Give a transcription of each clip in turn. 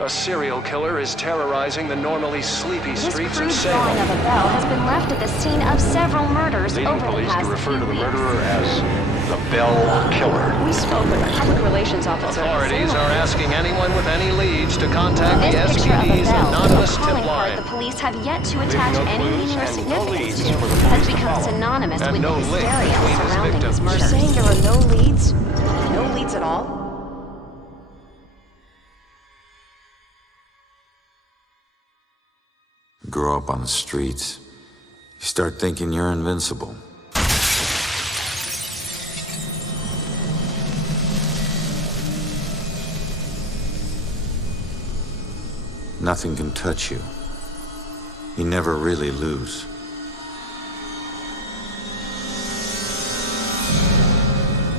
A serial killer is terrorizing the normally sleepy streets of This crude Salem. drawing of a bell has been left at the scene of several murders Leading over the police past to refer few to the weeks. murderer as the Bell Killer. We spoke with a public relations officer. Authorities are asking anyone with any leads to contact the This picture of a SPD's bell, anonymous a tip calling card line. the police have yet to attach any meaning or and significance leads to, for the has police to become follow. synonymous And with no the link hysteria between his surrounding his victims. murder. You're saying there were no leads? No leads at all? Grow up on the streets. You start thinking you're invincible. Nothing can touch you. You never really lose.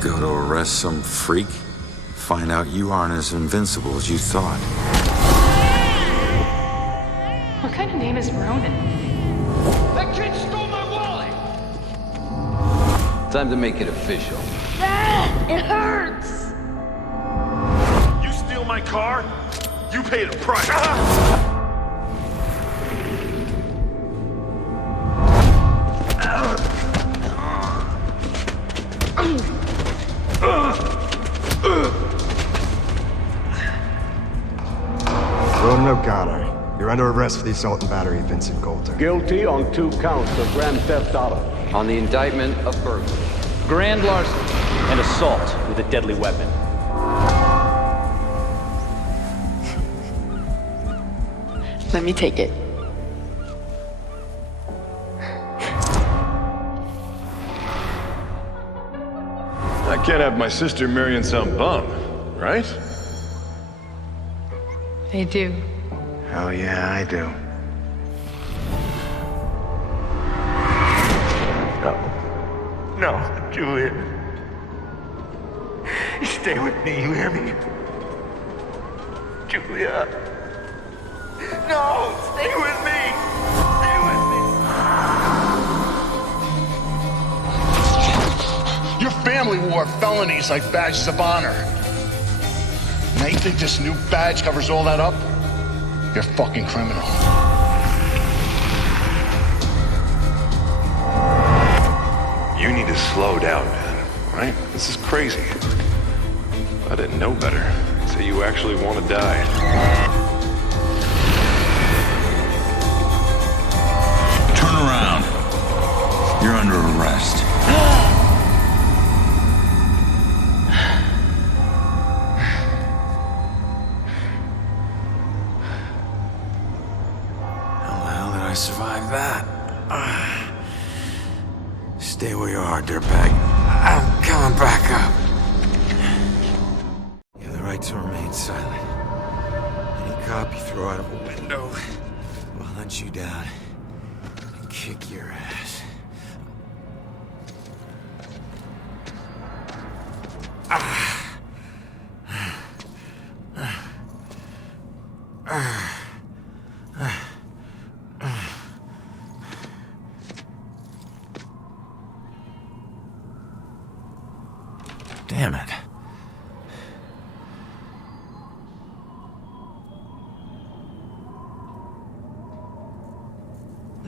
Go to arrest some freak, find out you aren't as invincible as you thought. What kind of name is Ronan? That kid stole my wallet! Time to make it official. It hurts! You steal my car? You paid a price. Room O'Connor. You're under arrest for the assault and battery of Vincent Coulter. Guilty on 2 counts of grand theft auto. On the indictment of burglary. Grand larceny and assault with a deadly weapon. Let me take it. I can't have my sister marrying some bum, right? They do. Hell yeah, I do. No, Julia. Stay with me, you hear me? Julia. No, stay with me. Stay with me. Your family wore felonies like badges of honor. Now you think this new badge covers all that up? You're a fucking criminal. You need to slow down, man. Right? This is crazy. I didn't know better. So you actually want to die. Turn around. You're under arrest. How the hell did I survive that? Stay where you are, dirtbag. I'm coming back up. You have the right to remain silent. Any cop you throw out of a window will hunt you down and kick your ass. Damn it.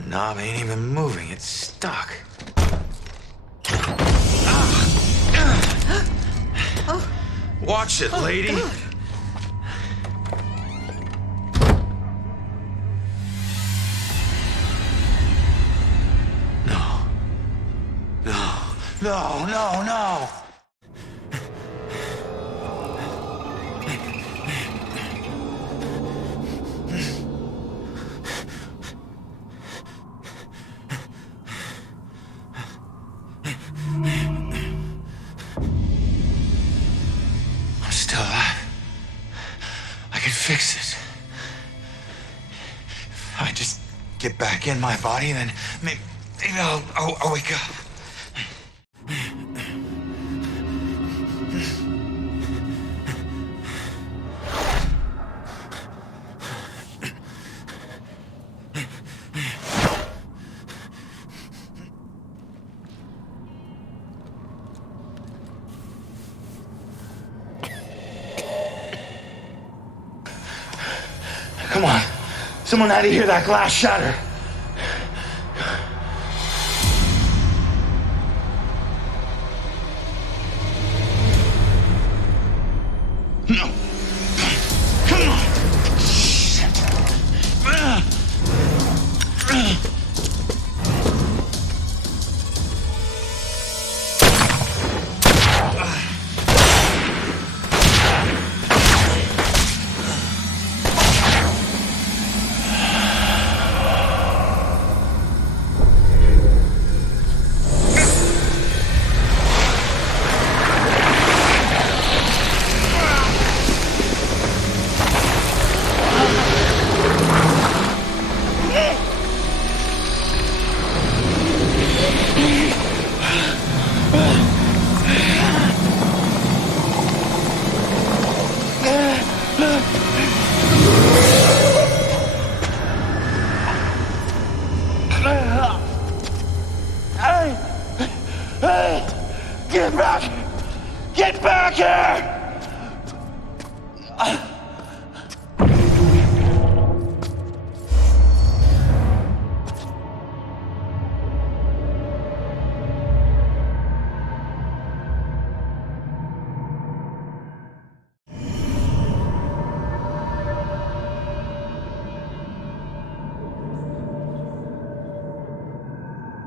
Knob ain't even moving, it's stuck. Watch it, lady. No. No. No, no, no. I'm still alive. I can fix it. If I just get back in my body, then maybe I'll wake up. Someone had to hear that glass shatter. No. Come on. Get back! Get back here!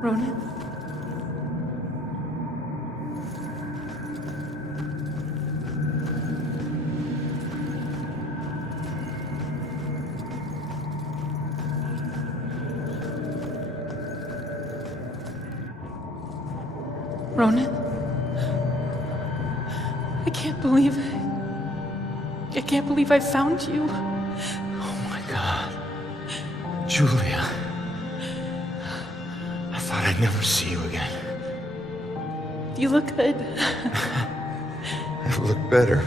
Ronan? Ronan? I can't believe it. I can't believe I found you. Oh my God. Julia. I thought I'd never see you again. You look good. I look better.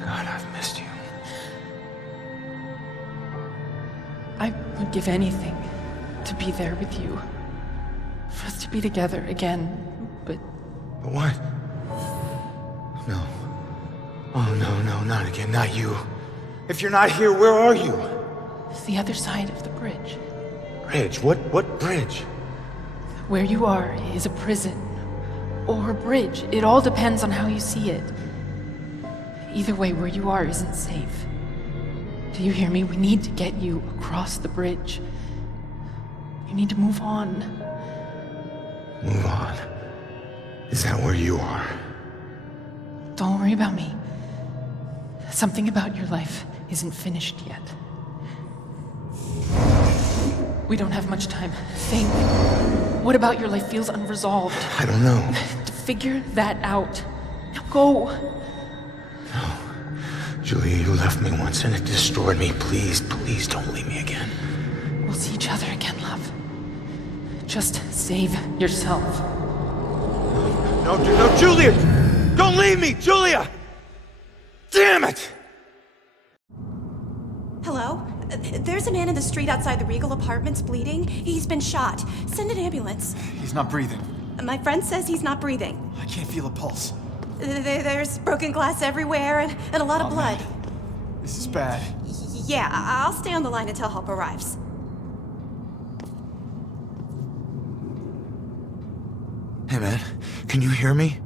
God, I've missed you. I would give anything to be there with you. For us to be together again, but... What? No. Oh, no, not again, not you. If you're not here, where are you? It's the other side of the bridge. Bridge? What bridge? Where you are is a prison. Or a bridge. It all depends on how you see it. Either way, where you are isn't safe. Do you hear me? We need to get you across the bridge. You need to move on. Move on? Is that where you are? Don't worry about me. Something about your life isn't finished yet. We don't have much time. Think. What about your life feels unresolved? I don't know. To figure that out. Now go. No. Julia, you left me once and it destroyed me. Please don't leave me again. We'll see each other again, love. Just save yourself. No, Julia! Don't leave me, Julia! Damn it! Hello? There's a man in the street outside the Regal Apartments bleeding. He's been shot. Send an ambulance. He's not breathing. My friend says he's not breathing. I can't feel a pulse. There's broken glass everywhere and a lot of blood. Man. This is bad. Yeah, I'll stay on the line until help arrives. Hey, man, can you hear me?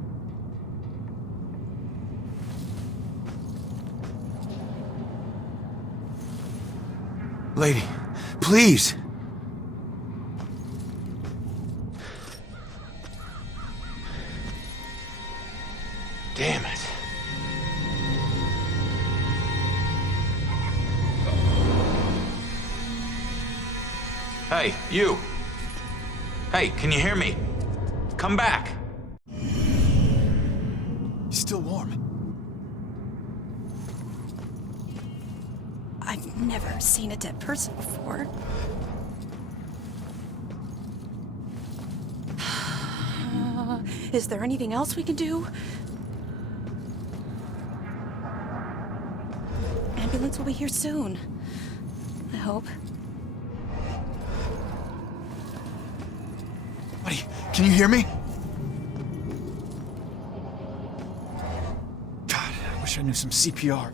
Lady, please! Damn it. Hey, you! Hey, can you hear me? Come back! He's still warm. I've never seen a dead person before. Is there anything else we can do? Ambulance will be here soon. I hope. Buddy, can you hear me? God, I wish I knew some CPR.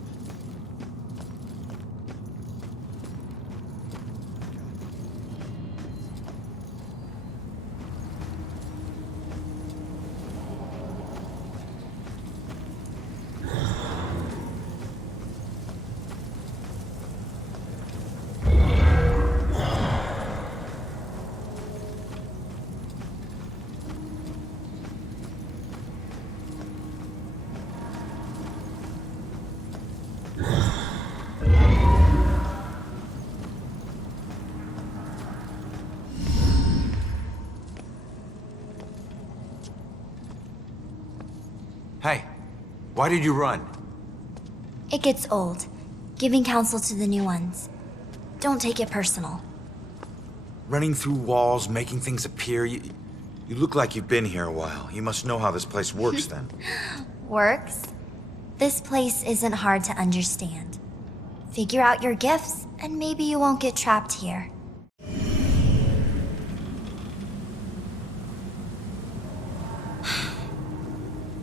Hey, why did you run? It gets old, giving counsel to the new ones. Don't take it personal. Running through walls, making things appear. You look like you've been here a while. You must know how this place works then. Works? This place isn't hard to understand. Figure out your gifts, and maybe you won't get trapped here.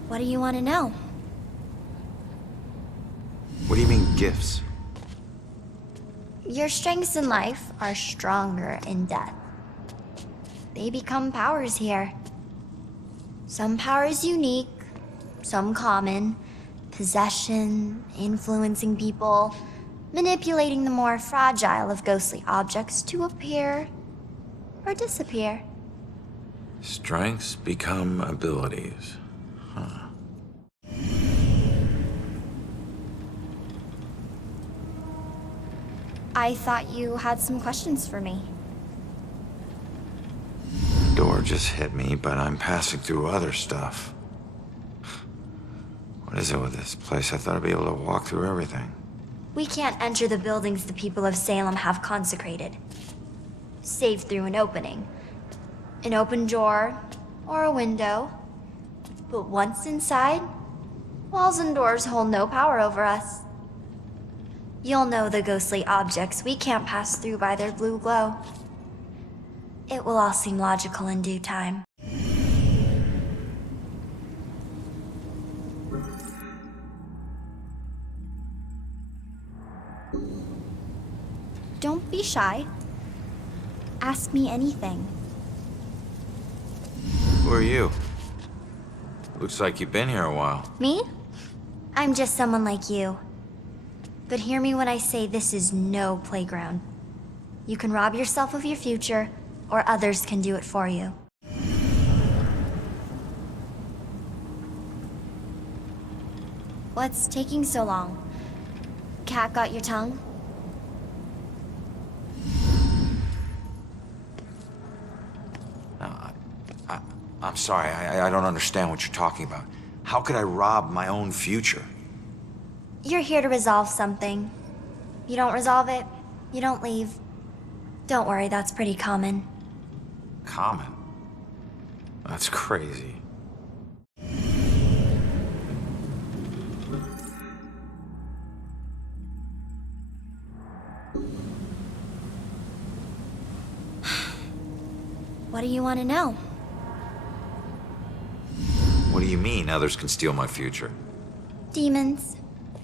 What do you want to know? What do you mean, gifts? Your strengths in life are stronger in death. They become powers here. Some powers unique, some common. Possession, influencing people, manipulating the more fragile of ghostly objects to appear or disappear. Strengths become abilities. Huh. I thought you had some questions for me. Door just hit me, but I'm passing through other stuff. What is it with this place? I thought I'd be able to walk through everything. We can't enter the buildings the people of Salem have consecrated. Save through an opening. An open door, or a window. But once inside, walls and doors hold no power over us. You'll know the ghostly objects we can't pass through by their blue glow. It will all seem logical in due time. Don't be shy. Ask me anything. Who are you? Looks like you've been here a while. Me? I'm just someone like you. But hear me when I say this is no playground. You can rob yourself of your future, or others can do it for you. What's taking so long? Cat got your tongue? I'm sorry, I don't understand what you're talking about. How could I rob my own future? You're here to resolve something. You don't resolve it, you don't leave. Don't worry, that's pretty common. Common? That's crazy. What do you want to know? What do you mean others can steal my future? Demons.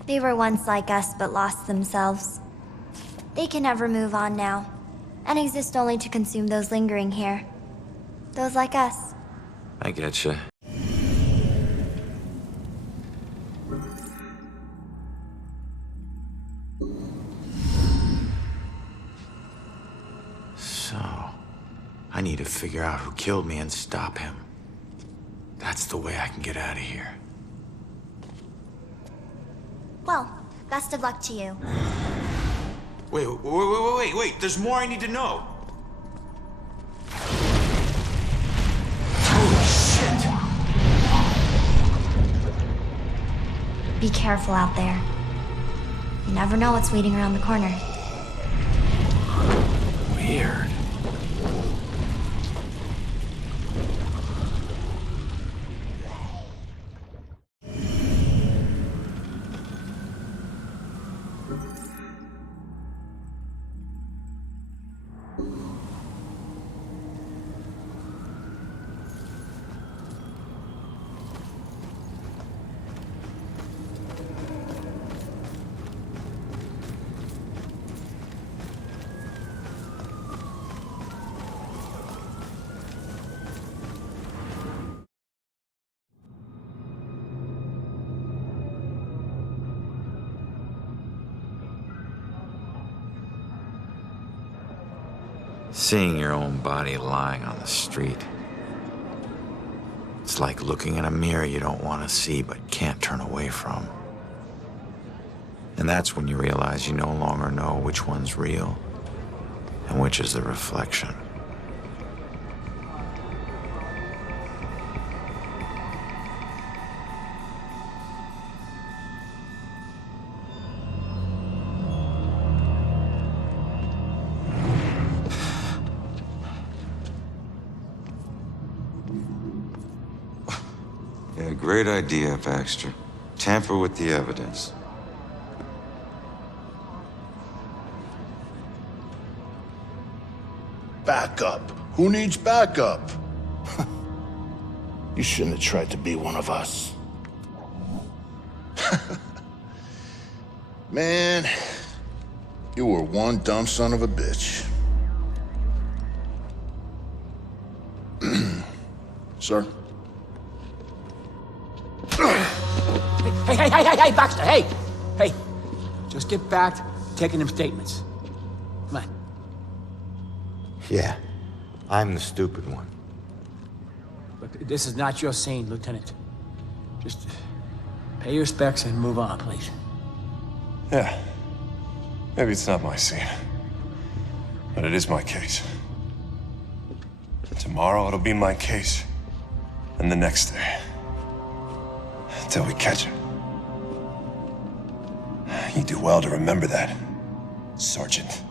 They were once like us but lost themselves. They can never move on now, and exist only to consume those lingering here. Those like us. I getcha. So, I need to figure out who killed me and stop him. That's the way I can get out of here. Well, best of luck to you. Wait, there's more I need to know. Be careful out there. You never know what's waiting around the corner. Weird. Seeing your own body lying on the street. It's like looking in a mirror you don't want to see but can't turn away from. And that's when you realize you no longer know which one's real and which is the reflection. Yeah, great idea, Baxter. Tamper with the evidence. Backup. Who needs backup? You shouldn't have tried to be one of us. Man, you were one dumb son of a bitch. Sir? Hey, Baxter, hey! Hey, just get back to taking them statements. Come on. Yeah, I'm the stupid one. Look, this is not your scene, Lieutenant. Just pay your respects and move on, please. Yeah. Maybe it's not my scene. But it is my case. Tomorrow it'll be my case. And the next day. Until we catch him. You do well to remember that, Sergeant.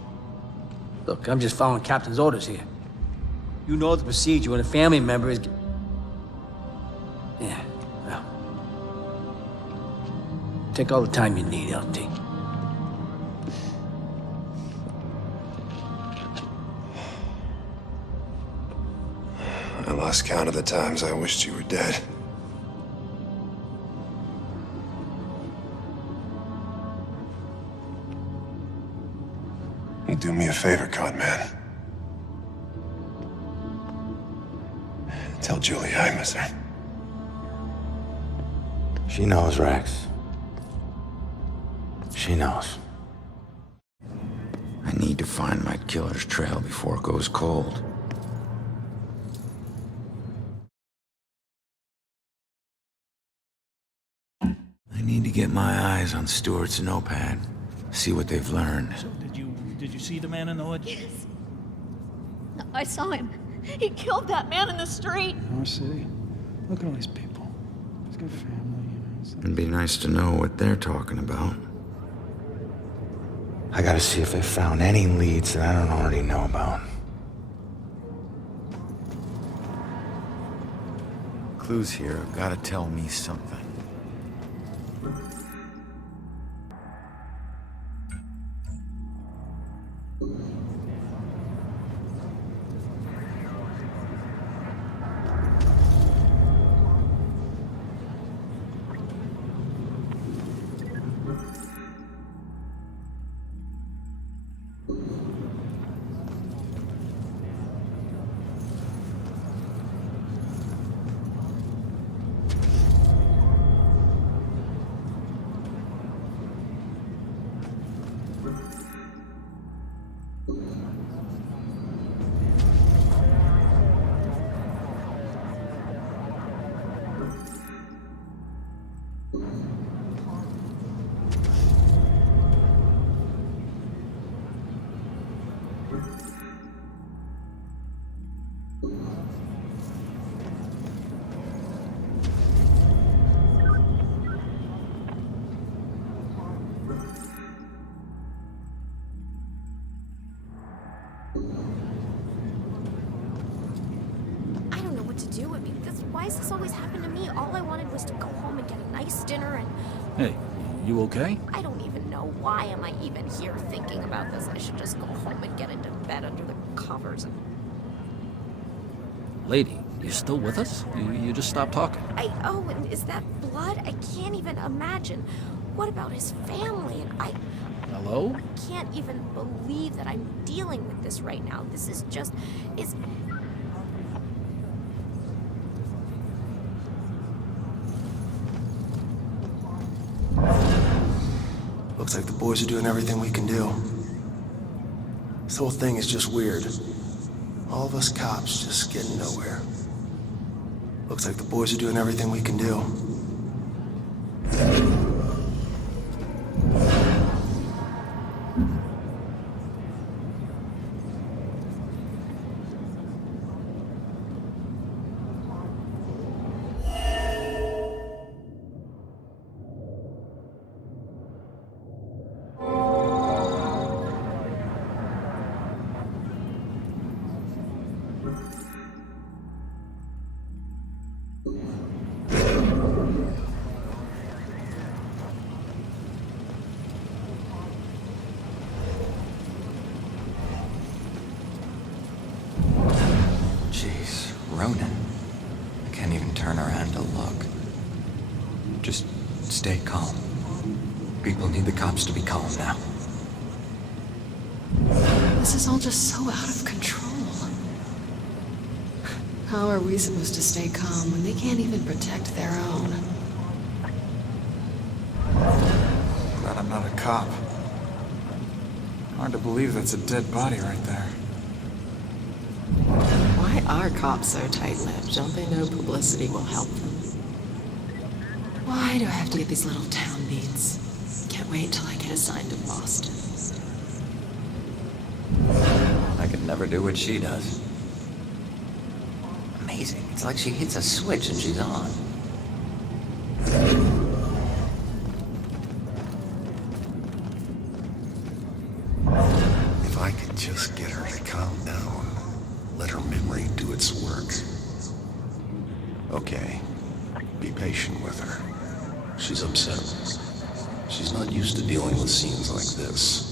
Look, I'm just following Captain's orders here. You know the procedure when a family member is... Yeah, well... Take all the time you need, LT. I lost count of the times I wished you were dead. You do me a favor, con man. Tell Julie I miss her. She knows, Rex. She knows. I need to find my killer's trail before it goes cold. I need to get my eyes on Stewart's notepad, see what they've learned. So did you see the man in the woods? Yes. I saw him. He killed that man in the street. Oh, see? Look at all these people. He's got family, you know. It'd be nice to know what they're talking about. I gotta see if they found any leads that I don't already know about. Clues here have gotta tell me something. Why does this always happen to me? All I wanted was to go home and get a nice dinner and... Hey, you okay? I don't even know. Why am I even here thinking about this? I should just go home and get into bed under the covers and... Lady, you still with us? You just stopped talking. Oh, and is that blood? I can't even imagine. What about his family? And Hello? I can't even believe that I'm dealing with this right now. This is just... Looks like the boys are doing everything we can do. This whole thing is just weird. All of us cops just getting nowhere. Looks like the boys are doing everything we can do. Ronan. I can't even turn around to look. Just stay calm. People need the cops to be calm now. This is all just so out of control. How are we supposed to stay calm when they can't even protect their own? Glad I'm not a cop. Hard to believe that's a dead body right there. Why are cops so tight-lipped? Don't they know publicity will help them? Why do I have to get these little town beats? Can't wait till I get assigned to Boston. I could never do what she does. Amazing. It's like she hits a switch and she's on. If I could just get her to calm down, let her memory do its work. Okay, be patient with her. She's upset. She's not used to dealing with scenes like this.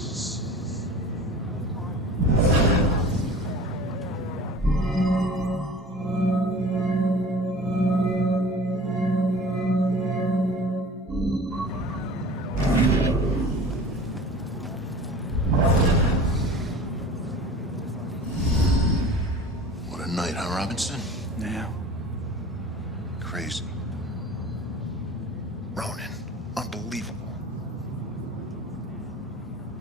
What a night, huh, Robinson? Yeah. Crazy. Ronan, unbelievable.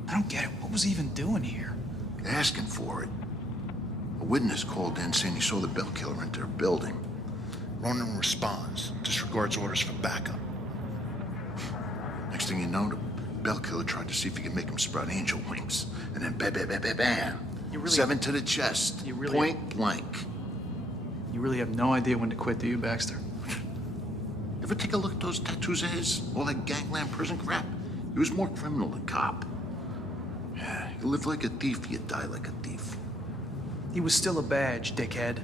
I don't get it. What was he even doing here? Asking for it. A witness called in saying he saw the bell killer enter a building. Ronan responds, disregards orders for backup. Next thing you know, the bell killer tried to see if he could make him sprout angel wings. And then bam, bam, bam, bam, bam. You really 7 to the chest. You really point blank. You really have no idea when to quit, do you, Baxter? Ever take a look at those tattoos of his? All that gangland prison crap? He was more criminal than cop. Yeah, you live like a thief, you die like a thief. He was still a badge, dickhead.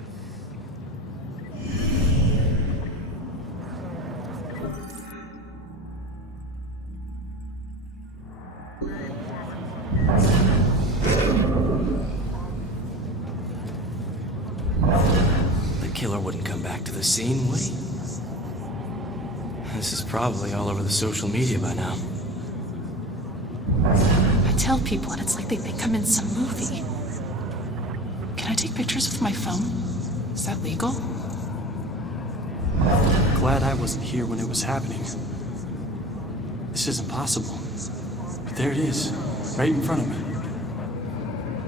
The killer wouldn't come back to the scene, would he? This is probably all over the social media by now. I tell people, and it's like they think I'm in some movie. Can I take pictures with my phone? Is that legal? Glad I wasn't here when it was happening. This isn't possible. But there it is, right in front of me.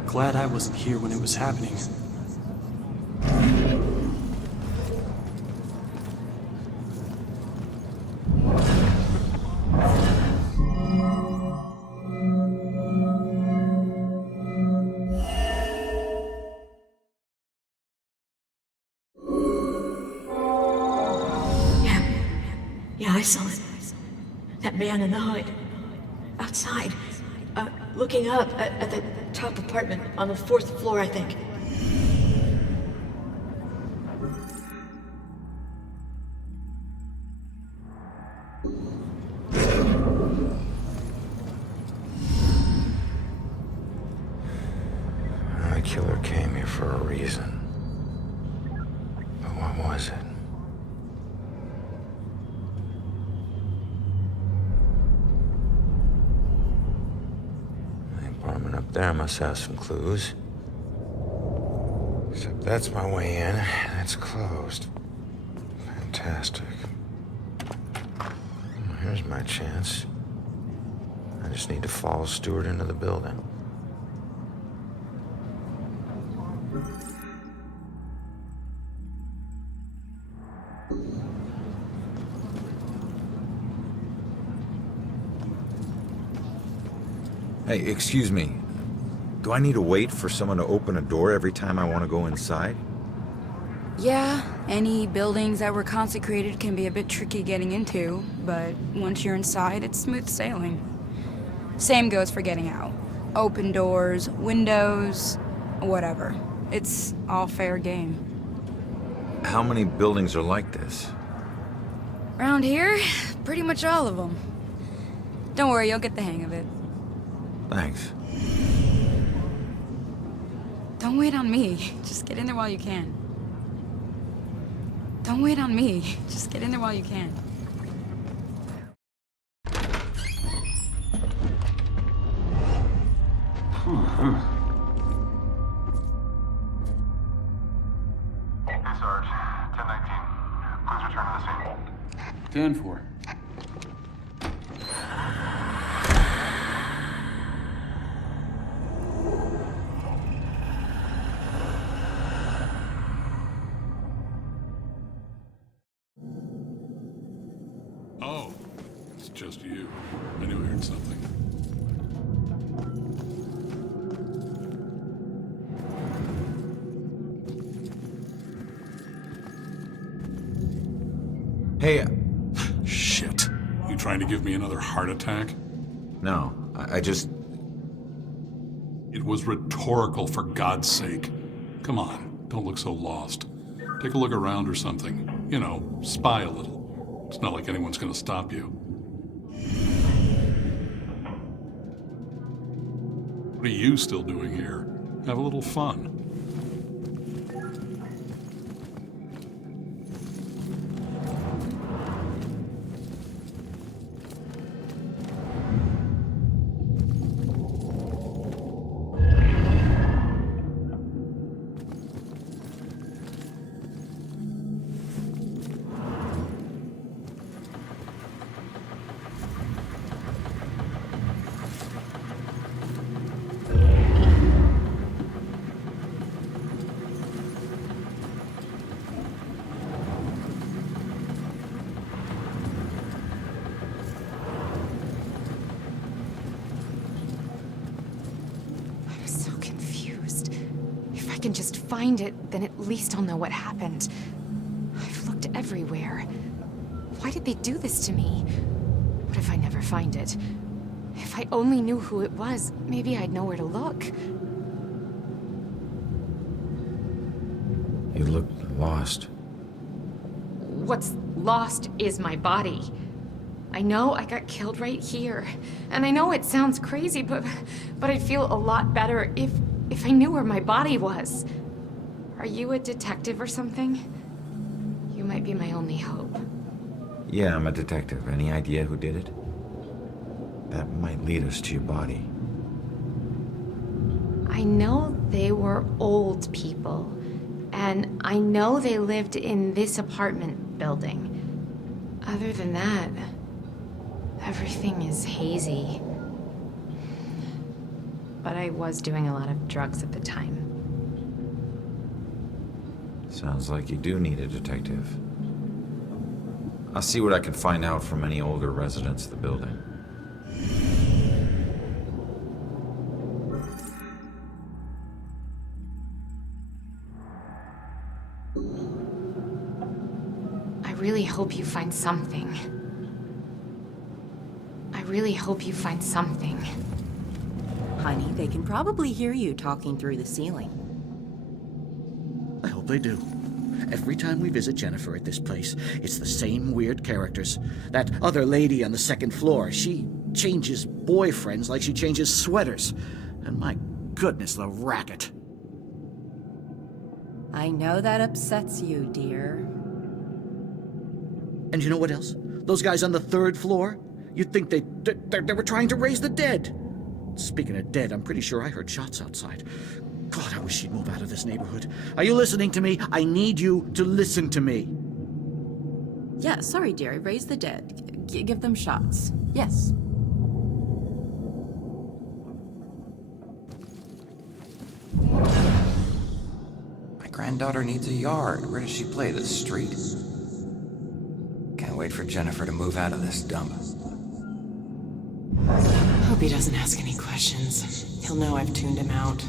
Glad I wasn't here when it was happening. Yeah, I saw it. That man in the hood. Outside. Looking up at the top apartment on the 4th floor, I think. The killer came here for a reason. But what was it? Up there must have some clues. Except that's my way in, and it's closed. Fantastic. Well, here's my chance. I just need to follow Stewart into the building. Hey, excuse me. Do I need to wait for someone to open a door every time I want to go inside? Yeah, any buildings that were consecrated can be a bit tricky getting into, but once you're inside, it's smooth sailing. Same goes for getting out. Open doors, windows, whatever. It's all fair game. How many buildings are like this? Around here, pretty much all of them. Don't worry, you'll get the hang of it. Thanks. Don't wait on me. Just get in there while you can. Don't wait on me. Just get in there while you can. Hey, Sarge. 1019. Please return to the scene. 10-4. Oh, it's just you. I knew I heard something. Hey, Shit. You trying to give me another heart attack? no, I just... It was rhetorical, for God's sake. Come on, don't look so lost. Take a look around or something. You know, spy a little. It's not like anyone's gonna stop you. What are you still doing here? Have a little fun. I can just find it, then at least I'll know what happened. I've looked everywhere. Why did they do this to me? What if I never find it? If I only knew who it was, maybe I'd know where to look. You look lost. What's lost is my body. I know I got killed right here. And I know it sounds crazy, but I'd feel a lot better if I knew where my body was. Are you a detective or something? You might be my only hope. Yeah, I'm a detective. Any idea who did it? That might lead us to your body. I know they were old people. And I know they lived in this apartment building. Other than that, everything is hazy. But I was doing a lot of drugs at the time. Sounds like you do need a detective. I'll see what I can find out from any older residents of the building. I really hope you find something. I really hope you find something. Honey, they can probably hear you talking through the ceiling. I hope they do. Every time we visit Jennifer at this place, it's the same weird characters. That other lady on the second floor, she changes boyfriends like she changes sweaters. And my goodness, the racket. I know that upsets you, dear. And you know what else? Those guys on the third floor? You'd think they were trying to raise the dead. Speaking of dead, I'm pretty sure I heard shots outside. God, I wish she'd move out of this neighborhood. Are you listening to me? I need you to listen to me. Yeah, sorry, dear. Raise the dead. Give them shots. Yes. My granddaughter needs a yard. Where does she play? The street? Can't wait for Jennifer to move out of this dump. Hope he doesn't ask any questions. He'll know I've tuned him out.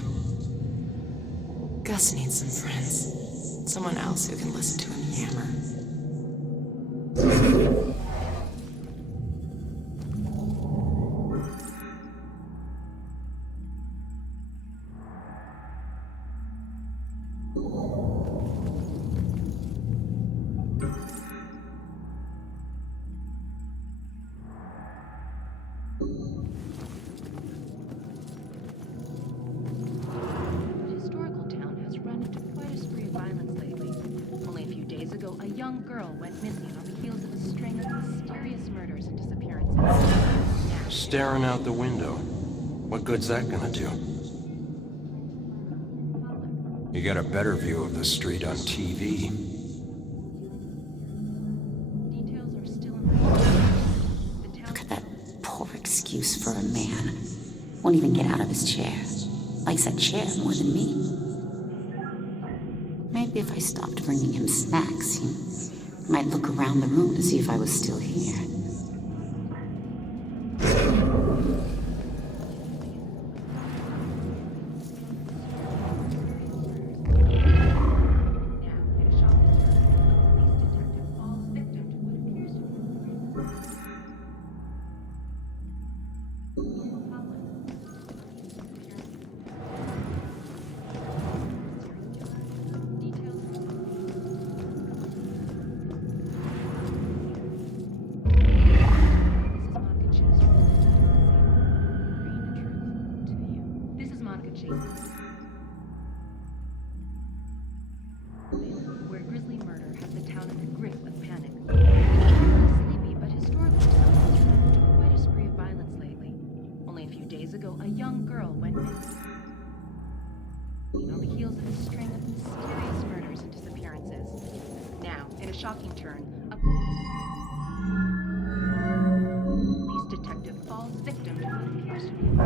Gus needs some friends. Someone else who can listen to him yammer. ago, a young girl went missing on the heels of a string of mysterious murders and disappearances. Staring out the window. What good's that gonna do? You get a better view of the street on TV. Look at that poor excuse for a man. Won't even get out of his chair. Likes that chair more than me. Maybe if I stopped bringing him snacks, he might look around the room to see if I was still here. Where grisly murder has the town in the grip of panic. Sleepy, but historically quite a spree of violence lately. Only a few days ago, a young girl went missing. On the heels of a string of mysterious murders and disappearances. Now, in a shocking turn, a police detective falls victim to what appears to be a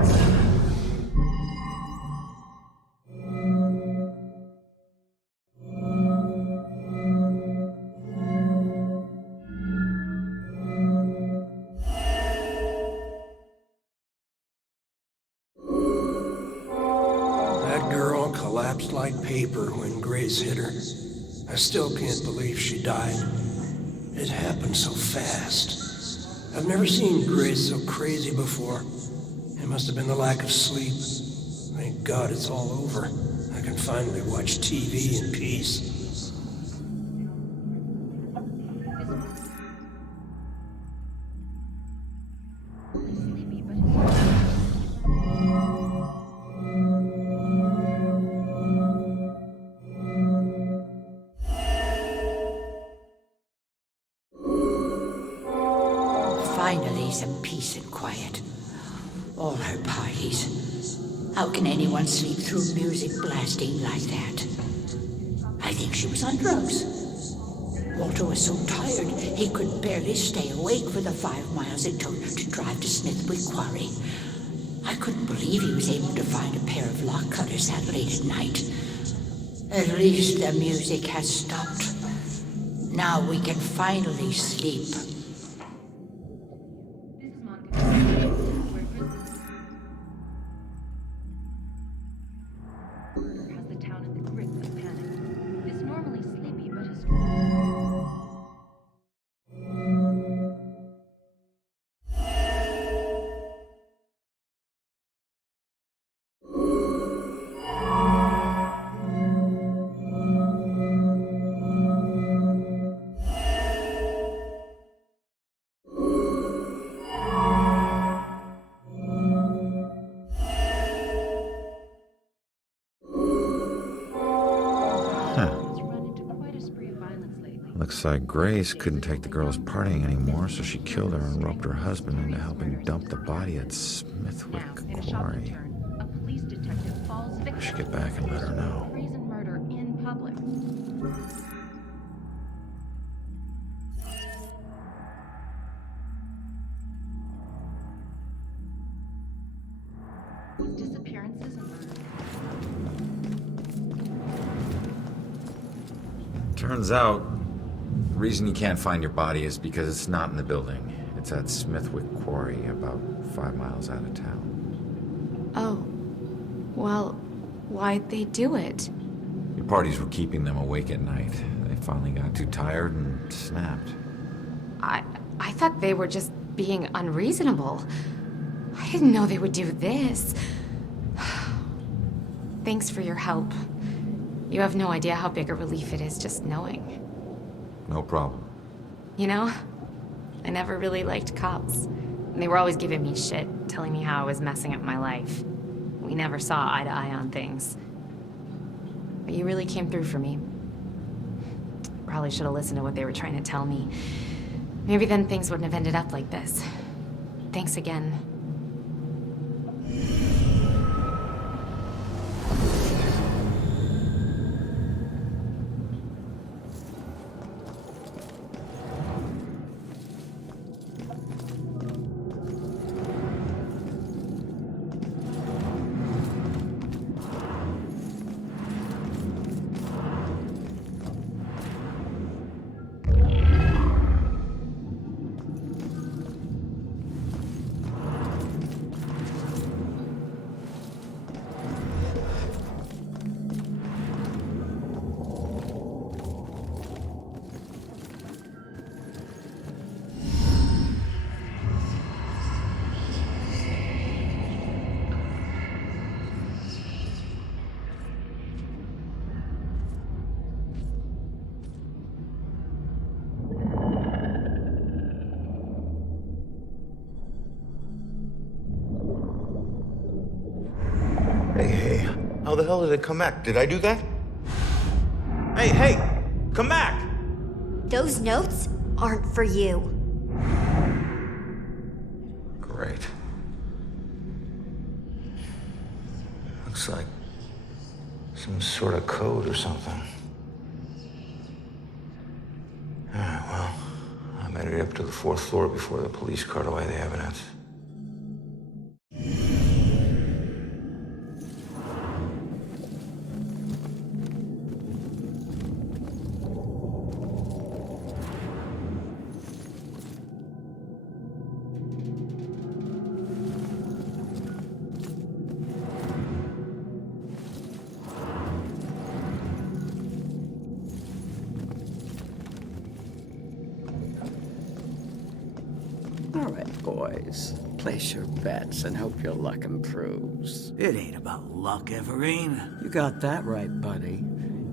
like paper when Grace hit her. I still can't believe she died. It happened so fast. I've never seen Grace so crazy before. It must have been the lack of sleep. Thank God it's all over. I can finally watch TV in peace. Finally, some peace and quiet. All her parties. How can anyone sleep through music blasting like that? I think she was on drugs. Walter was so tired, he could barely stay awake for the 5 miles it took to drive to Smithwick Quarry. I couldn't believe he was able to find a pair of lock cutters that late at night. At least the music has stopped. Now we can finally sleep. Looks like Grace couldn't take the girls partying anymore, so she killed her and roped her husband into helping dump the body at Smithwick Quarry. I should get back and let her know. Brazen murder in public. Disappearances and murder. Turns out, the reason you can't find your body is because it's not in the building. It's at Smithwick Quarry, about 5 miles out of town. Oh. Well, why'd they do it? Your parties were keeping them awake at night. They finally got too tired and snapped. I thought they were just being unreasonable. I didn't know they would do this. Thanks for your help. You have no idea how big a relief it is just knowing. No problem. You know, I never really liked cops. And they were always giving me shit, telling me how I was messing up my life. We never saw eye to eye on things. But you really came through for me. Probably should have listened to what they were trying to tell me. Maybe then things wouldn't have ended up like this. Thanks again. Hey, how the hell did it come back? Did I do that? Hey, come back! Those notes aren't for you. Great. Looks like some sort of code or something. Alright, well, I made it up to the 4th floor before the police cart away the evidence. All right, boys. Place your bets and hope your luck improves. It ain't about luck, Everine. You got that right, buddy.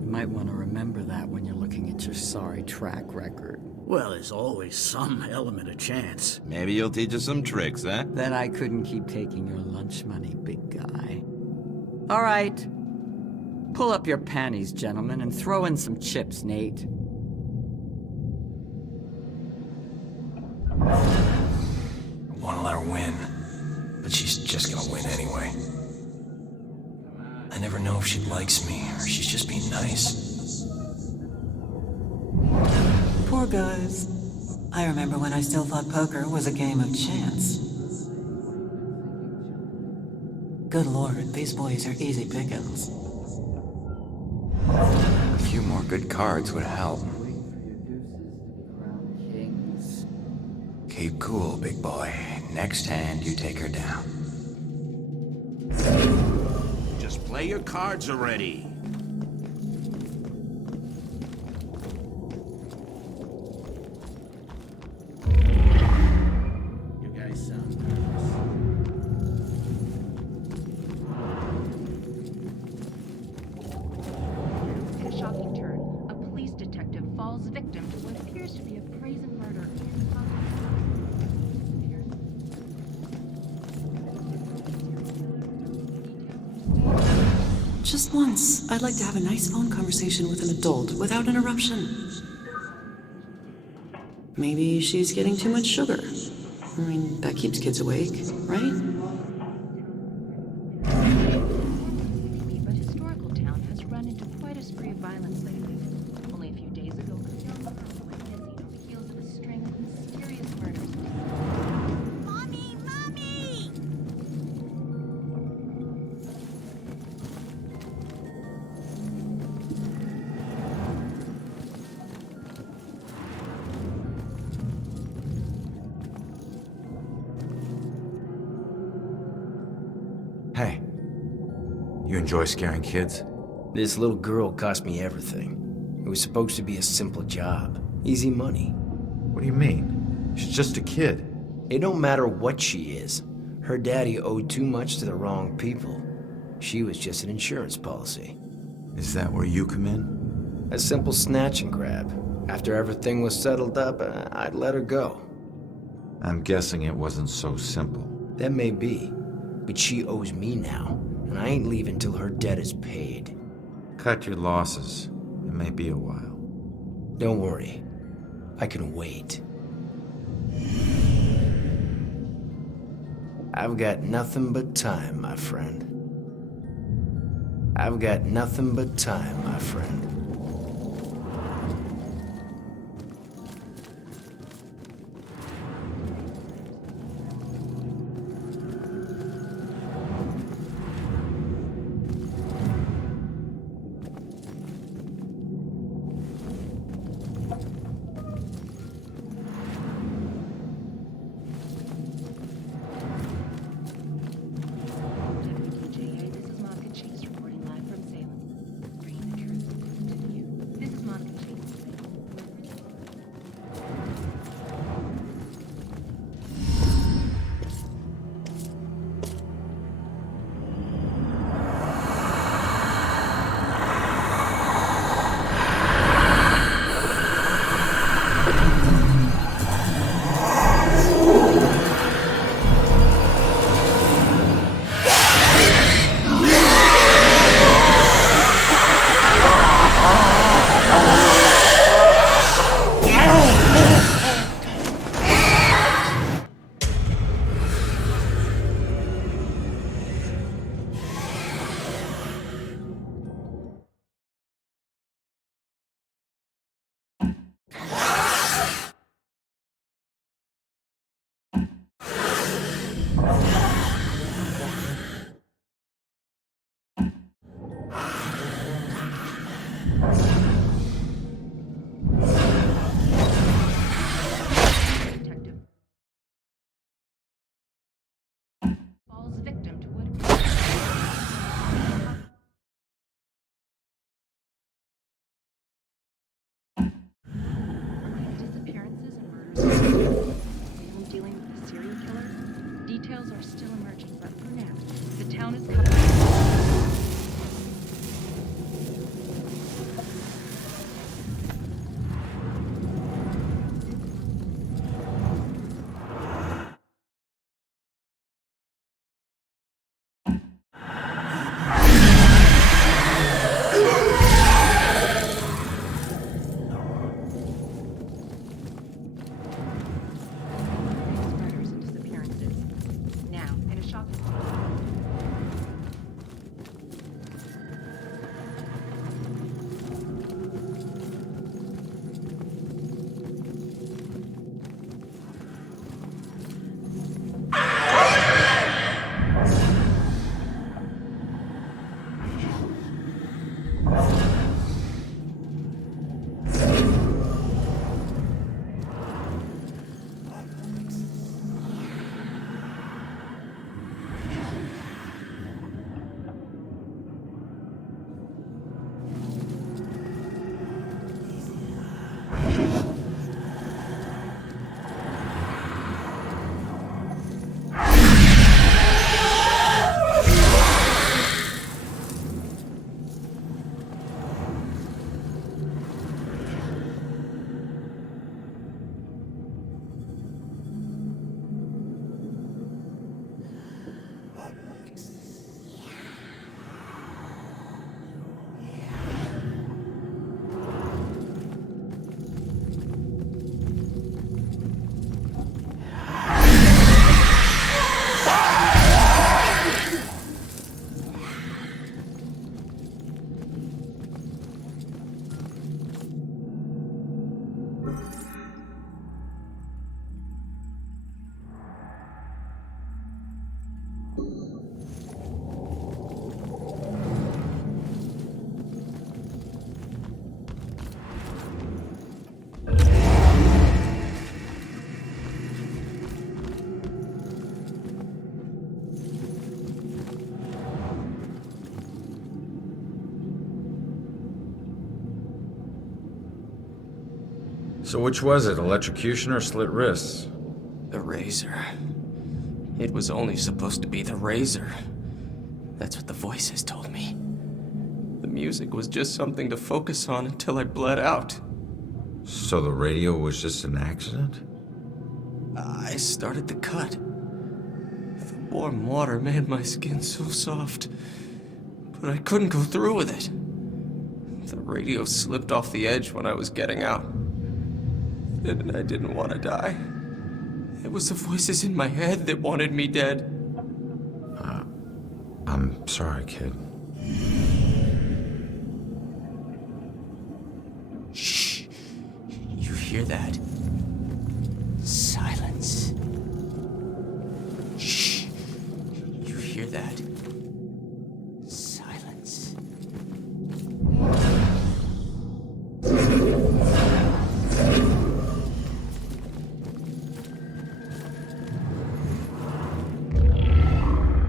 You might want to remember that when you're looking at your sorry track record. Well, there's always some element of chance. Maybe you'll teach us some tricks, huh? Then I couldn't keep taking your lunch money, big guy. All right. Pull up your panties, gentlemen, and throw in some chips, Nate. I want to let her win, but she's just gonna win anyway. I never know if she likes me or she's just being nice. Poor guys. I remember when I still thought poker was a game of chance. Good lord, these boys are easy pickings. A few more good cards would help. Keep cool, big boy. Next hand, you take her down. Just play your cards already. You guys sound In a shocking turn, a police detective falls victim to what appears to be a brazen murder. Just once, I'd like to have a nice phone conversation with an adult without interruption. Maybe she's getting too much sugar. I mean, that keeps kids awake, right? But historical town has run into quite a spree of violence lately. Only a few days ago, a young girl went missing on the heels of a string of mysterious murders. Mommy! Mommy! Hey, you enjoy scaring kids? This little girl cost me everything. It was supposed to be a simple job. Easy money. What do you mean? She's just a kid. It don't matter what she is. Her daddy owed too much to the wrong people. She was just an insurance policy. Is that where you come in? A simple snatch and grab. After everything was settled up, I'd let her go. I'm guessing it wasn't so simple. That may be. But she owes me now, and I ain't leaving till her debt is paid. Cut your losses. It may be a while. Don't worry. I can wait. I've got nothing but time, my friend. I've got nothing but time, my friend. So which was it, electrocution or slit wrists? The razor. It was only supposed to be the razor. That's what the voices told me. The music was just something to focus on until I bled out. So the radio was just an accident? I started the cut. The warm water made my skin so soft, but I couldn't go through with it. The radio slipped off the edge when I was getting out. And I didn't want to die. It was the voices in my head that wanted me dead. I'm sorry, kid. Shh. You hear that? Silence. Shh. You hear that? Silence.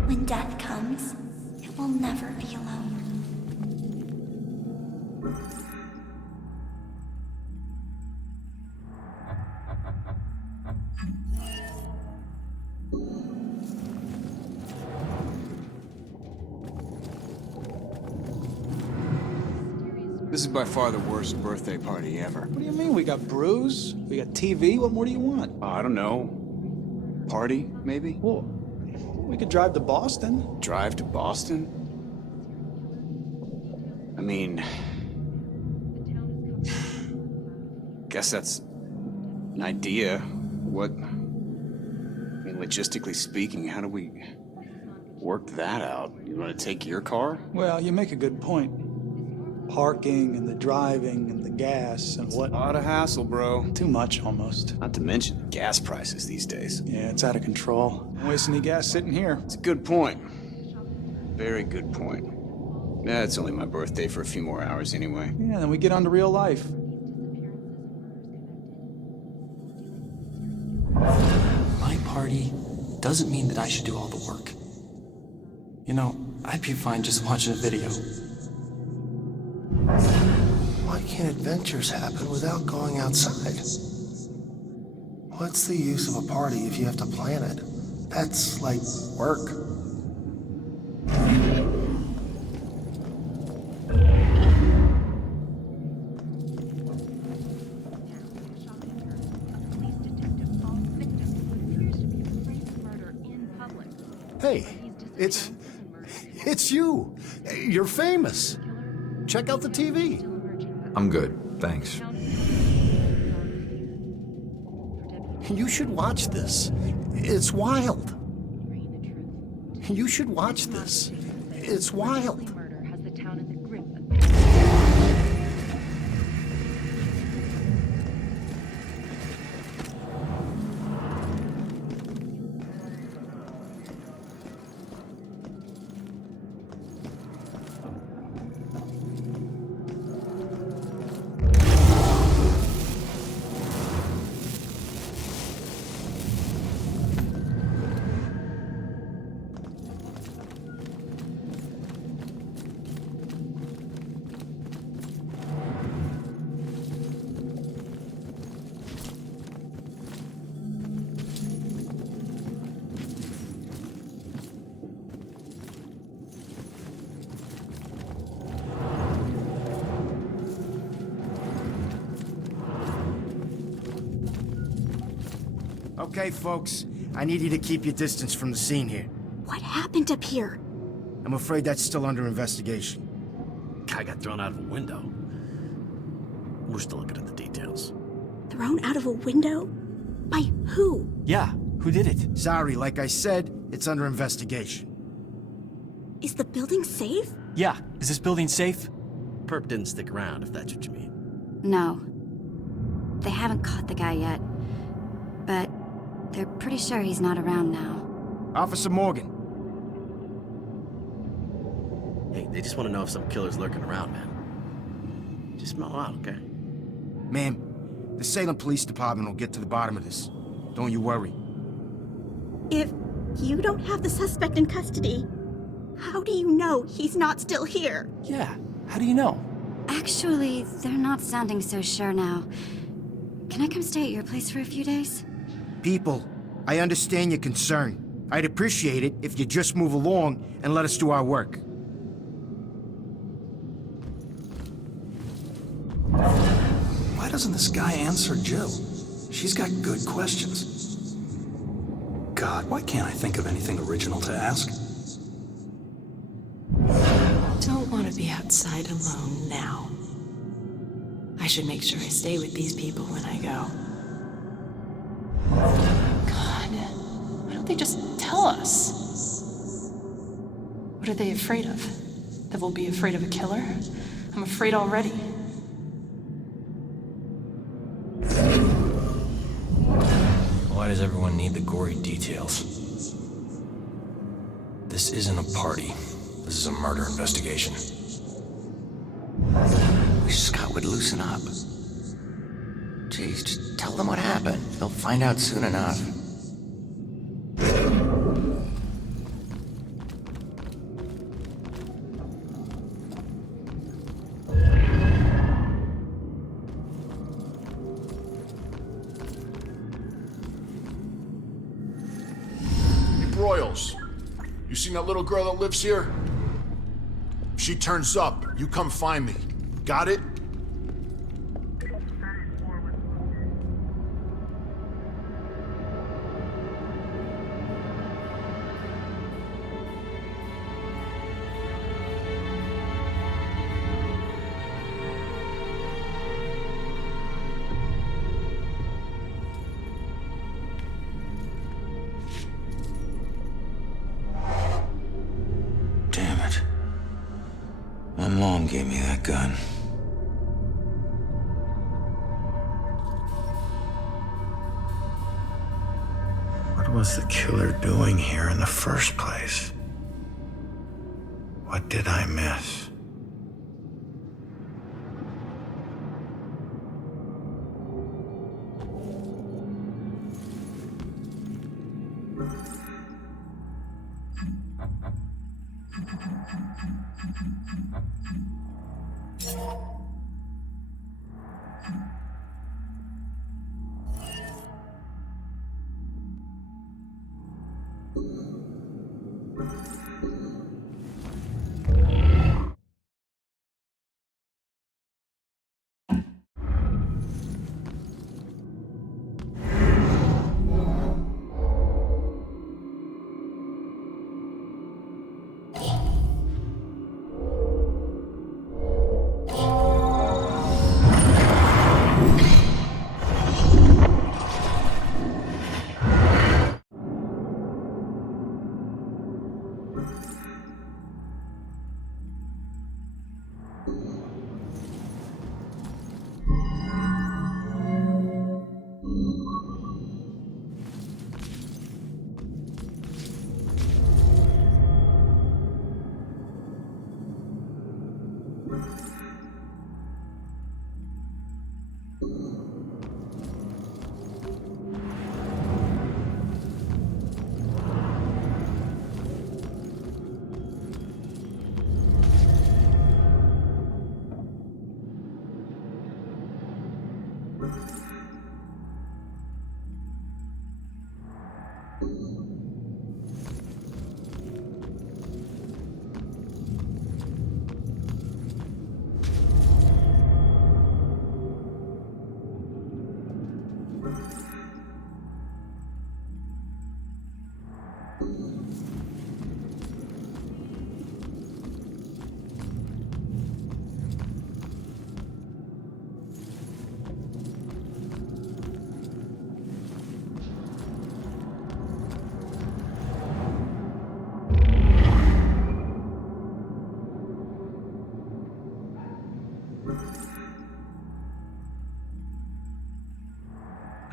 When death comes, it will never be alone. This is by far the worst birthday party ever. What do you mean? We got brews, we got TV, what more do you want? I don't know. Party, maybe? Well, we could drive to Boston. Drive to Boston? I mean... guess that's an idea. What... I mean, logistically speaking, how do we work that out? You want to take your car? Well, you make a good point. Parking and the driving and the gas and what... A lot of hassle, bro. Too much, almost. Not to mention gas prices these days. Yeah, it's out of control. Don't waste any gas sitting here. It's a good point. Very good point. Yeah, it's only my birthday for a few more hours anyway. Yeah, then we get on to real life. My party doesn't mean that I should do all the work. You know, I'd be fine just watching a video. Why can't adventures happen without going outside? What's the use of a party if you have to plan it? That's like work. Hey, it's you. You're famous. Check out the TV. I'm good, thanks. You should watch this. It's wild. You should watch this. It's wild. Okay, folks. I need you to keep your distance from the scene here. What happened up here? I'm afraid that's still under investigation. Guy got thrown out of a window. We're still looking at the details. Thrown out of a window? By who? Yeah, who did it? Sorry, like I said, it's under investigation. Is the building safe? Yeah, is this building safe? Perp didn't stick around, if that's what you mean. No. They haven't caught the guy yet. But they're pretty sure he's not around now. Officer Morgan. Hey, they just want to know if some killer's lurking around, man. Just smell out, okay? Ma'am, the Salem Police Department will get to the bottom of this. Don't you worry. If you don't have the suspect in custody, how do you know he's not still here? Yeah, how do you know? Actually, they're not sounding so sure now. Can I come stay at your place for a few days? People, I understand your concern. I'd appreciate it if you just move along and let us do our work. Why doesn't this guy answer Jill? She's got good questions. God, why can't I think of anything original to ask? Don't want to be outside alone now. I should make sure I stay with these people when I go. God, why don't they just tell us? What are they afraid of? That we'll be afraid of a killer? I'm afraid already. Why does everyone need the gory details? This isn't a party. This is a murder investigation. Wish Scott would loosen up. Jeez, just tell them what happened. They'll find out soon enough. Royals, you seen that little girl that lives here? If she turns up, you come find me. Got it? Damn it. My mom gave me that gun. What was the killer doing here in the first place? What did I miss?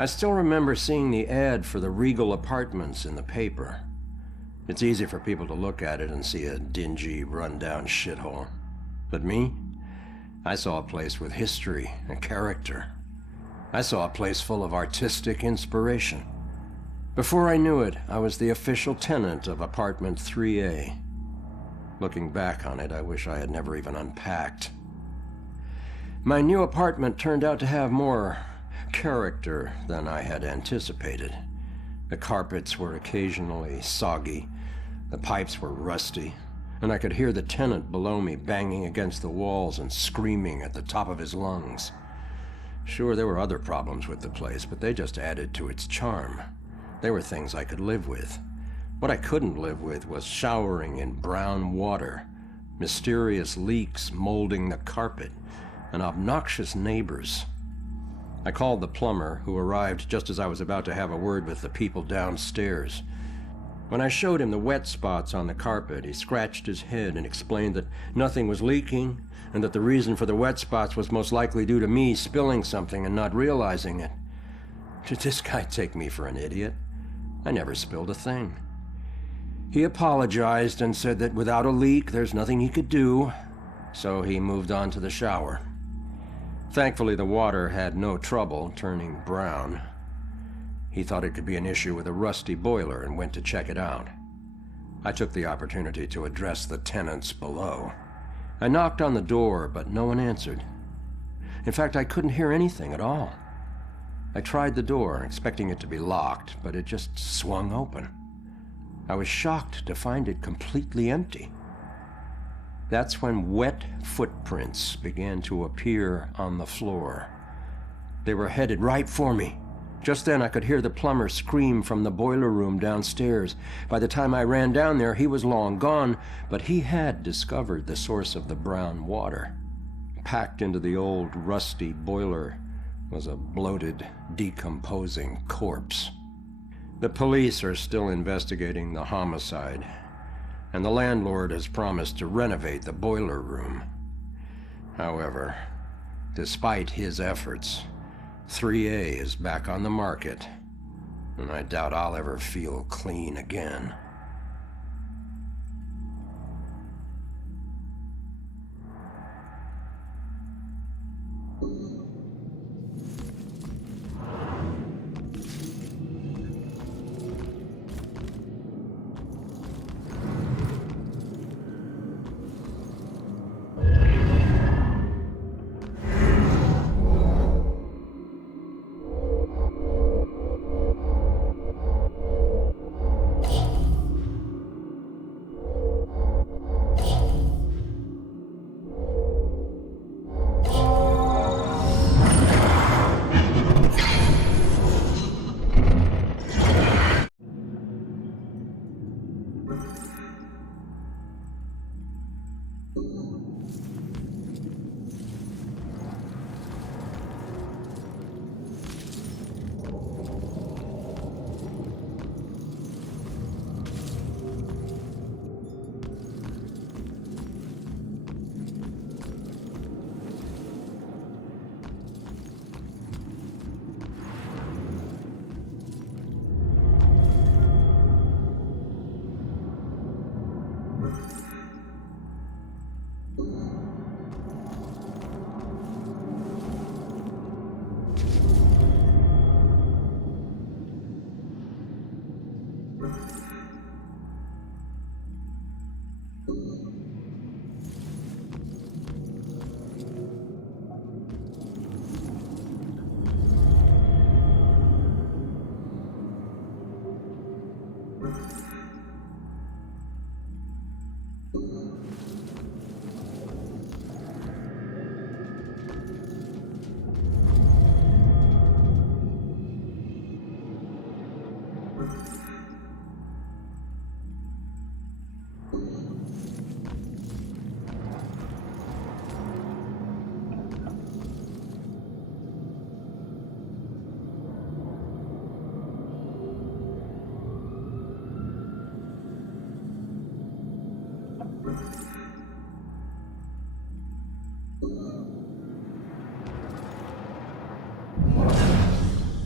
I still remember seeing the ad for the Regal Apartments in the paper. It's easy for people to look at it and see a dingy, run-down shithole. But me? I saw a place with history and character. I saw a place full of artistic inspiration. Before I knew it, I was the official tenant of apartment 3A. Looking back on it, I wish I had never even unpacked. My new apartment turned out to have more character than I had anticipated. The carpets were occasionally soggy, the pipes were rusty, and I could hear the tenant below me banging against the walls and screaming at the top of his lungs. Sure, there were other problems with the place, but they just added to its charm. They were things I could live with. What I couldn't live with was showering in brown water, mysterious leaks molding the carpet, and obnoxious neighbors. I called the plumber, who arrived just as I was about to have a word with the people downstairs. When I showed him the wet spots on the carpet, he scratched his head and explained that nothing was leaking, and that the reason for the wet spots was most likely due to me spilling something and not realizing it. Did this guy take me for an idiot? I never spilled a thing. He apologized and said that without a leak, there's nothing he could do, so he moved on to the shower. Thankfully, the water had no trouble turning brown. He thought it could be an issue with a rusty boiler and went to check it out. I took the opportunity to address the tenants below. I knocked on the door, but no one answered. In fact, I couldn't hear anything at all. I tried the door, expecting it to be locked, but it just swung open. I was shocked to find it completely empty. That's when wet footprints began to appear on the floor. They were headed right for me. Just then I could hear the plumber scream from the boiler room downstairs. By the time I ran down there, he was long gone, but he had discovered the source of the brown water. Packed into the old rusty boiler was a bloated, decomposing corpse. The police are still investigating the homicide, and the landlord has promised to renovate the boiler room. However, despite his efforts, 3A is back on the market, and I doubt I'll ever feel clean again.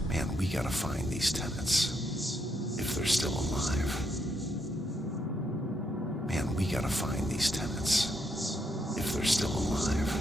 Man, we gotta find these tenants. If they're still alive. Man, we gotta find these tenants. If they're still alive.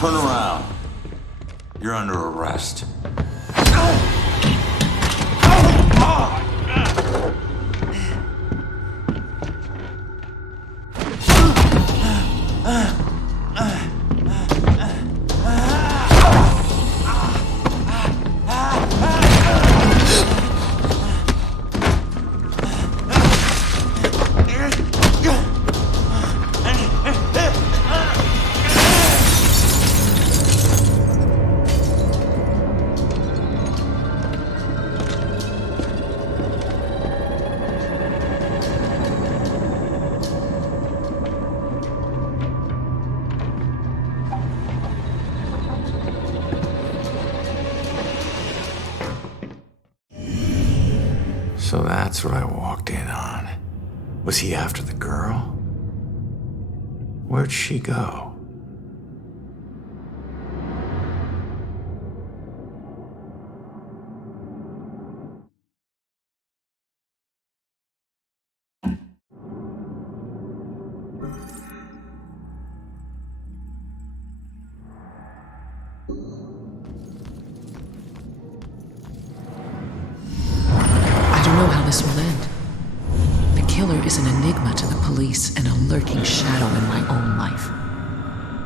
Turn around. You're under arrest. So that's what I walked in on. Was he after the girl? Where'd she go? I don't know how this will end. The killer is an enigma to the police and a lurking shadow in my own life.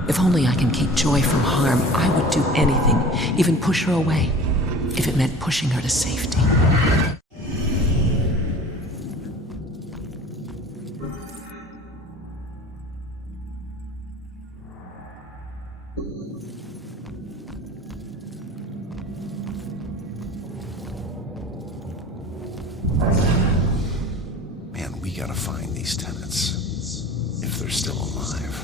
If only I can keep Joy from harm, I would do anything, even push her away, if it meant pushing her to safety. Man, we gotta find these tenants. If they're still alive.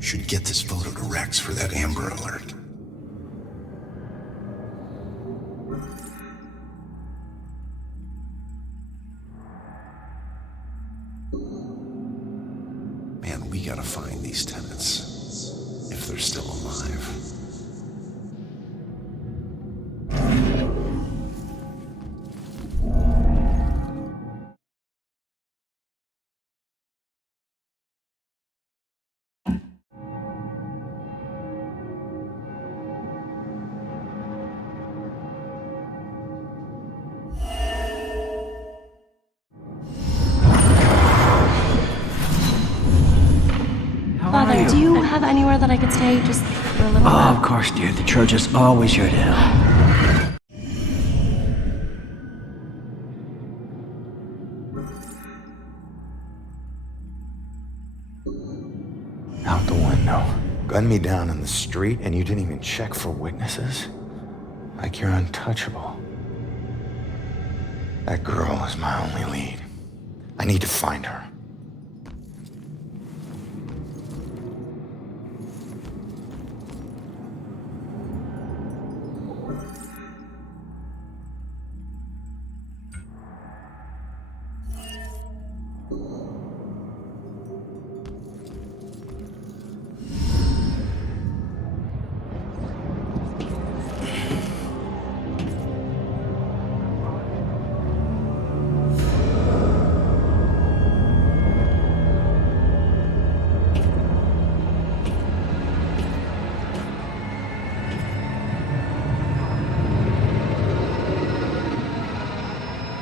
Should get this photo to Rex for that Amber Alert. Man, we gotta find these tenants. If they're still alive. Father, do you have anywhere that I could stay just for a little Oh, while? of course, dear. The church is always here to help. Out the window. Gunned me down in the street and you didn't even check for witnesses? Like you're untouchable. That girl is my only lead. I need to find her.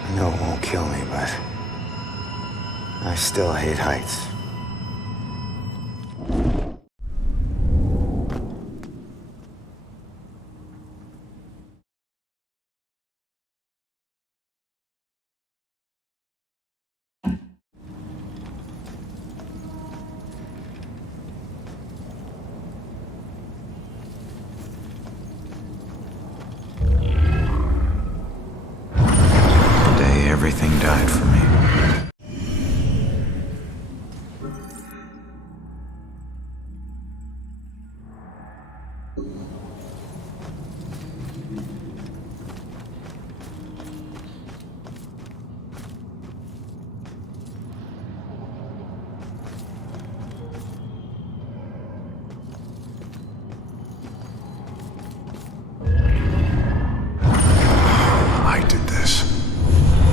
I know it won't kill me, but I still hate heights. died for me. I did this.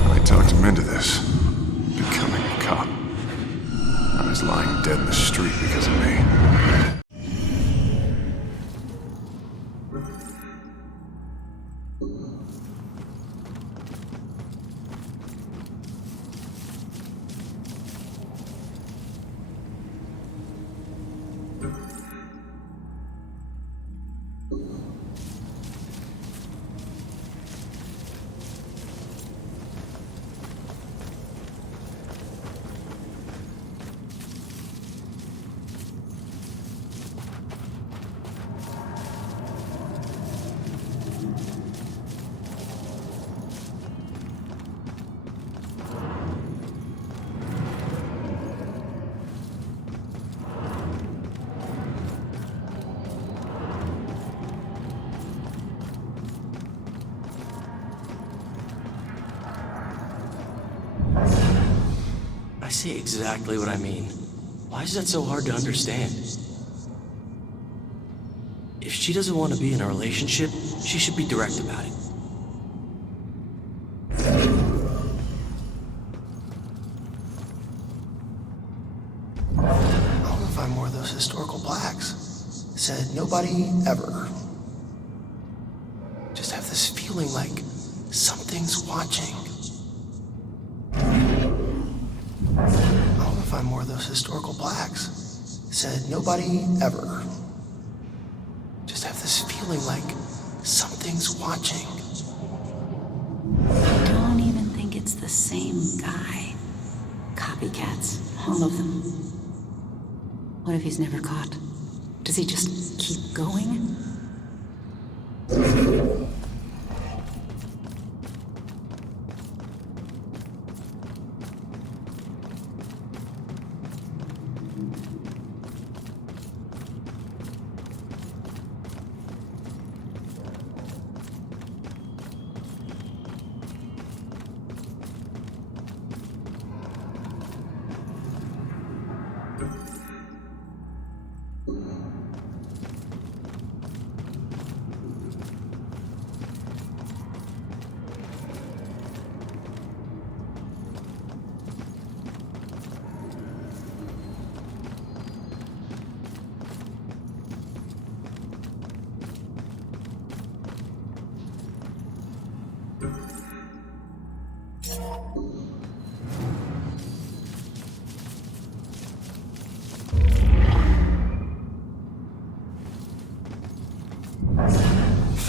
I talked him into this. Becoming a cop. I was lying dead in the street because of me. I see exactly what I mean. Why is that so hard to understand? If she doesn't want to be in a relationship, she should be direct about it. I want to find more of those historical plaques. Said nobody ever. Just have this feeling like something's watching. I want to find more of those historical plaques. Said nobody ever. Just have this feeling like something's watching. I don't even think it's the same guy. Copycats, all of them. What if he's never caught? Does he just keep going?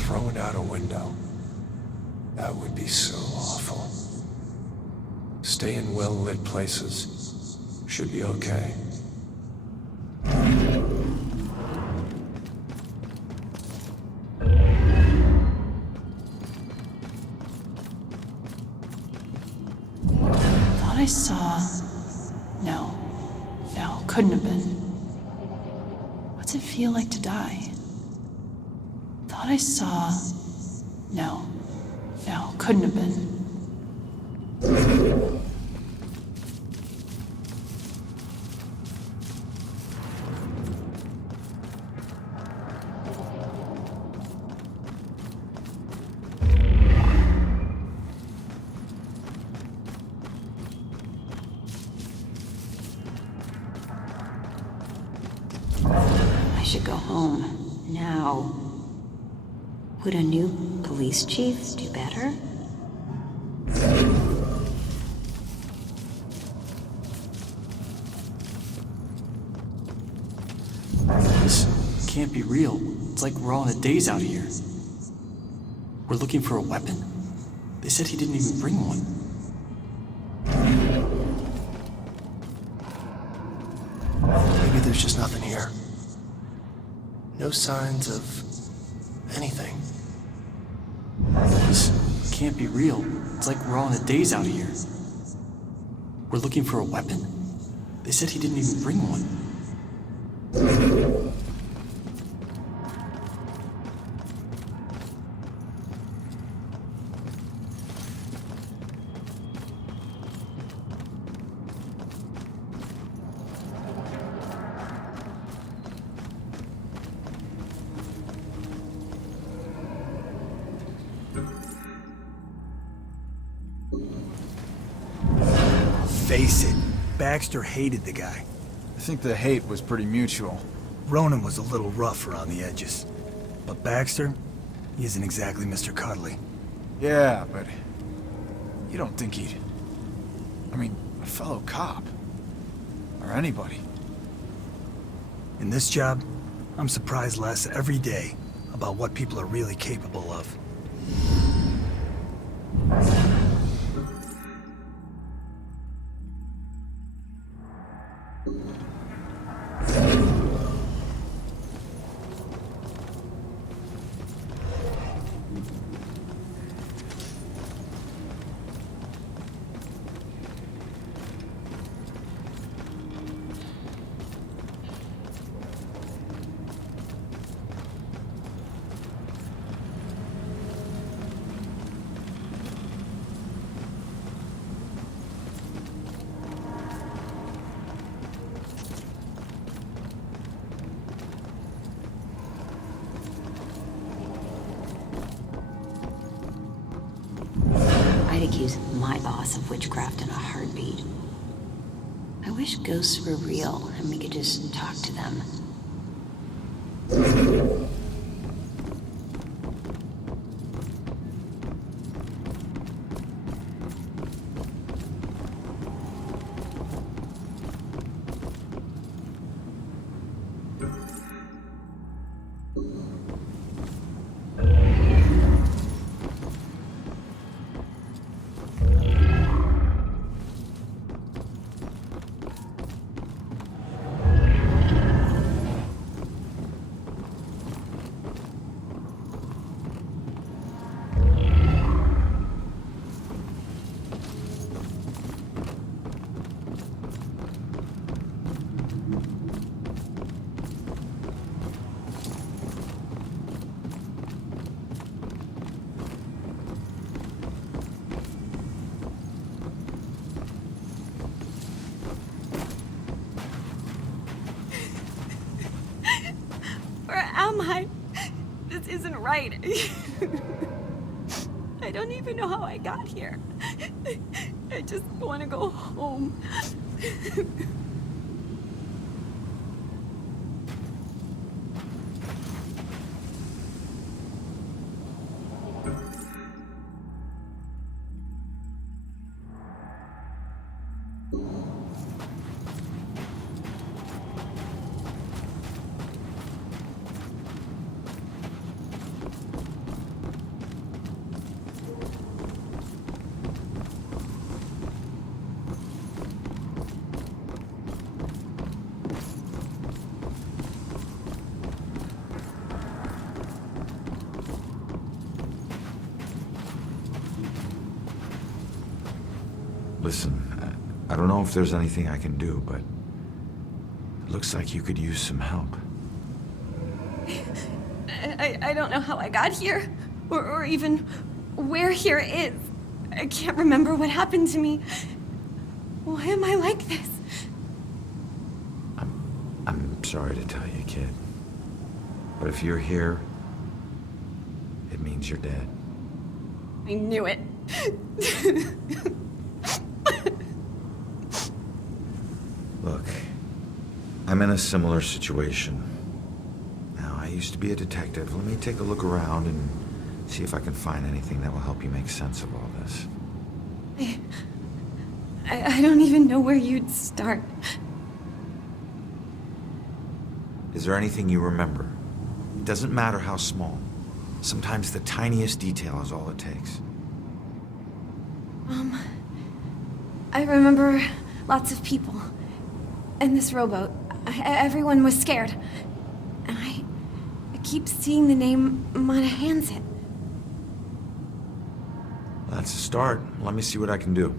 Thrown out a window. That would be so awful. Stay in well-lit places. Should be okay. Thought I saw... No, couldn't have been. What's it feel like to die? Thought I saw... No, couldn't have been. I should go home. Now. Would a new police chief do better? This can't be real. It's like we're all in a daze out here. We're looking for a weapon? They said he didn't even bring one. Maybe there's just nothing here. No signs of anything. This can't be real. It's like we're all in a daze out here. We're looking for a weapon? They said he didn't even bring one. Face it, Baxter hated the guy. I think the hate was pretty mutual. Ronan was a little rough around the edges. But Baxter, he isn't exactly Mr. Cuddly. Yeah, but you don't think he'd... I mean, a fellow cop. Or anybody. In this job, I'm surprised less every day about what people are really capable of. I'd accuse my boss of witchcraft in a heartbeat. I wish ghosts were real and we could just talk to them. This isn't right. I don't even know how I got here. I just want to go home. Listen, I don't know if there's anything I can do, but it looks like you could use some help. I don't know how I got here, or even where here is. I can't remember what happened to me. Why am I like this? I'm sorry to tell you, kid. But if you're here, it means you're dead. I knew it. Look, I'm in a similar situation. Now, I used to be a detective. Let me take a look around and see if I can find anything that will help you make sense of all this. I don't even know where you'd start. Is there anything you remember? It doesn't matter how small. Sometimes the tiniest detail is all it takes. I remember lots of people. And this rowboat. Everyone was scared. And I keep seeing the name Monahan's. That's a start. Let me see what I can do.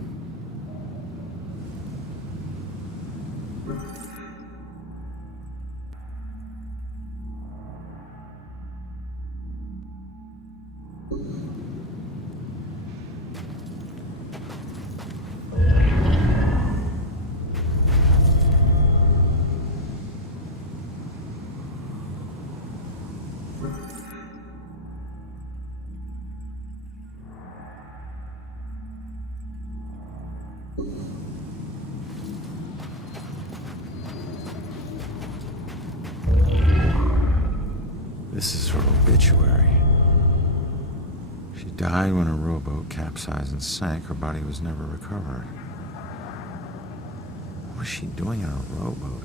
This is her obituary. She died when a rowboat capsized and sank. Her body was never recovered. What was she doing in a rowboat?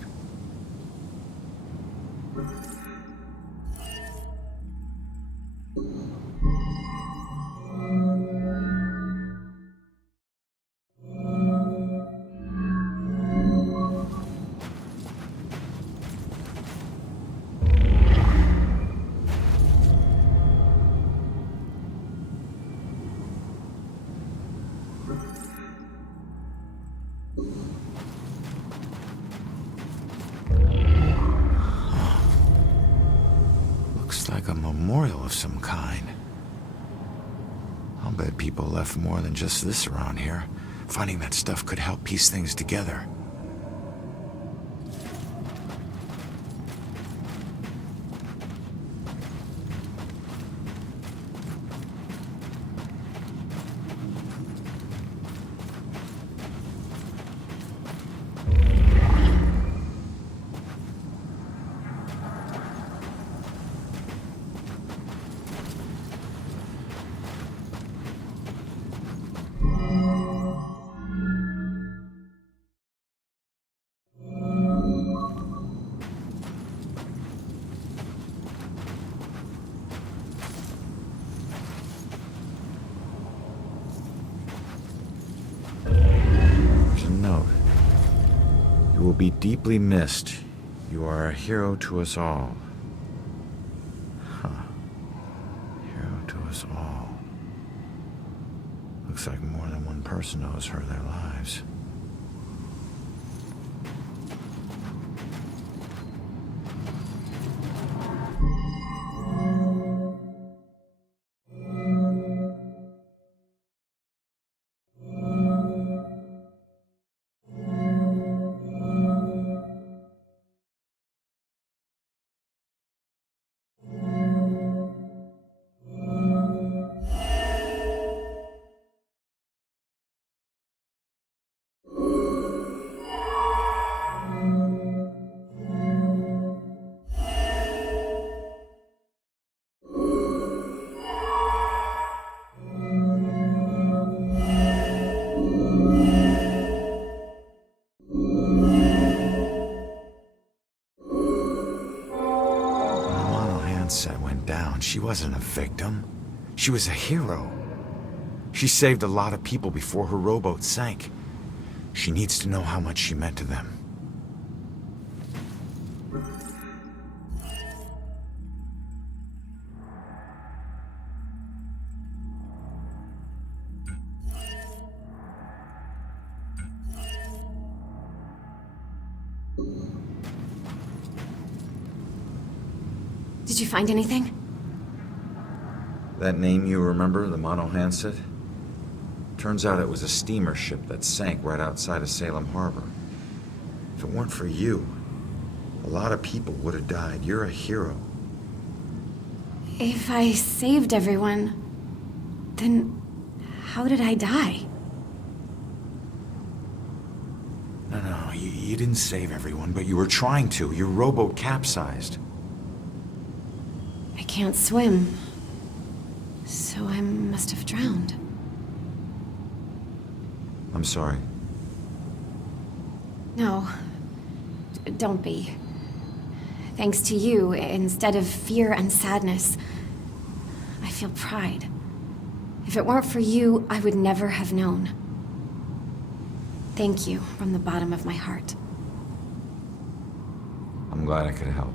Looks like a memorial of some kind. I'll bet people left more than just this around here. Finding that stuff could help piece things together. You will be deeply missed. You are a hero to us all. Huh. Hero to us all. Looks like more than one person owes her their lives. She wasn't a victim. She was a hero. She saved a lot of people before her rowboat sank. She needs to know how much she meant to them. Did you find anything? That name you remember, the Mono Handset? Turns out it was a steamer ship that sank right outside of Salem Harbor. If it weren't for you, a lot of people would have died. You're a hero. If I saved everyone, then how did I die? No, you didn't save everyone, but you were trying to. Your rowboat capsized. I can't swim. So I must have drowned. I'm sorry. No. Don't be. Thanks to you, instead of fear and sadness, I feel pride. If it weren't for you, I would never have known. Thank you from the bottom of my heart. I'm glad I could help.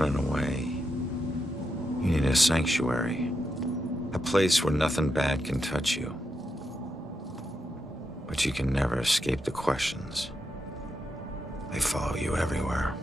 running away. You need a sanctuary. A place where nothing bad can touch you. But you can never escape the questions. They follow you everywhere.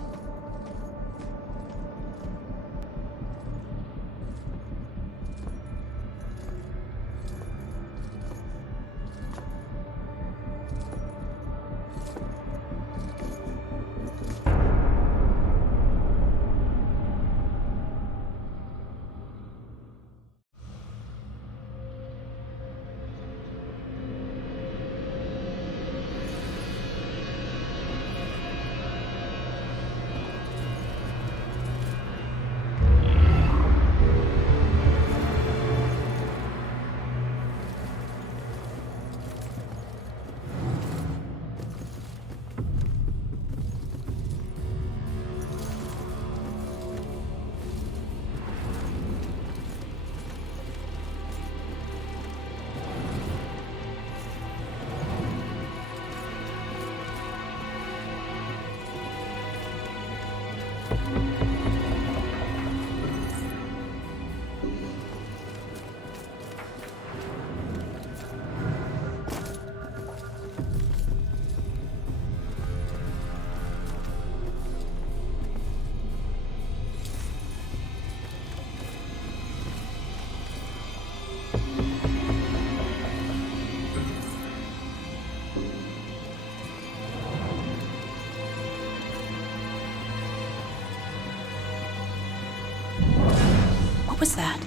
What was that?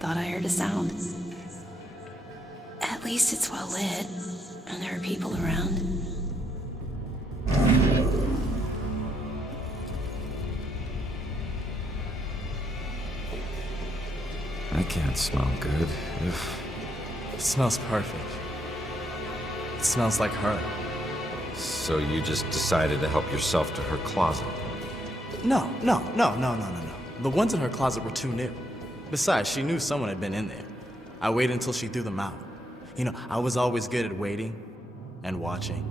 Thought I heard a sound. At least it's well lit, and there are people around. I can't smell good. Ugh. It smells perfect. It smells like her. So you just decided to help yourself to her closet? No. The ones in her closet were too new. Besides, she knew someone had been in there. I waited until she threw them out. You know, I was always good at waiting and watching.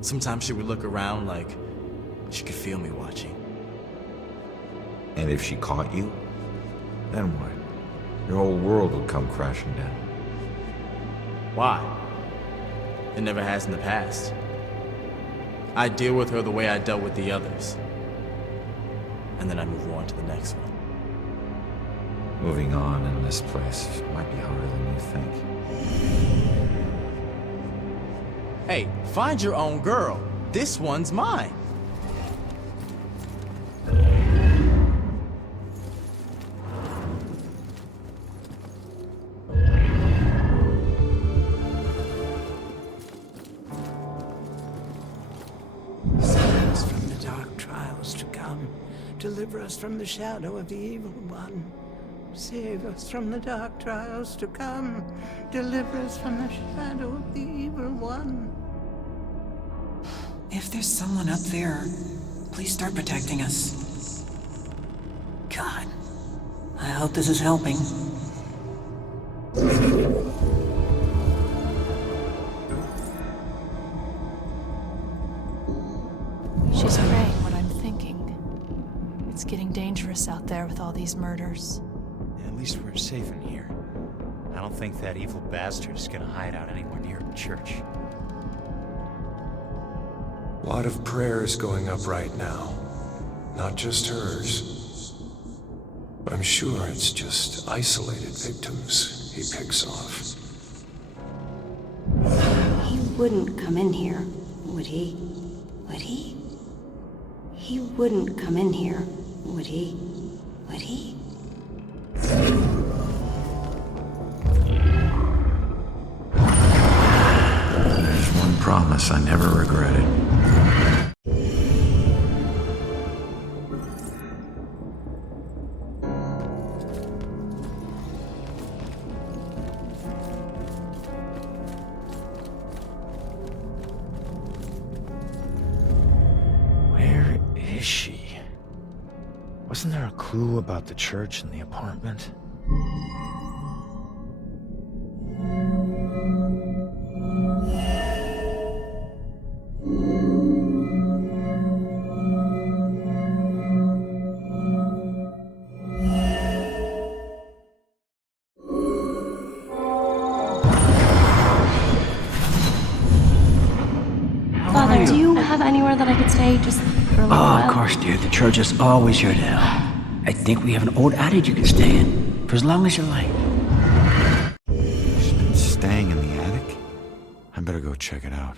Sometimes she would look around like she could feel me watching. And if she caught you, then what? Your whole world would come crashing down. Why? It never has in the past. I deal with her the way I dealt with the others. And then I move on to the next one. Moving on in this place might be harder than you think. Hey, find your own girl. This one's mine. Save us from the dark trials to come. Deliver us from the shadow of the evil one. Save us from the dark trials to come. Deliver us from the shadow of the evil one. If there's someone up there, please start protecting us. God, I hope this is helping. She's praying what I'm thinking. It's getting dangerous out there with all these murders. At least we're safe in here. I don't think that evil bastard is gonna hide out anywhere near the church. A lot of prayers going up right now. Not just hers. I'm sure it's just isolated victims he picks off. He wouldn't come in here, would he? Would he? He wouldn't come in here, would he? Would he? There's one promise I never regretted. Where is she? Wasn't there a clue about the church in the apartment? anywhere that I could stay just for a little while? Of course, dear. The church is always here to help. I think we have an old attic you can stay in for as long as you like. She's been staying in the attic? I better go check it out.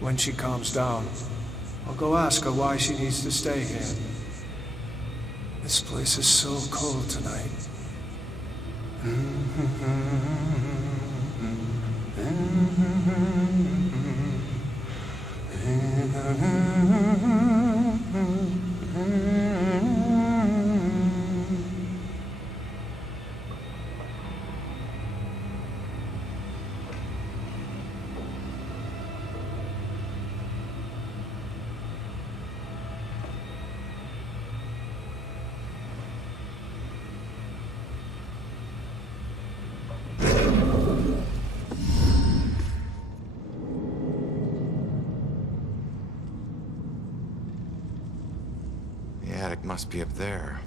When she calms down, I'll go ask her why she needs to stay here. This place is so cold tonight. The attic must be up there.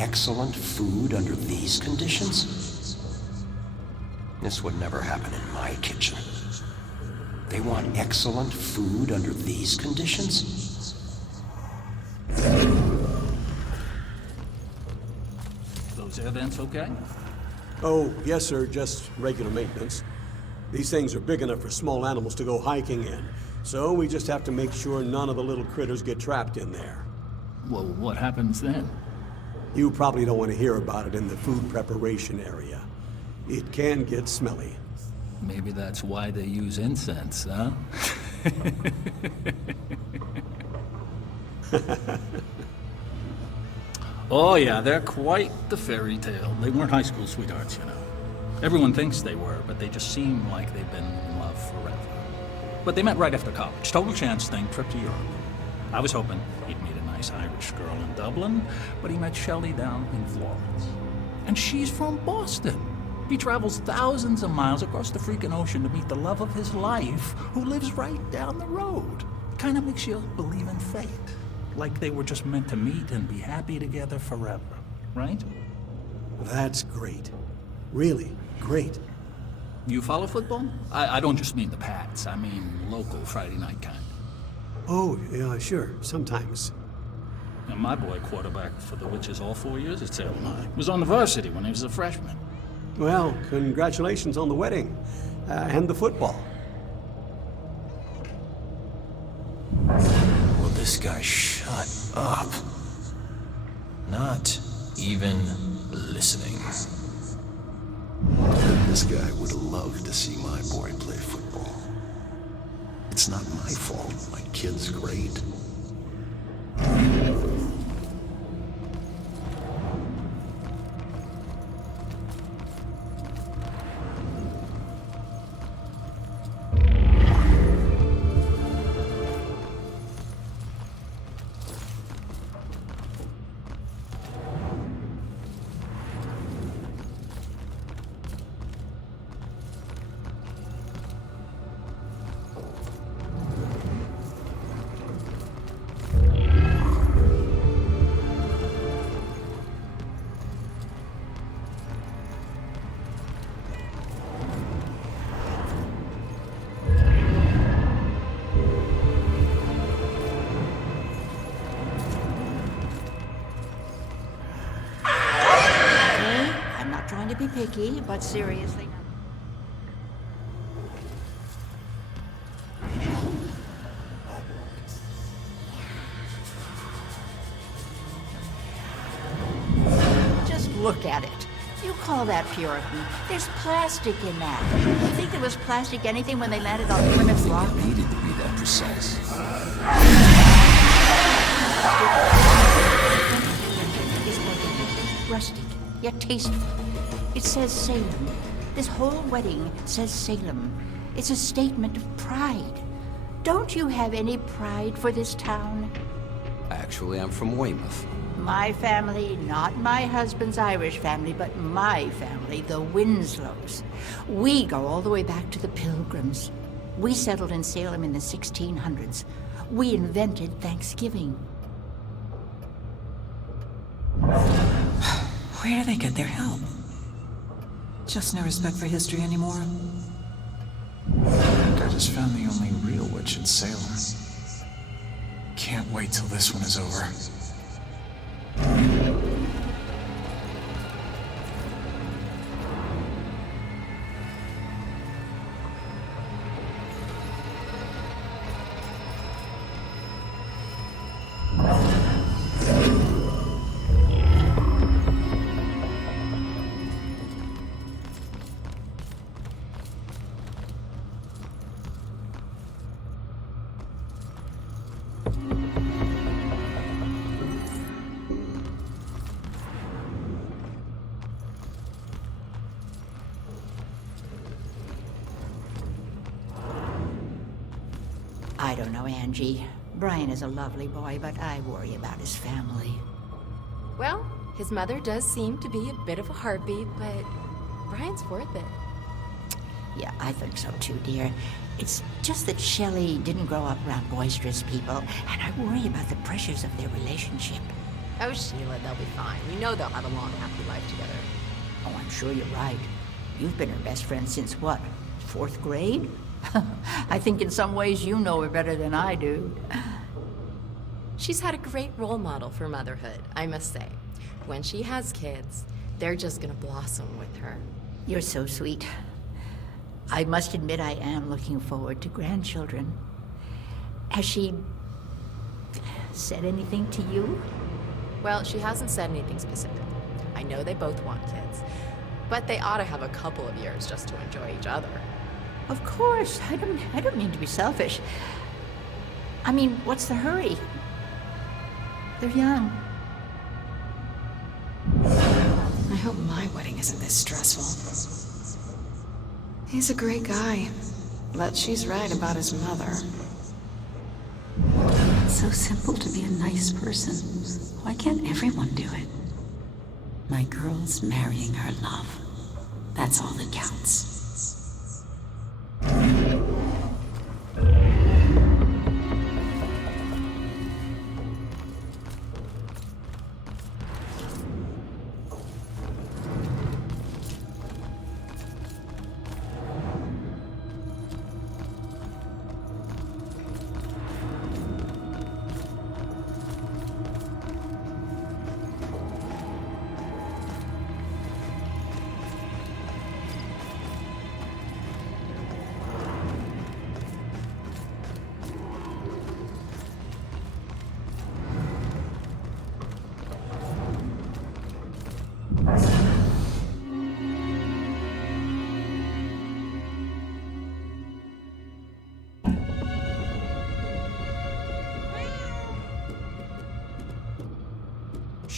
Excellent food under these conditions? This would never happen in my kitchen. They want excellent food under these conditions? Those air vents okay? Oh, yes, sir. Just regular maintenance. These things are big enough for small animals to go hiking in. So we just have to make sure none of the little critters get trapped in there. Well, what happens then? You probably don't want to hear about it in the food preparation area. It can get smelly. Maybe that's why they use incense, huh? Oh yeah, they're quite the fairy tale. They weren't high school sweethearts, you know. Everyone thinks they were, but they just seem like they've been in love forever. But they met right after college. Total chance thing, trip to Europe. I was hoping he'd meet a nice Irish girl in Dublin, but he met Shelley down in Florence. And she's from Boston. He travels thousands of miles across the freaking ocean to meet the love of his life, who lives right down the road. Kind of makes you believe in fate. Like they were just meant to meet and be happy together forever, right? That's great. Really great. You follow football? I don't just mean the Pats. I mean local Friday night kind. Oh, yeah, sure. Sometimes. And my boy quarterbacked for the Witches all 4 years at Salem High. Was on the varsity when he was a freshman. Well, congratulations on the wedding. And the football. Will this guy shut up? Not even listening. This guy would love to see my boy play football. It's not my fault. My kid's great. To be picky, but seriously. Just look at it. You call that Puritan? There's plastic in that. You think there was plastic anything when they landed on Plymouth Rock? It needed to be that precise. It's rustic, yet tasteful. It says Salem. This whole wedding says Salem. It's a statement of pride. Don't you have any pride for this town? Actually, I'm from Weymouth. My family, not my husband's Irish family, but my family, the Winslows. We go all the way back to the Pilgrims. We settled in Salem in the 1600s. We invented Thanksgiving. Where do they get their help? Just no respect for history anymore. I just found the only real witch in Salem. Can't wait till this one is over. I don't know, Angie. Brian is a lovely boy, but I worry about his family. Well, his mother does seem to be a bit of a heartbeat, but Brian's worth it. Yeah, I think so too, dear. It's just that Shelley didn't grow up around boisterous people, and I worry about the pressures of their relationship. Oh, Sheila, they'll be fine. You know they'll have a long, happy life together. Oh, I'm sure you're right. You've been her best friend since what, 4th grade? I think in some ways you know her better than I do. She's had a great role model for motherhood, I must say. When she has kids, they're just gonna blossom with her. You're so sweet. I must admit I am looking forward to grandchildren. Has she said anything to you? Well, she hasn't said anything specific. I know they both want kids, but they ought to have a couple of years just to enjoy each other. Of course. I don't mean to be selfish. I mean, what's the hurry? They're young. I hope my wedding isn't this stressful. He's a great guy, but she's right about his mother. It's so simple to be a nice person. Why can't everyone do it? My girl's marrying her love. That's all that counts.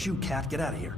Shoot, Cat, get out of here.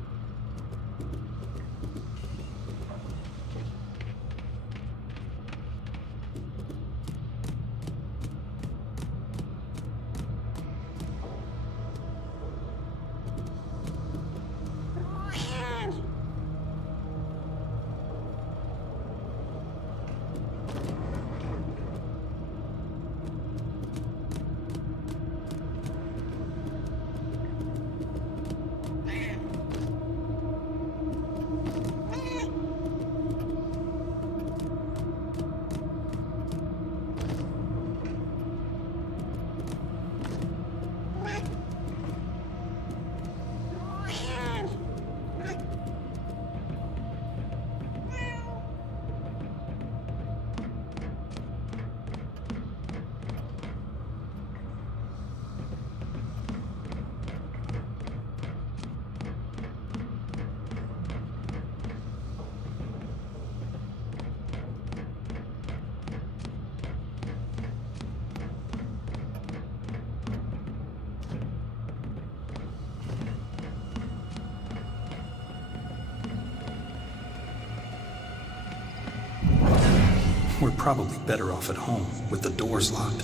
We're probably better off at home, with the doors locked.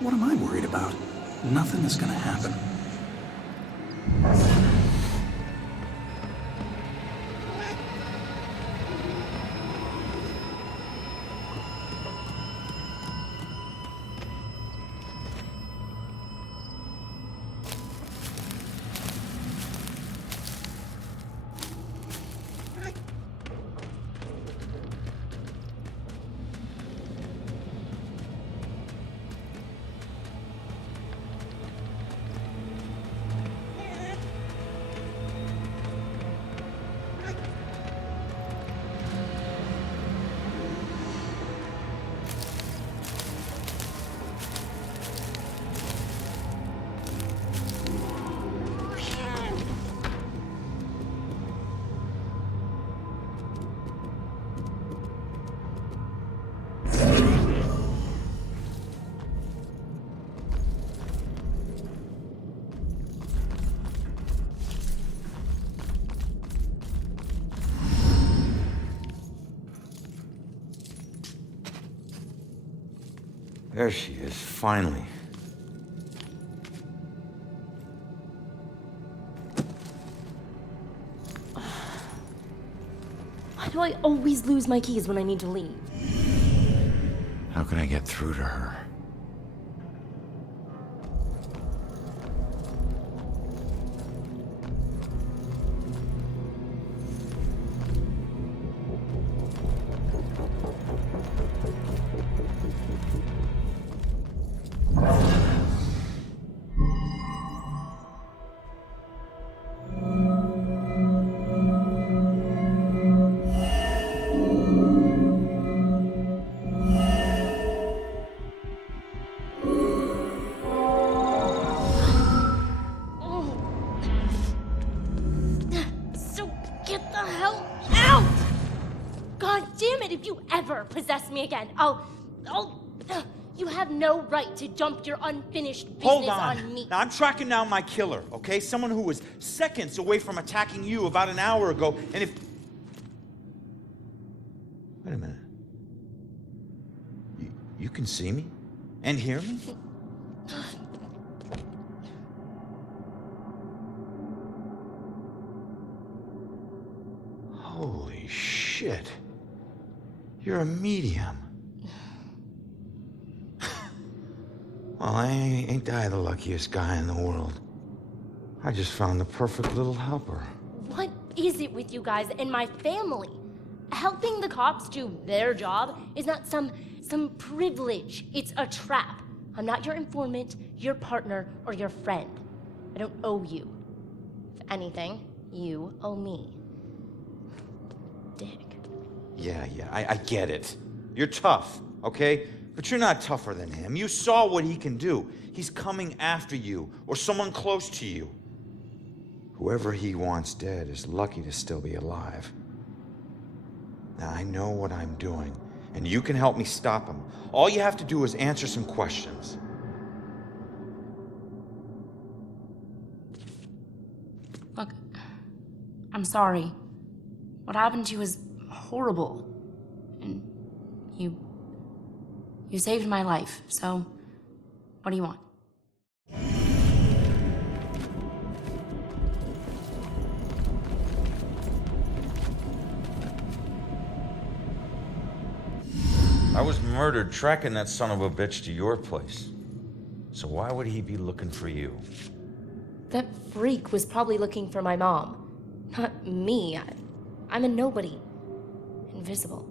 What am I worried about? Nothing is gonna happen. There she is, finally. Why do I always lose my keys when I need to leave? How can I get through to her? Possess me again. You have no right to dump your unfinished business Hold on me. Now, I'm tracking down my killer, okay? Someone who was seconds away from attacking you about an hour ago, and if... Wait a minute. You can see me? And hear me? Holy shit. You're a medium. Well, ain't I the luckiest guy in the world? I just found the perfect little helper. What is it with you guys and my family? Helping the cops do their job is not some privilege. It's a trap. I'm not your informant, your partner, or your friend. I don't owe you. If anything, you owe me. Dick. Yeah, I get it. You're tough, okay? But you're not tougher than him. You saw what he can do. He's coming after you, or someone close to you. Whoever he wants dead is lucky to still be alive. Now, I know what I'm doing, and you can help me stop him. All you have to do is answer some questions. I'm sorry. What happened to you is horrible. And you saved my life, so what do you want? I was murdered tracking that son of a bitch to your place. So why would he be looking for you? That freak was probably looking for my mom. Not me. I'm a nobody. Invisible.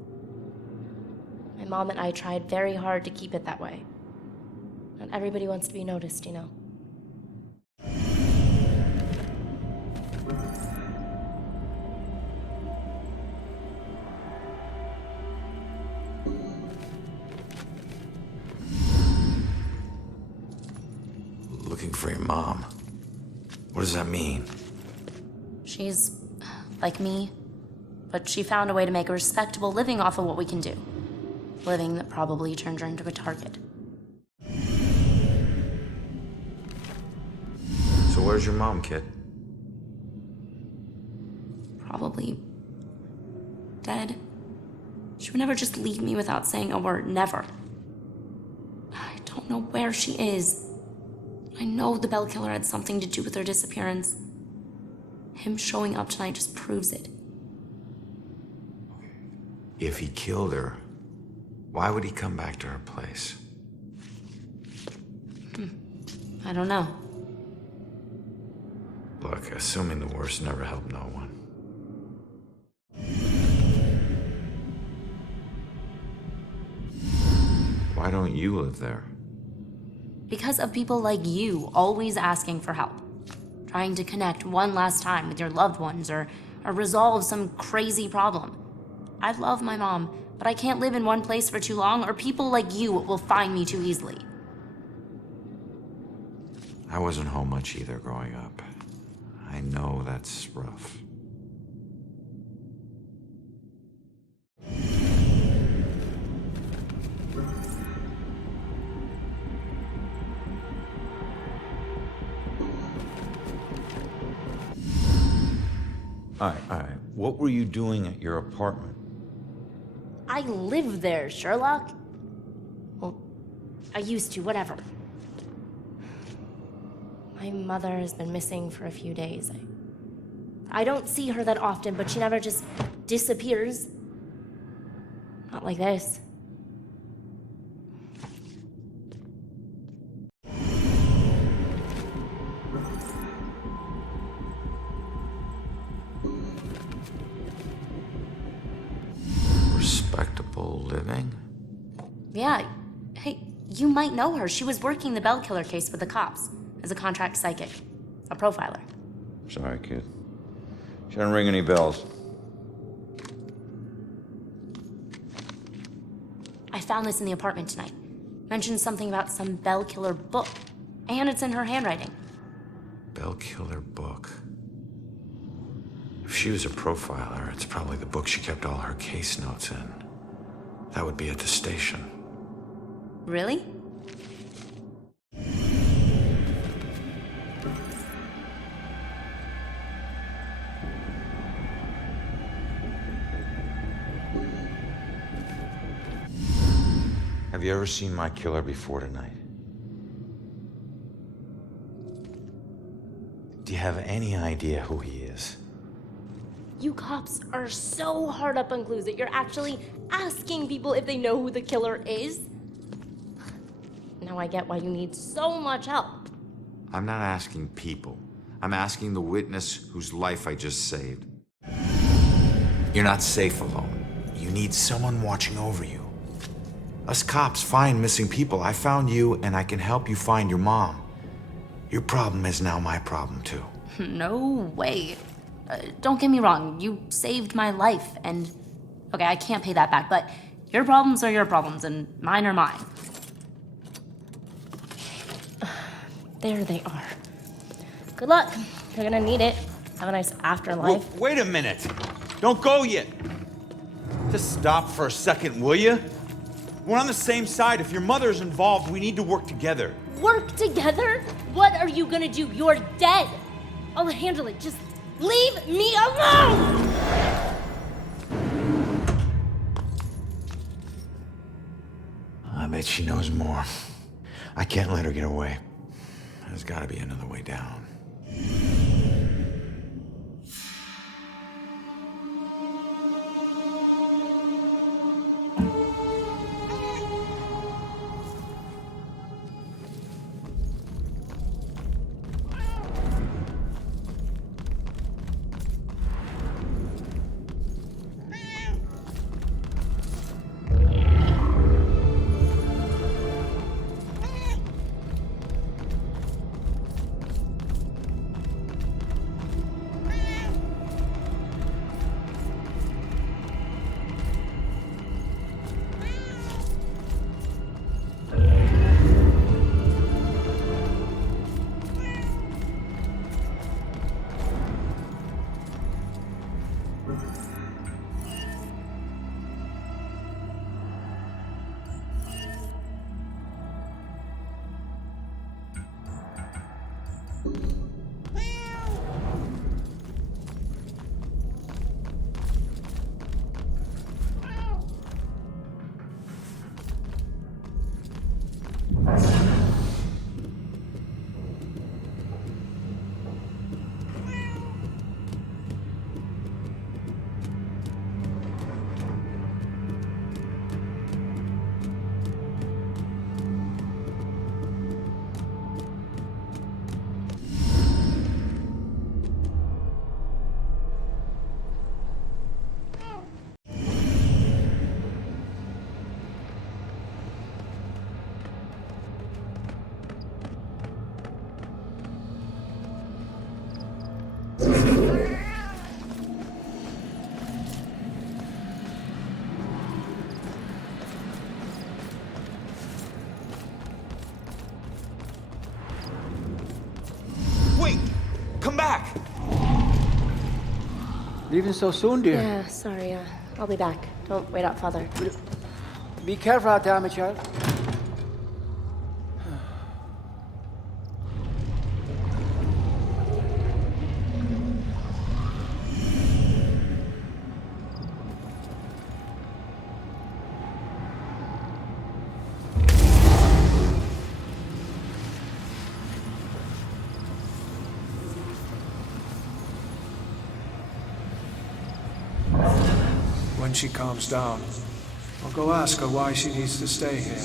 My mom and I tried very hard to keep it that way. Not everybody wants to be noticed, you know. Looking for your mom. What does that mean? She's like me, but she found a way to make a respectable living off of what we can do. Living that probably turned her into a target. So where's your mom, kid? Probably dead. She would never just leave me without saying a word, never. I don't know where she is. I know the Bell Killer had something to do with her disappearance. Him showing up tonight just proves it. If he killed her, why would he come back to her place? I don't know. Look, assuming the worst never helped no one. Why don't you live there? Because of people like you always asking for help. Trying to connect one last time with your loved ones or resolve some crazy problem. I love my mom, but I can't live in one place for too long or people like you will find me too easily. I wasn't home much either growing up. I know that's rough. All right. What were you doing at your apartment? I live there, Sherlock. Well, I used to, whatever. My mother has been missing for a few days. I don't see her that often, but she never just disappears. Not like this. Respectable living? Yeah, hey, you might know her. She was working the Bell Killer case with the cops as a contract psychic, a profiler. Sorry, kid. She didn't ring any bells. I found this in the apartment tonight. Mentioned something about some Bell Killer book, and it's in her handwriting. Bell Killer book. If she was a profiler, it's probably the book she kept all her case notes in. That would be at the station. Really? Have you ever seen my killer before tonight? Do you have any idea who he is? You cops are so hard up on clues that you're actually asking people if they know who the killer is. Now I get why you need so much help. I'm not asking people. I'm asking the witness whose life I just saved. You're not safe alone. You need someone watching over you. Us cops find missing people. I found you, and I can help you find your mom. Your problem is now my problem, too. No way. Don't get me wrong, you saved my life, and okay, I can't pay that back, but your problems are your problems, and mine are mine. There they are. Good luck. You're gonna need it. Have a nice afterlife. Whoa, wait a minute. Don't go yet. Just stop for a second, will you? We're on the same side. If your mother's involved, we need to work together. Work together? What are you gonna do? You're dead. I'll handle it. Just Leave me alone! I bet she knows more. I can't let her get away. There's gotta be another way down. Wait! Come back! Leaving so soon, dear? Yeah, sorry. I'll be back. Don't wait out, Father. Be careful out there, my child. When she calms down, I'll go ask her why she needs to stay here.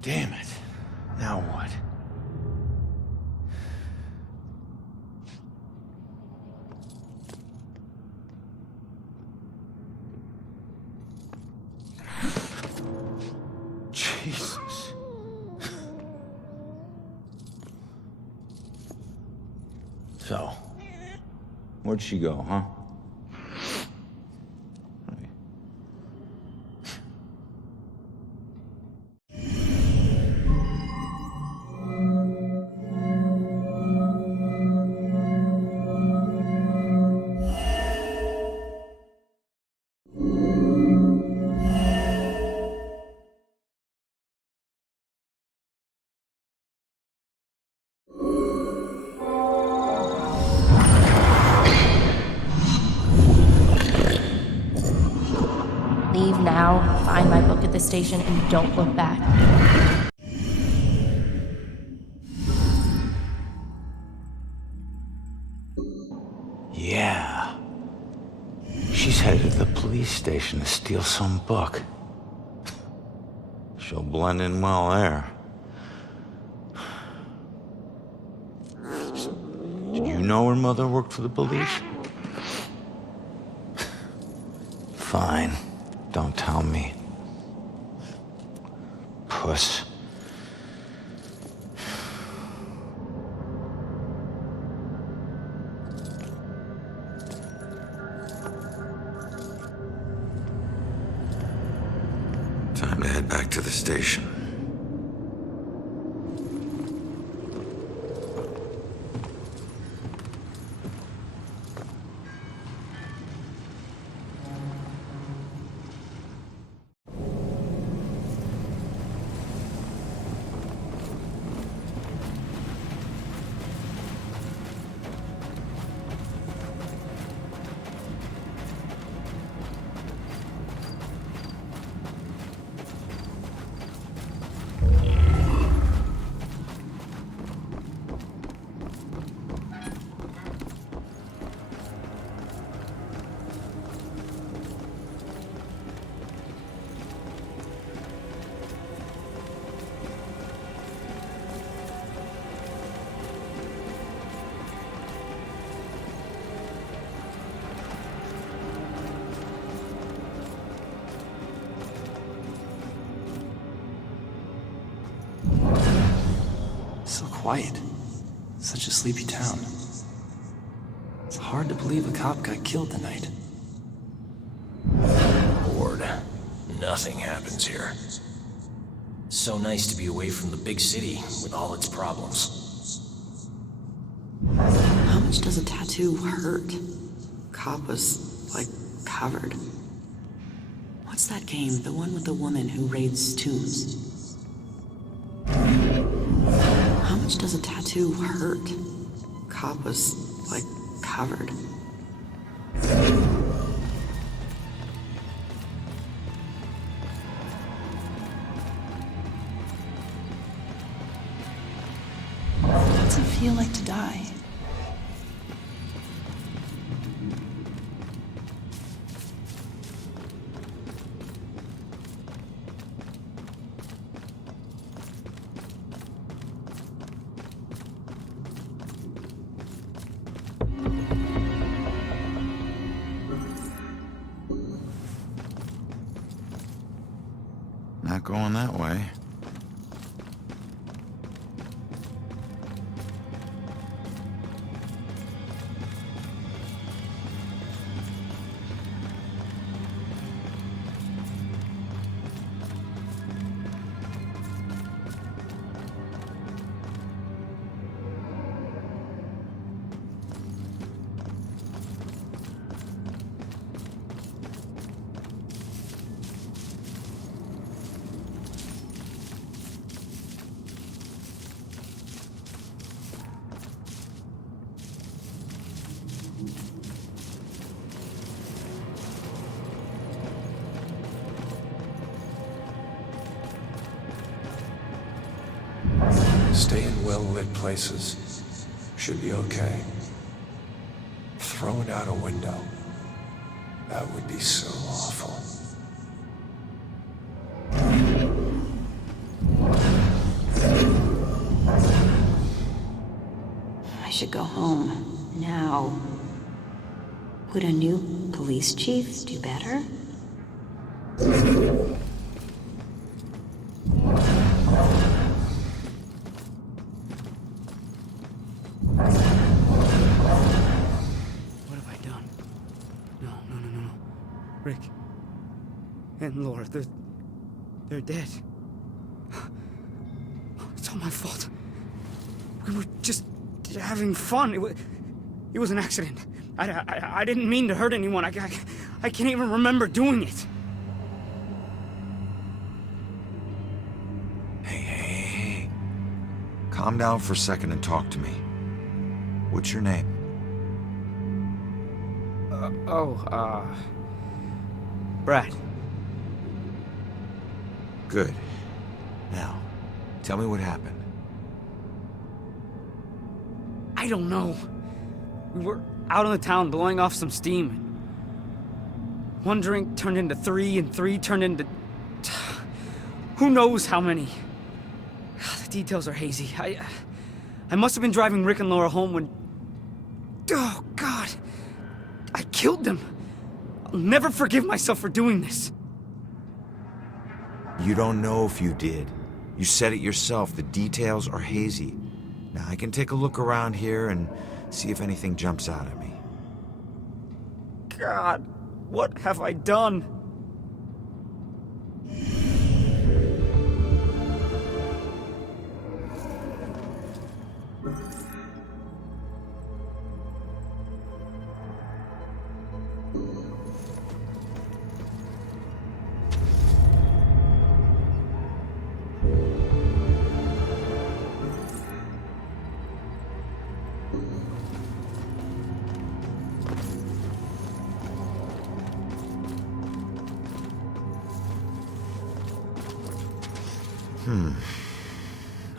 Damn it. Now what? Jesus. So, where'd she go, huh? now, find my book at the station and don't look back. Yeah. She's headed to the police station to steal some book. She'll blend in well there. Did you know her mother worked for the police? Fine. Don't tell me. Puss. Time to head back to the station. So quiet. Such a sleepy town. It's hard to believe a cop got killed tonight. Bored. Nothing happens here. So nice to be away from the big city with all its problems. How much does a tattoo hurt? Cop was, like, covered. What's that game? The one with the woman who raids tombs? How much does a tattoo hurt? Cop was, like, covered. What's it feel like to die? Not going that way. Stay in well-lit places. Should be okay. Throw it out a window. That would be so awful. I should go home. Now. Would a new police chief do better? Rick and Laura, they're dead. It's all my fault. We were just having fun. It was an accident. I didn't mean to hurt anyone. I can't even remember doing it. Hey. Calm down for a second and talk to me. What's your name? Brad. Good. Now, tell me what happened. I don't know. We were out in the town blowing off some steam. One drink turned into three, and three turned into... who knows how many. The details are hazy. I must have been driving Rick and Laura home when... oh, God. I killed them. I'll never forgive myself for doing this. You don't know if you did. You said it yourself. The details are hazy. Now, I can take a look around here and see if anything jumps out at me. God, what have I done?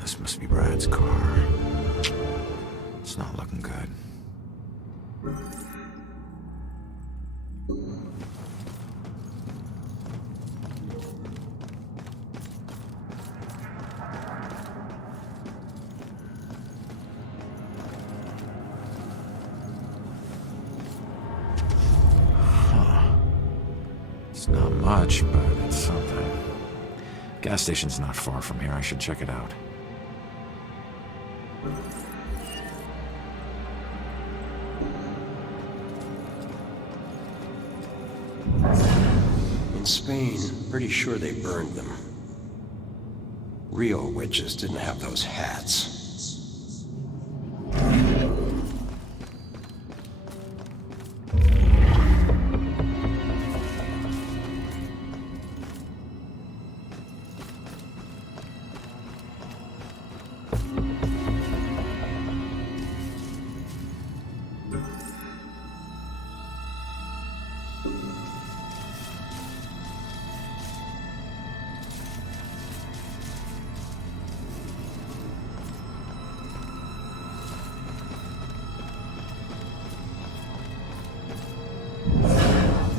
This must be Brad's car. It's not looking good. It's not much, but it's something. Gas station's not far from here. I should check it out. In Spain, pretty sure they burned them. Real witches didn't have those hats.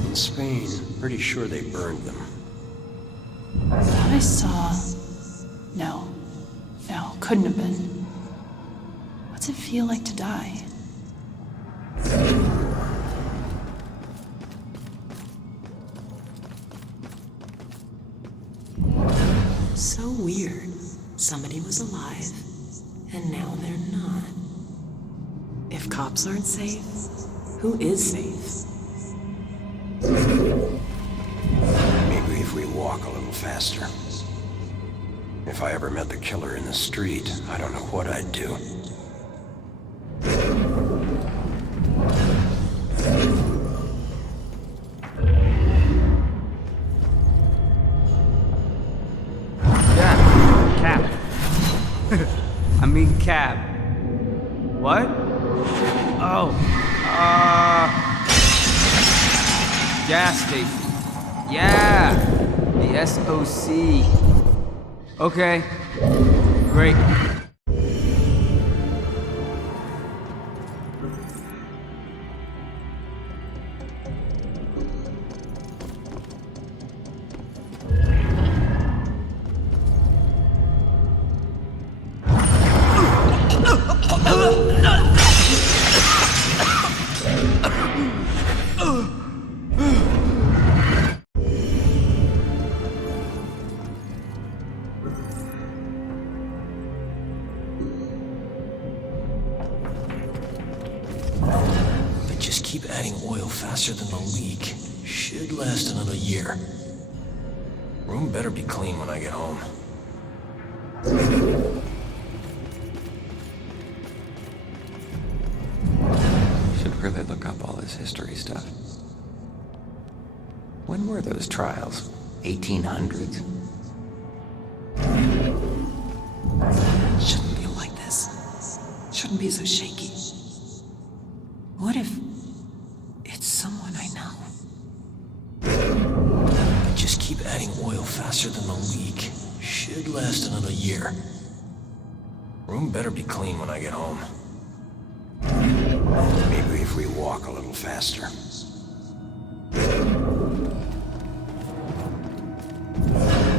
In Spain, pretty sure they burned them. I thought I saw... No, couldn't have been. What's it feel like to die? So weird. Somebody was alive, and now they're not. If cops aren't safe, who is safe? Maybe if we walk a little faster. If I ever met the killer in the street, I don't know what I'd do. Cap. I mean cab. What? Oh. Gas station. Yeah. The SOC. Okay. Great. Keep adding oil faster than the leak. Should last another year. Room better be clean when I get home. Should really look up all this history stuff. When were those trials? 1800s? Shouldn't feel like this. Shouldn't be so shaky. What if it's someone I know? Just keep keep adding oil faster than the leak. Should last another year. Room better be clean when I get home. Maybe if we walk a little faster.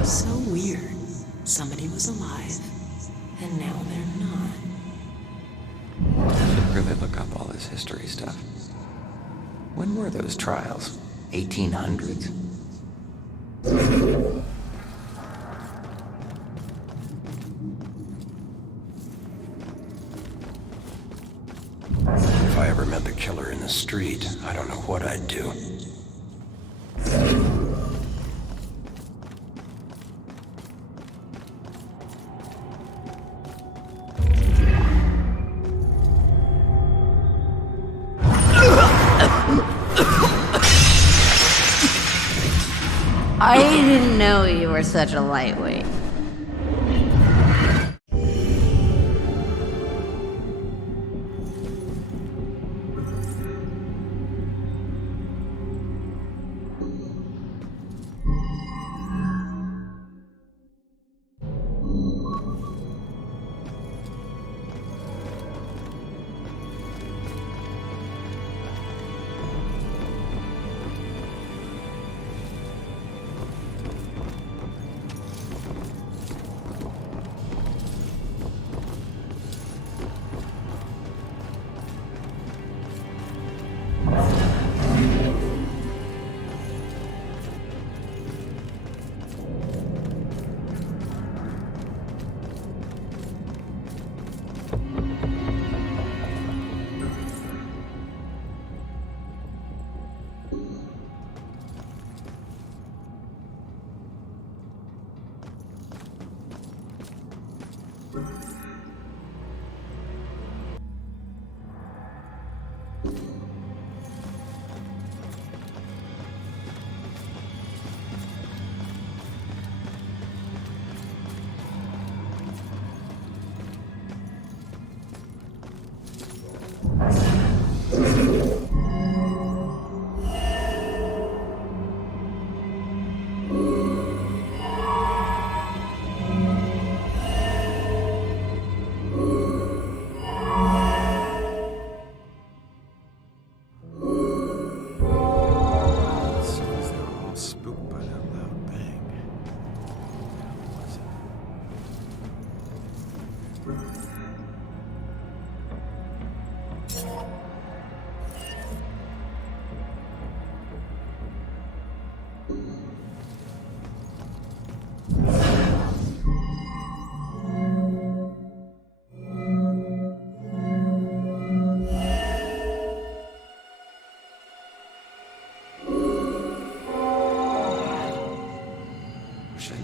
So weird. Somebody was alive, and now they're not. Should really look up all this history stuff. When were those trials? 1800s? If I ever met the killer in the street, I don't know what I'd do. I didn't know you were such a lightweight.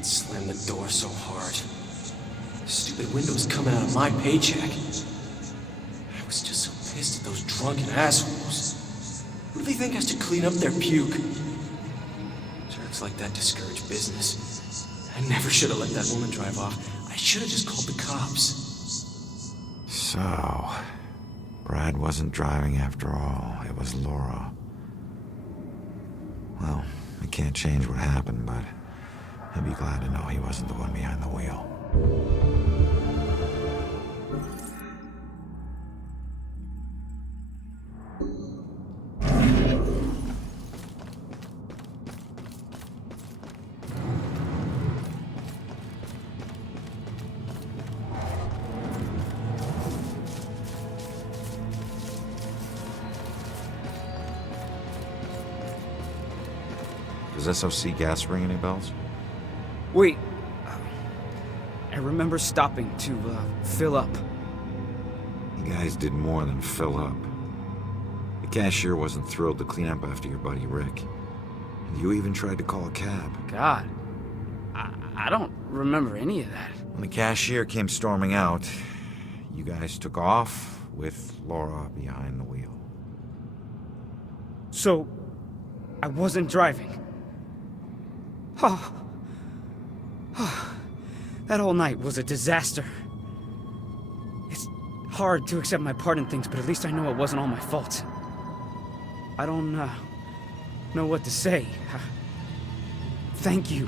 Slammed the door so hard. The stupid window's coming out of my paycheck. I was just so pissed at those drunken assholes. Who do they think has to clean up their puke? Jerks like that discourage business. I never should have let that woman drive off. I should have just called the cops. So, Brad wasn't driving after all. It was Laura. Well, I can't change what happened, but I'd be glad to know he wasn't the one behind the wheel. Does SOC gas ring any bells? Wait. I remember stopping to, fill up. You guys did more than fill up. The cashier wasn't thrilled to clean up after your buddy Rick. And you even tried to call a cab. God. I don't remember any of that. When the cashier came storming out, you guys took off with Laura behind the wheel. So, I wasn't driving. Oh. That whole night was a disaster. It's hard to accept my part in things, but at least I know it wasn't all my fault. I don't know what to say. Thank you.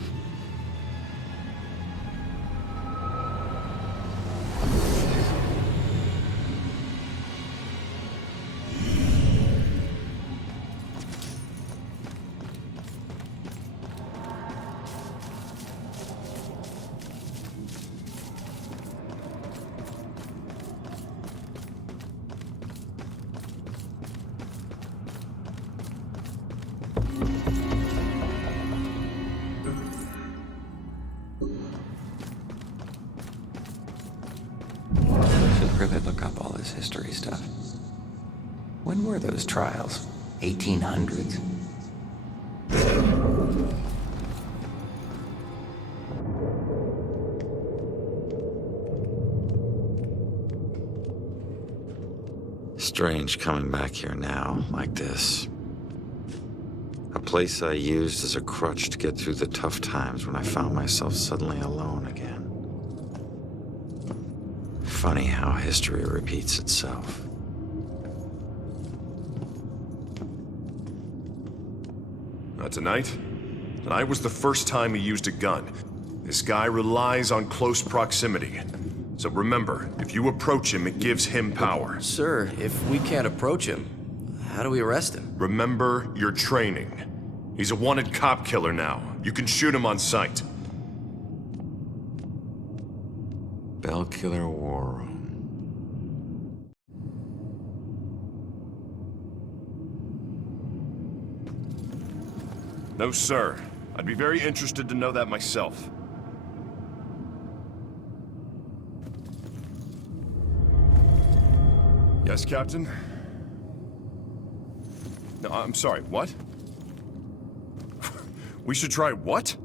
Should really look up all this history stuff. When were those trials? 1800s? Strange coming back here now, like this. A place I used as a crutch to get through the tough times when I found myself suddenly alone again. Funny how history repeats itself. Tonight? Tonight was the first time he used a gun. This guy relies on close proximity. So remember, if you approach him, it gives him power. Sir, if we can't approach him, how do we arrest him? Remember your training. He's a wanted cop killer now. You can shoot him on sight. Bell Killer Aurum. No, sir. I'd be very interested to know that myself. Yes, Captain? No, I'm sorry, what? We should try what?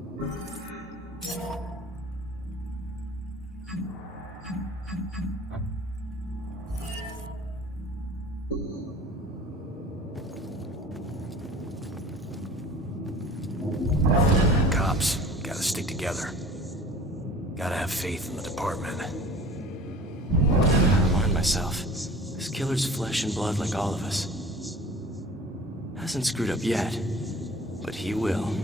Cops, gotta stick together. Gotta have faith in the department. I remind myself, this killer's flesh and blood like all of us. Hasn't screwed up yet, but he will.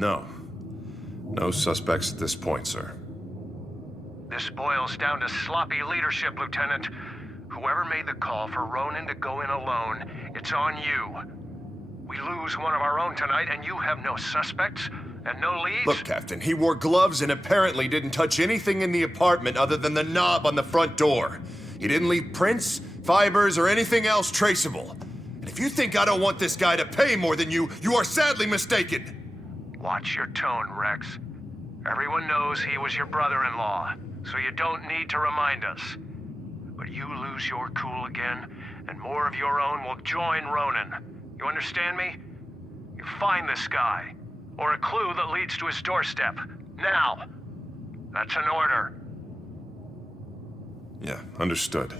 No. No suspects at this point, sir. This boils down to sloppy leadership, Lieutenant. Whoever made the call for Ronan to go in alone, it's on you. We lose one of our own tonight, and you have no suspects and no leads? Look, Captain, he wore gloves and apparently didn't touch anything in the apartment other than the knob on the front door. He didn't leave prints, fibers, or anything else traceable. And if you think I don't want this guy to pay more than you, you are sadly mistaken. Watch your tone, Rex. Everyone knows he was your brother-in-law, so you don't need to remind us. But you lose your cool again, and more of your own will join Ronan. You understand me? You find this guy, or a clue that leads to his doorstep. Now! That's an order. Yeah, understood.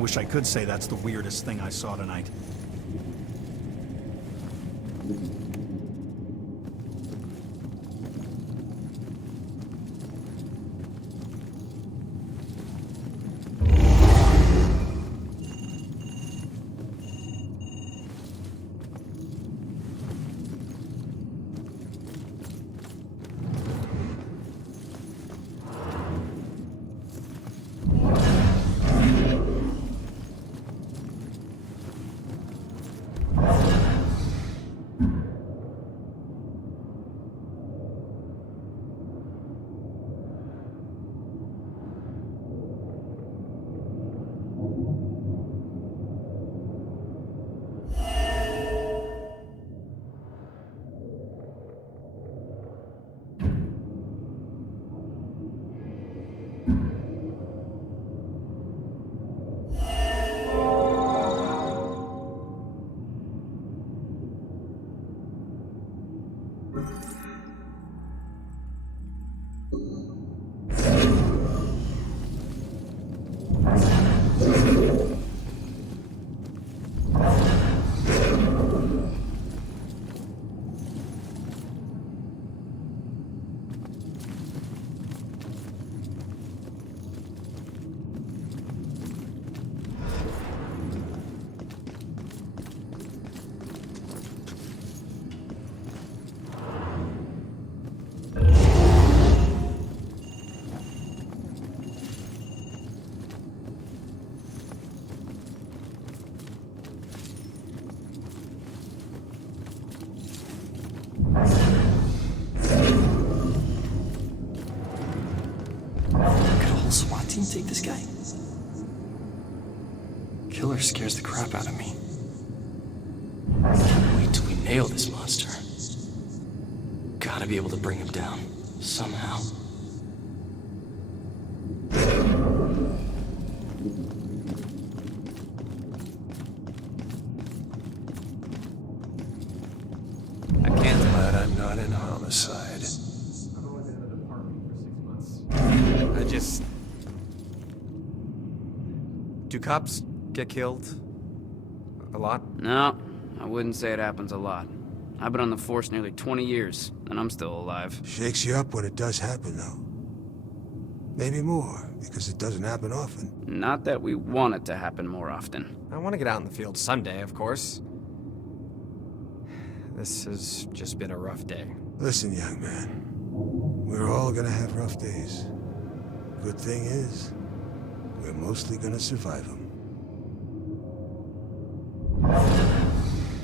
Wish I could say that's the weirdest thing I saw tonight. Team take this guy? Killer scares the crap out of me. Can't wait till we nail this monster. Gotta be able to bring him down, somehow. I can't. Glad I'm not in homicide. I've only been in the department for 6 months. I just... Do cops get killed a lot? No, I wouldn't say it happens a lot. I've been on the force nearly 20 years, and I'm still alive. Shakes you up when it does happen, though. Maybe more, because it doesn't happen often. Not that we want it to happen more often. I want to get out in the field someday, of course. This has just been a rough day. Listen, young man. We're all gonna have rough days. Good thing is, we're mostly gonna survive them.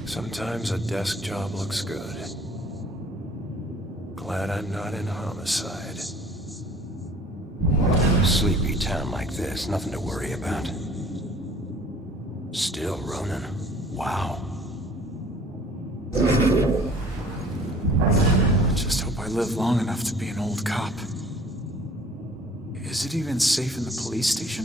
Sometimes a desk job looks good. Glad I'm not in homicide. Sleepy town like this, nothing to worry about. Still Ronin. Wow. I just hope I live long enough to be an old cop. Is it even safe in the police station?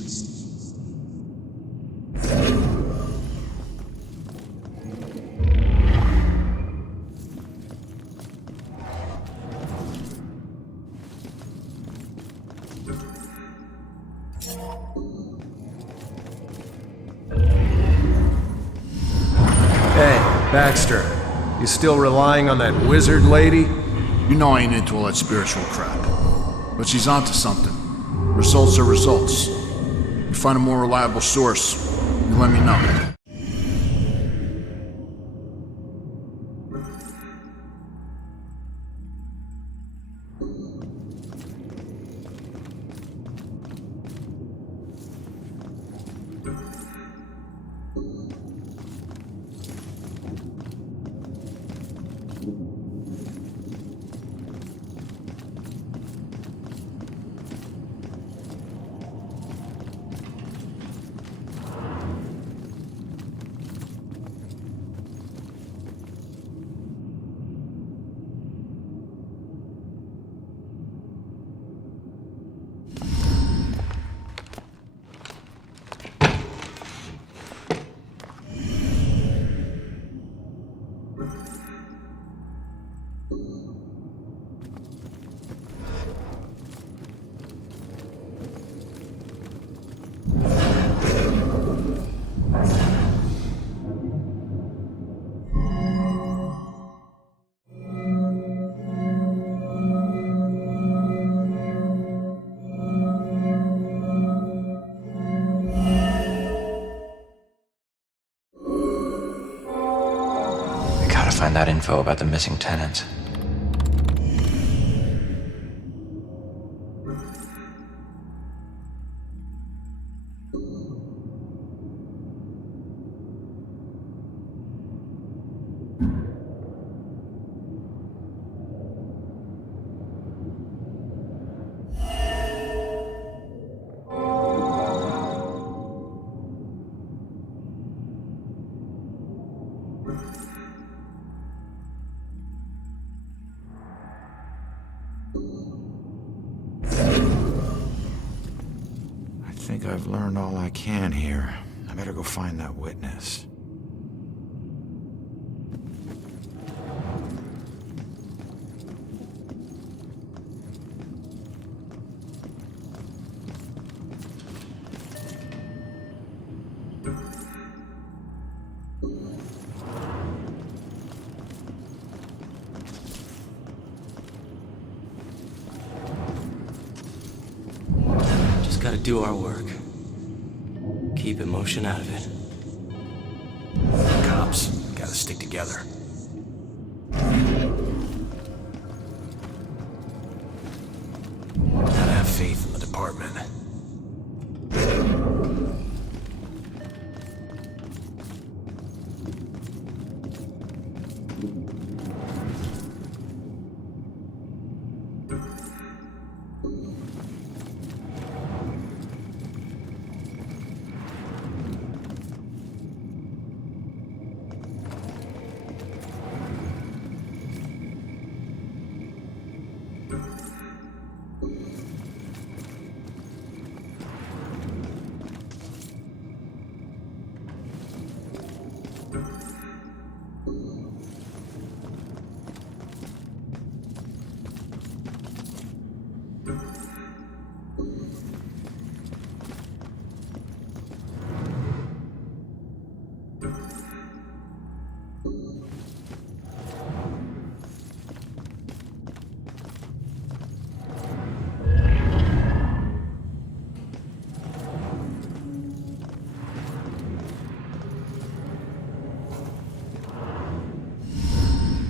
Hey, Baxter. You still relying on that wizard lady? You know I ain't into all that spiritual crap. But she's onto something. Results are results. You find a more reliable source, you let me know. find out info about the missing tenants. I think I've learned all I can here. I better go find that witness. Just gotta do our work. Keep emotion out of it. Cops gotta stick together. Gotta have faith in the department.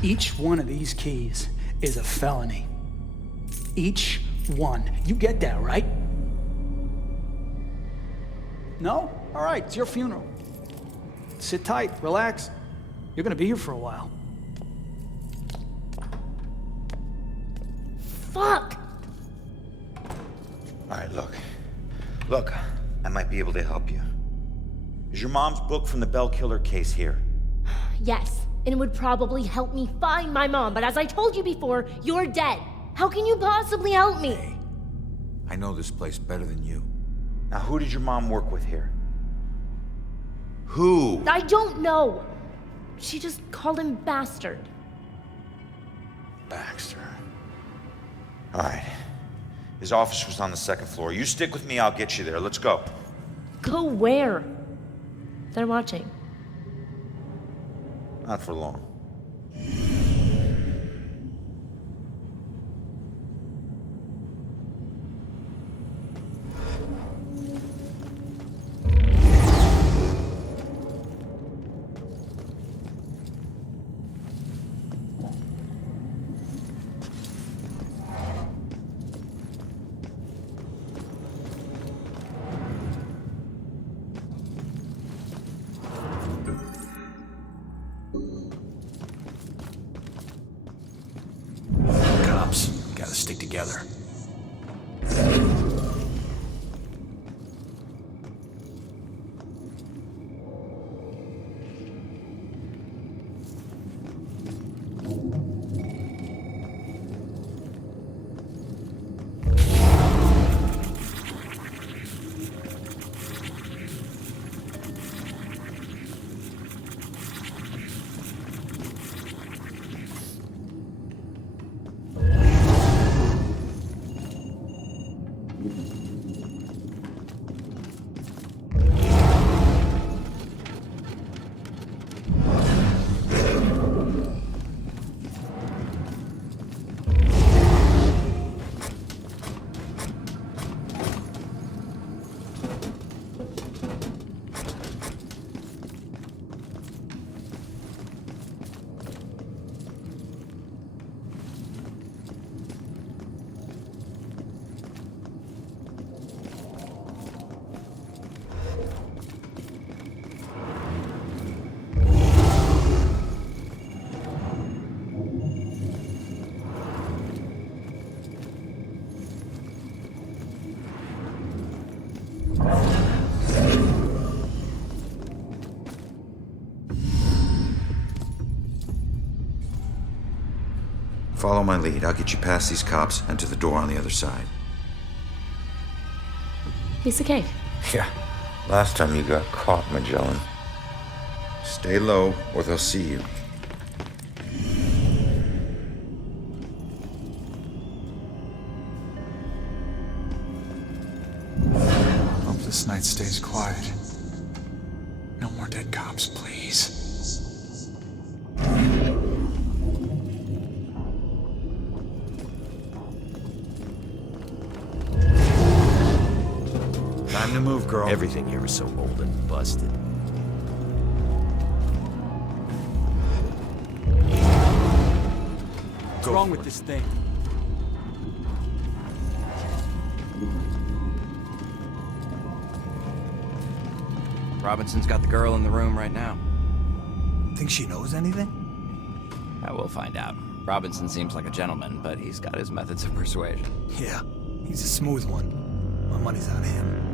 Each one of these keys is a felony. Each one. You get that, right? No? All right, it's your funeral. Sit tight, relax. You're gonna be here for a while. Fuck! Alright, look, I might be able to help you. Is your mom's book from the Bell Killer case here? Yes, and it would probably help me find my mom, but as I told you before, you're dead. How can you possibly help me? Hey, I know this place better than you. Now, who did your mom work with here? Who? I don't know. She just called him bastard. Baxter. Alright. His office was on the second floor. You stick with me, I'll get you there. Let's go. Go where? They're watching. Not for long. Gotta stick together. Follow my lead. I'll get you past these cops and to the door on the other side. Piece of cake. Yeah. Last time you got caught, Magellan. Stay low, or they'll see you. Hope this night stays quiet. No more dead cops, please. Time to move, girl. Everything here is so old and busted. What's wrong with this thing? Robinson's got the girl in the room right now. Think she knows anything? I will find out. Robinson seems like a gentleman, but he's got his methods of persuasion. Yeah, he's a smooth one. My money's on him.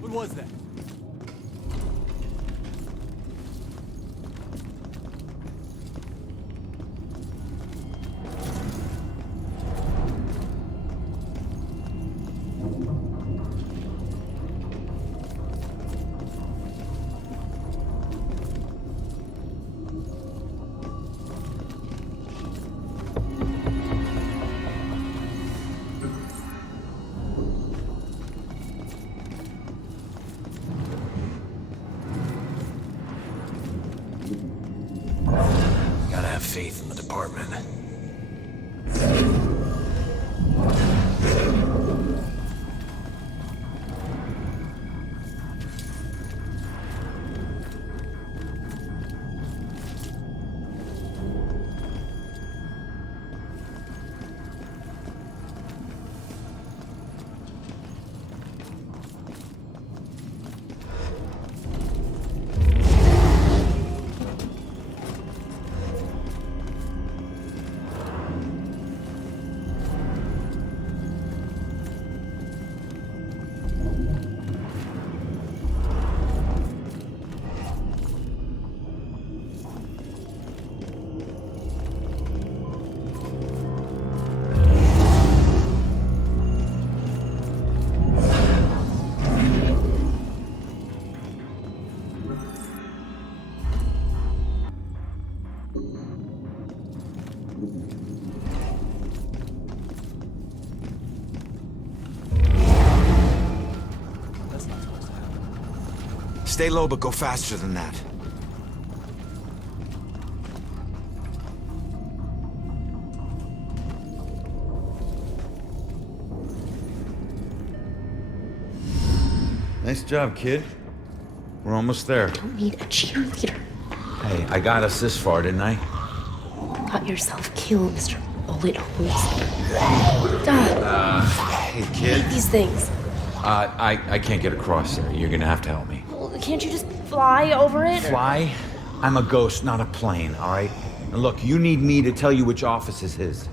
What was that? Gotta have faith in the department. Stay low, but go faster than that. Nice job, kid. We're almost there. Don't need a cheerleader. Hey, I got us this far, didn't I? Got yourself killed, Mr. Bullet Holes. Hey, kid. These things. I can't get across there. You're gonna have to help me. Well, can't you just fly over it? Fly? I'm a ghost, not a plane, all right? And look, you need me to tell you which office is his.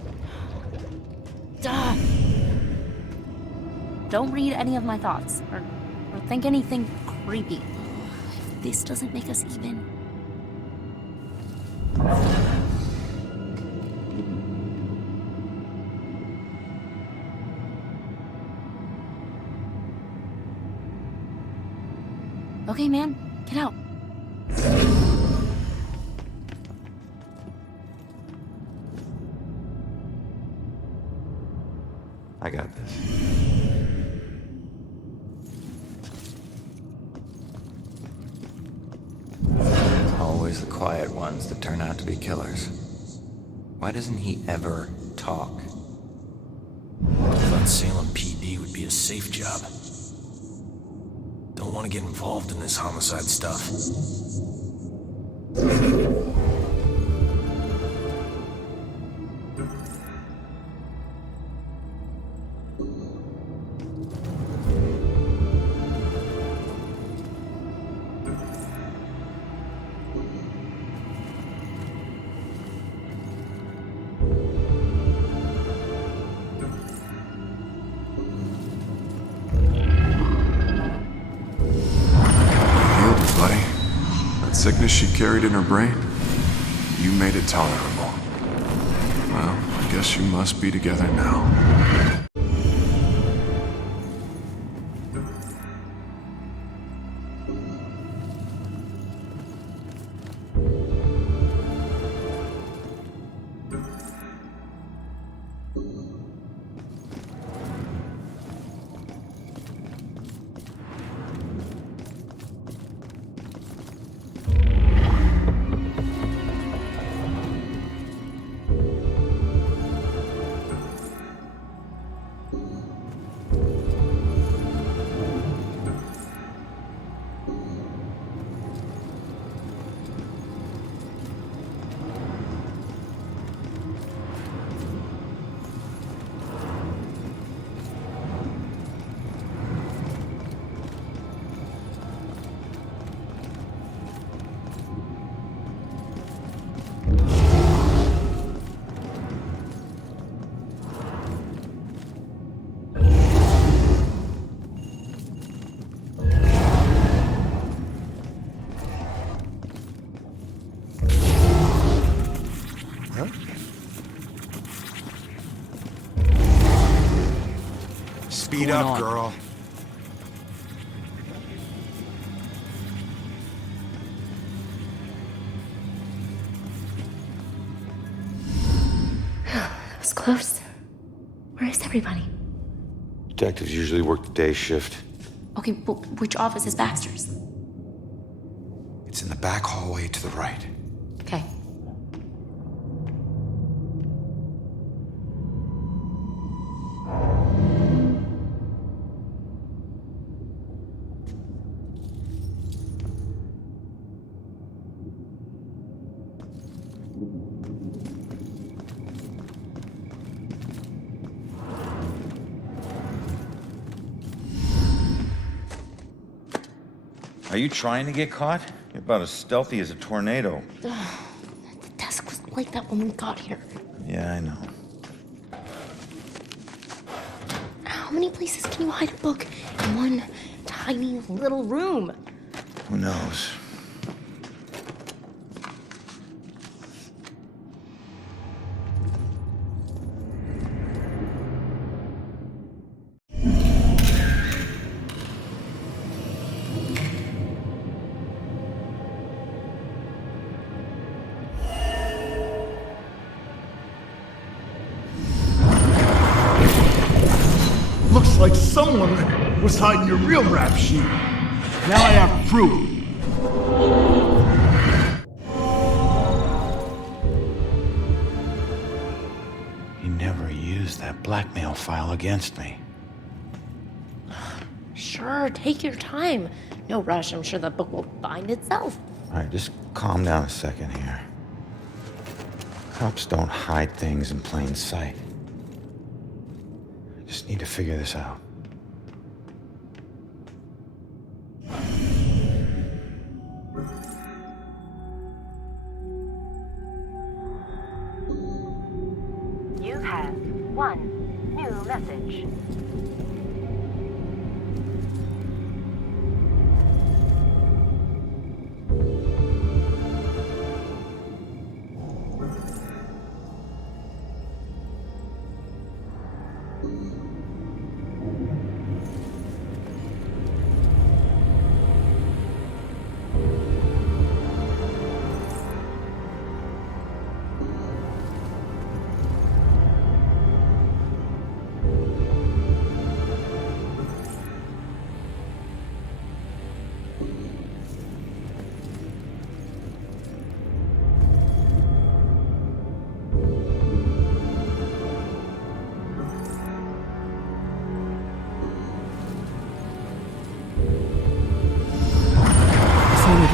Duh. Don't read any of my thoughts, or think anything creepy. If this doesn't make us even. Okay, man, get out. I got this. It's always the quiet ones that turn out to be killers. Why doesn't he ever talk? I thought Salem PD would be a safe job. Don't want to get involved in this homicide stuff. sickness she carried in her brain, you made it tolerable. Well, I guess you must be together now. Speed up, girl. That was close. Where is everybody? Detectives usually work the day shift. Okay, but which office is Baxter's? It's in the back hallway to the right. Okay. Are you trying to get caught? You're about as stealthy as a tornado. The desk was like that when we got here. Yeah, I know. How many places can you hide a book in one tiny little room? Who knows? Looks like someone was hiding your real rap sheet. Now I have proof. He never used that blackmail file against me. Sure, take your time. No rush, I'm sure the book will find itself. All right, just calm down a second here. Cops don't hide things in plain sight. I just need to figure this out. You have one new message.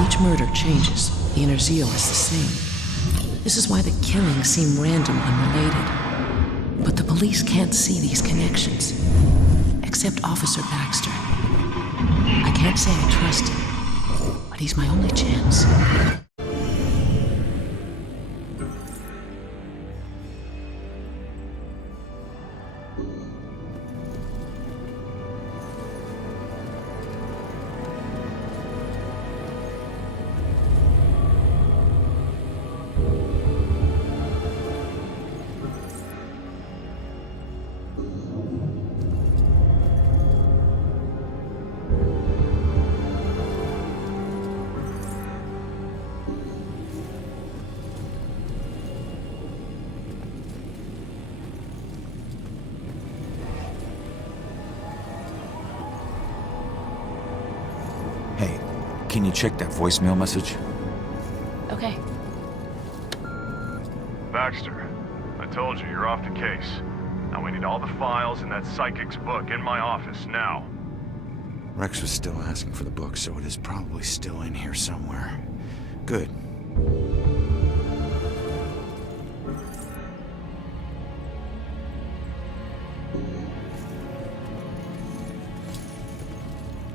Each murder changes. The inner zeal is the same. This is why the killings seem random, unrelated. But the police can't see these connections. Except Officer Baxter. I can't say I trust him, but he's my only chance. can you check that voicemail message? Okay. Baxter, I told you, you're off the case. Now we need all the files in that psychic's book in my office, now. Rex was still asking for the book, so it is probably still in here somewhere. Good.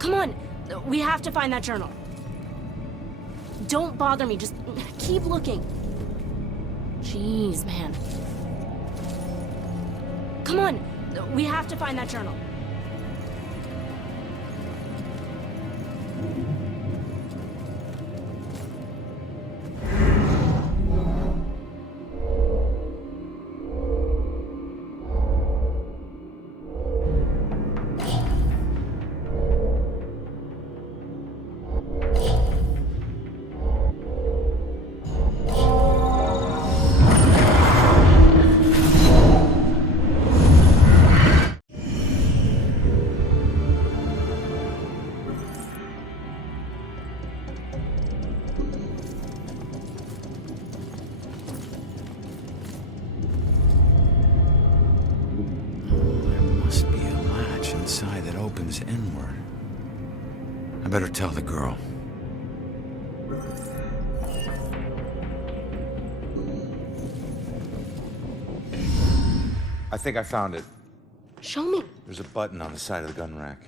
Come on! We have to find that journal. Don't bother me, just keep looking. Jeez, man. Come on! We have to find that journal. Inward. I better tell the girl. I think I found it. Show me. There's a button on the side of the gun rack.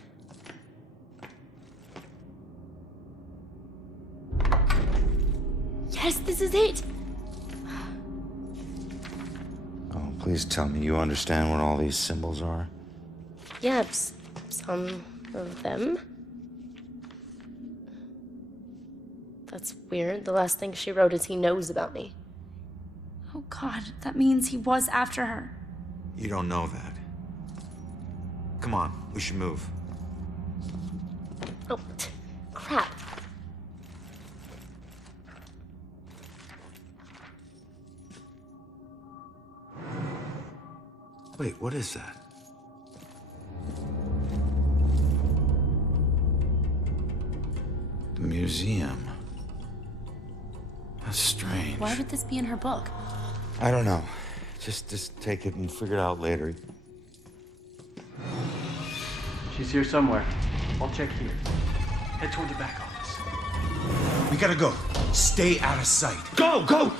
Yes, this is it. Oh, please tell me you understand what all these symbols are. Yeah, some of them. That's weird. The last thing she wrote is he knows about me. Oh God, that means he was after her. You don't know that. Come on, we should move. Oh, crap. Wait, what is that? The museum. That's strange. Why would this be in her book? I don't know. Just take it and figure it out later. She's here somewhere. I'll check here. Head toward the back office. We gotta go. Stay out of sight. Go! Go!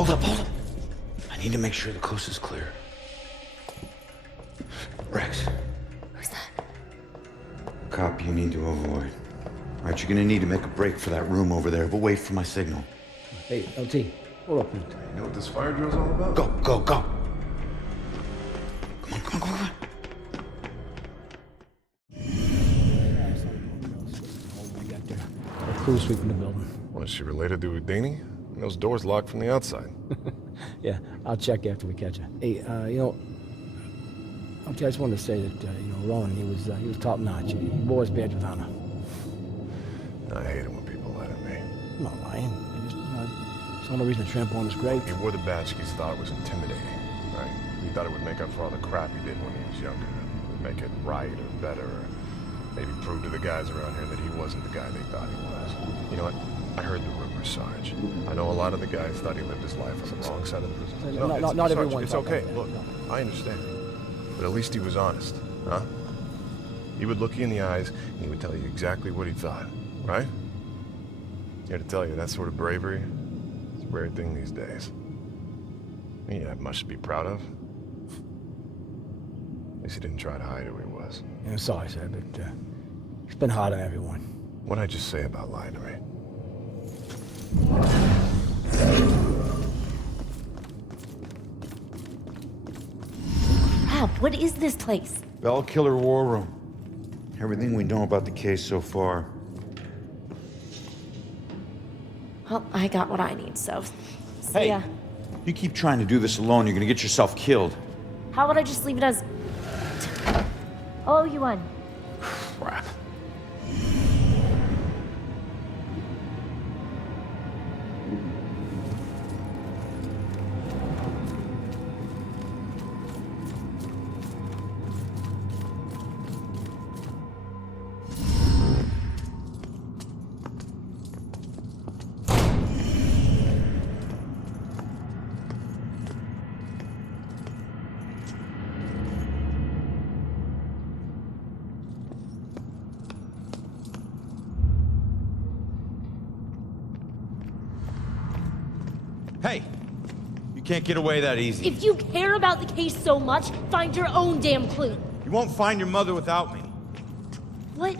Hold up. I need to make sure the coast is clear. Rex. Who's that? Cop you need to avoid. All right, you're gonna need to make a break for that room over there, but wait for my signal. Hey, LT, hold up. You know what this fire drill's all about? Go. Come on. Crew sweeping the building. Was she related to Houdini? Those doors locked from the outside. Yeah, I'll check after we catch her. Hey, LT, I just wanted to say that, Ronan, he was top notch. He bore his badge of honor. I hate it when people lie to me. I'm not lying. There's no reason to trample on his grave. He wore the badge because he thought it was intimidating, right? He thought it would make up for all the crap he did when he was younger. Make it right or better, or maybe prove to the guys around here that he wasn't the guy they thought he was. You know what? I heard the rumors, Sarge. I know a lot of the guys thought he lived his life on the wrong side of the prison. Not Sarge, everyone. It's okay. Look, I understand. But at least he was honest, huh? He would look you in the eyes and he would tell you exactly what he thought, right? Here to tell you, that sort of bravery is a rare thing these days. He didn't have much to be proud of. At least he didn't try to hide who he was. Yeah, sorry, sir, but it's been hard on everyone. What'd I just say about lying to me? Rob, what is this place? Bell Killer War Room. Everything we know about the case so far. Well, I got what I need, so see Hey, ya. you keep trying to do this alone, you're gonna get yourself killed. How would I just leave it as... Oh, you won. Crap. Hey, you can't get away that easy. If you care about the case so much, find your own damn clue. You won't find your mother without me. What?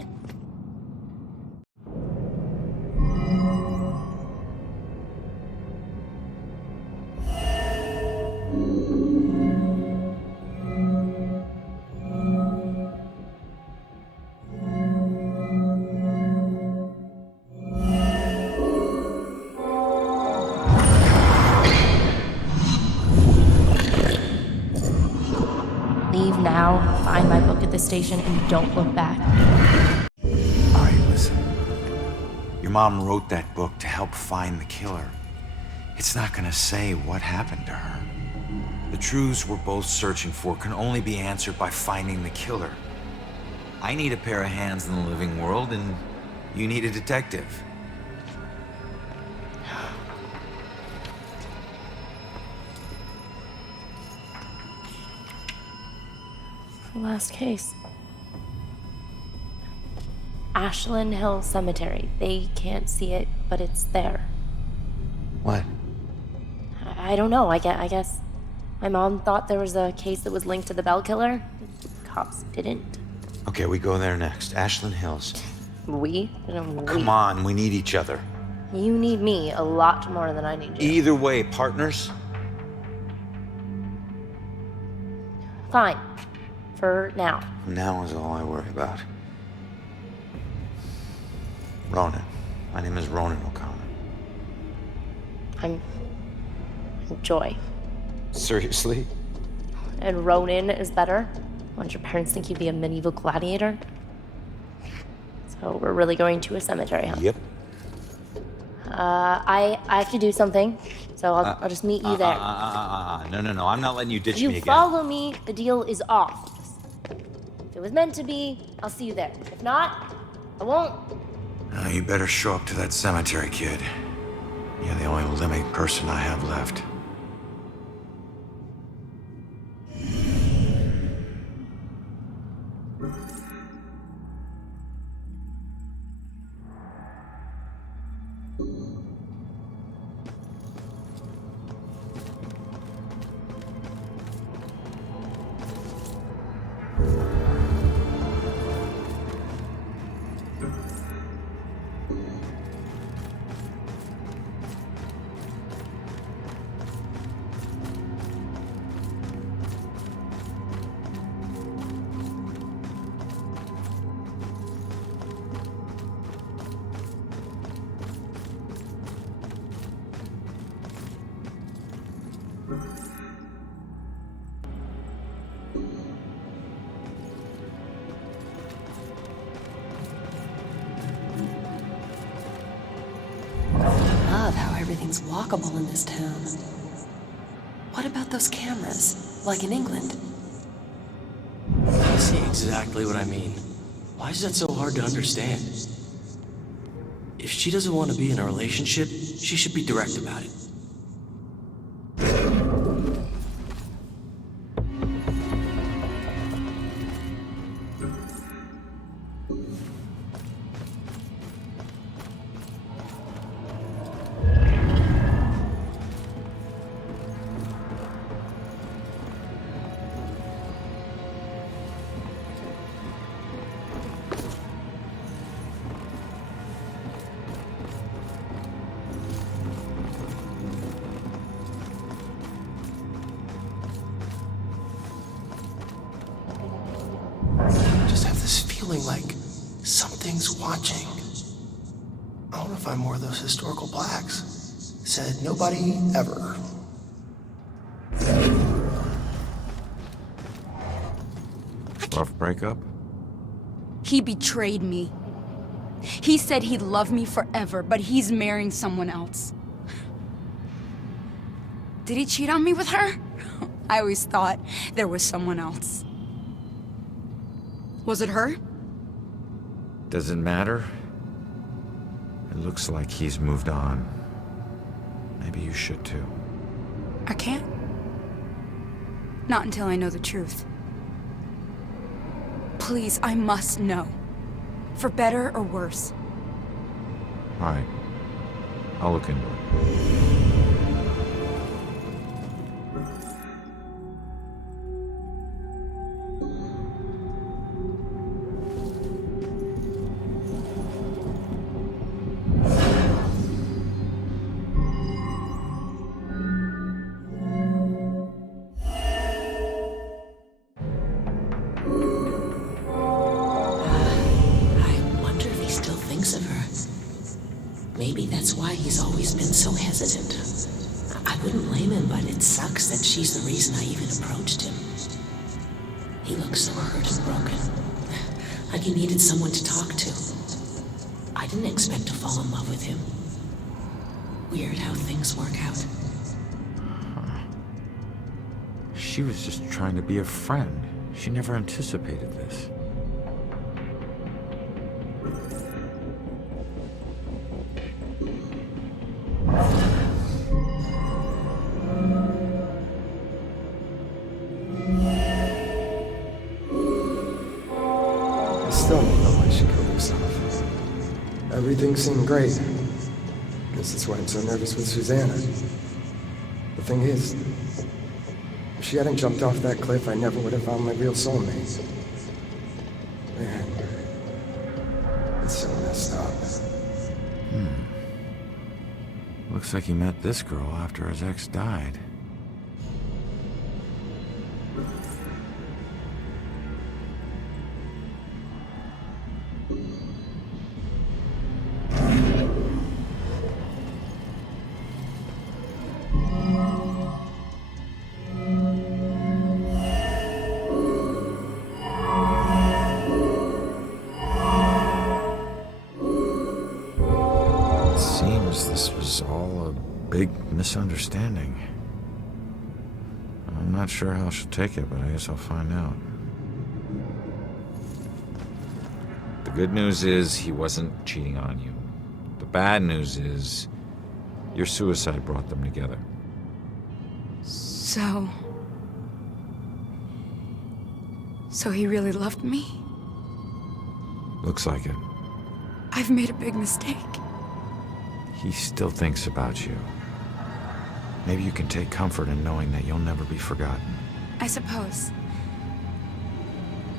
Leave now, find my book at the station, and don't look back. All right, listen. Your mom wrote that book to help find the killer. It's not gonna say what happened to her. The truths we're both searching for can only be answered by finding the killer. I need a pair of hands in the living world, and you need a detective. The last case. Ashland Hill Cemetery. They can't see it, but it's there. What? I don't know. I guess my mom thought there was a case that was linked to the Bell Killer. The cops didn't. Okay, we go there next. Ashland Hills. We? Come on, we need each other. You need me a lot more than I need you. Either way, partners. Fine. For now. Now is all I worry about. Ronan. My name is Ronan O'Connor. I'm Joy. Seriously? And Ronin is better? Don't your parents think you'd be a medieval gladiator? So we're really going to a cemetery, huh? Yep. I have to do something, so I'll just meet you there. No, I'm not letting you ditch You me again. follow me, the deal is off. If it was meant to be, I'll see you there. If not, I won't. You better show up to that cemetery, kid. You're the only living person I have left. I love how everything's walkable in this town. What about those cameras, like in England? I see exactly what I mean. Why is that so hard to understand? If she doesn't want to be in a relationship, she should be direct about it. Like something's watching. I want to find more of those historical plaques. Said nobody ever. Rough breakup? He betrayed me. He said he'd love me forever, but he's marrying someone else. Did he cheat on me with her? I always thought there was someone else. Was it her? Does it matter? It looks like he's moved on. Maybe you should too. I can't. Not until I know the truth. Please, I must know. For better or worse. All right. I'll look into it. Maybe that's why he's always been so hesitant. I wouldn't blame him, but it sucks that she's the reason I even approached him. He looks so hurt and broken. Like he needed someone to talk to. I didn't expect to fall in love with him. Weird how things work out. She was just trying to be a friend. She never anticipated this. Everything seemed great. Guess that's why I'm so nervous with Susanna. The thing is, if she hadn't jumped off that cliff, I never would have found my real soulmate. Man, it's so messed up. Looks like he met this girl after his ex died. This was all a big misunderstanding. I'm not sure how she'll take it, but I guess I'll find out. The good news is he wasn't cheating on you. The bad news is your suicide brought them together. So he really loved me? Looks like it. I've made a big mistake. He still thinks about you. Maybe you can take comfort in knowing that you'll never be forgotten. I suppose.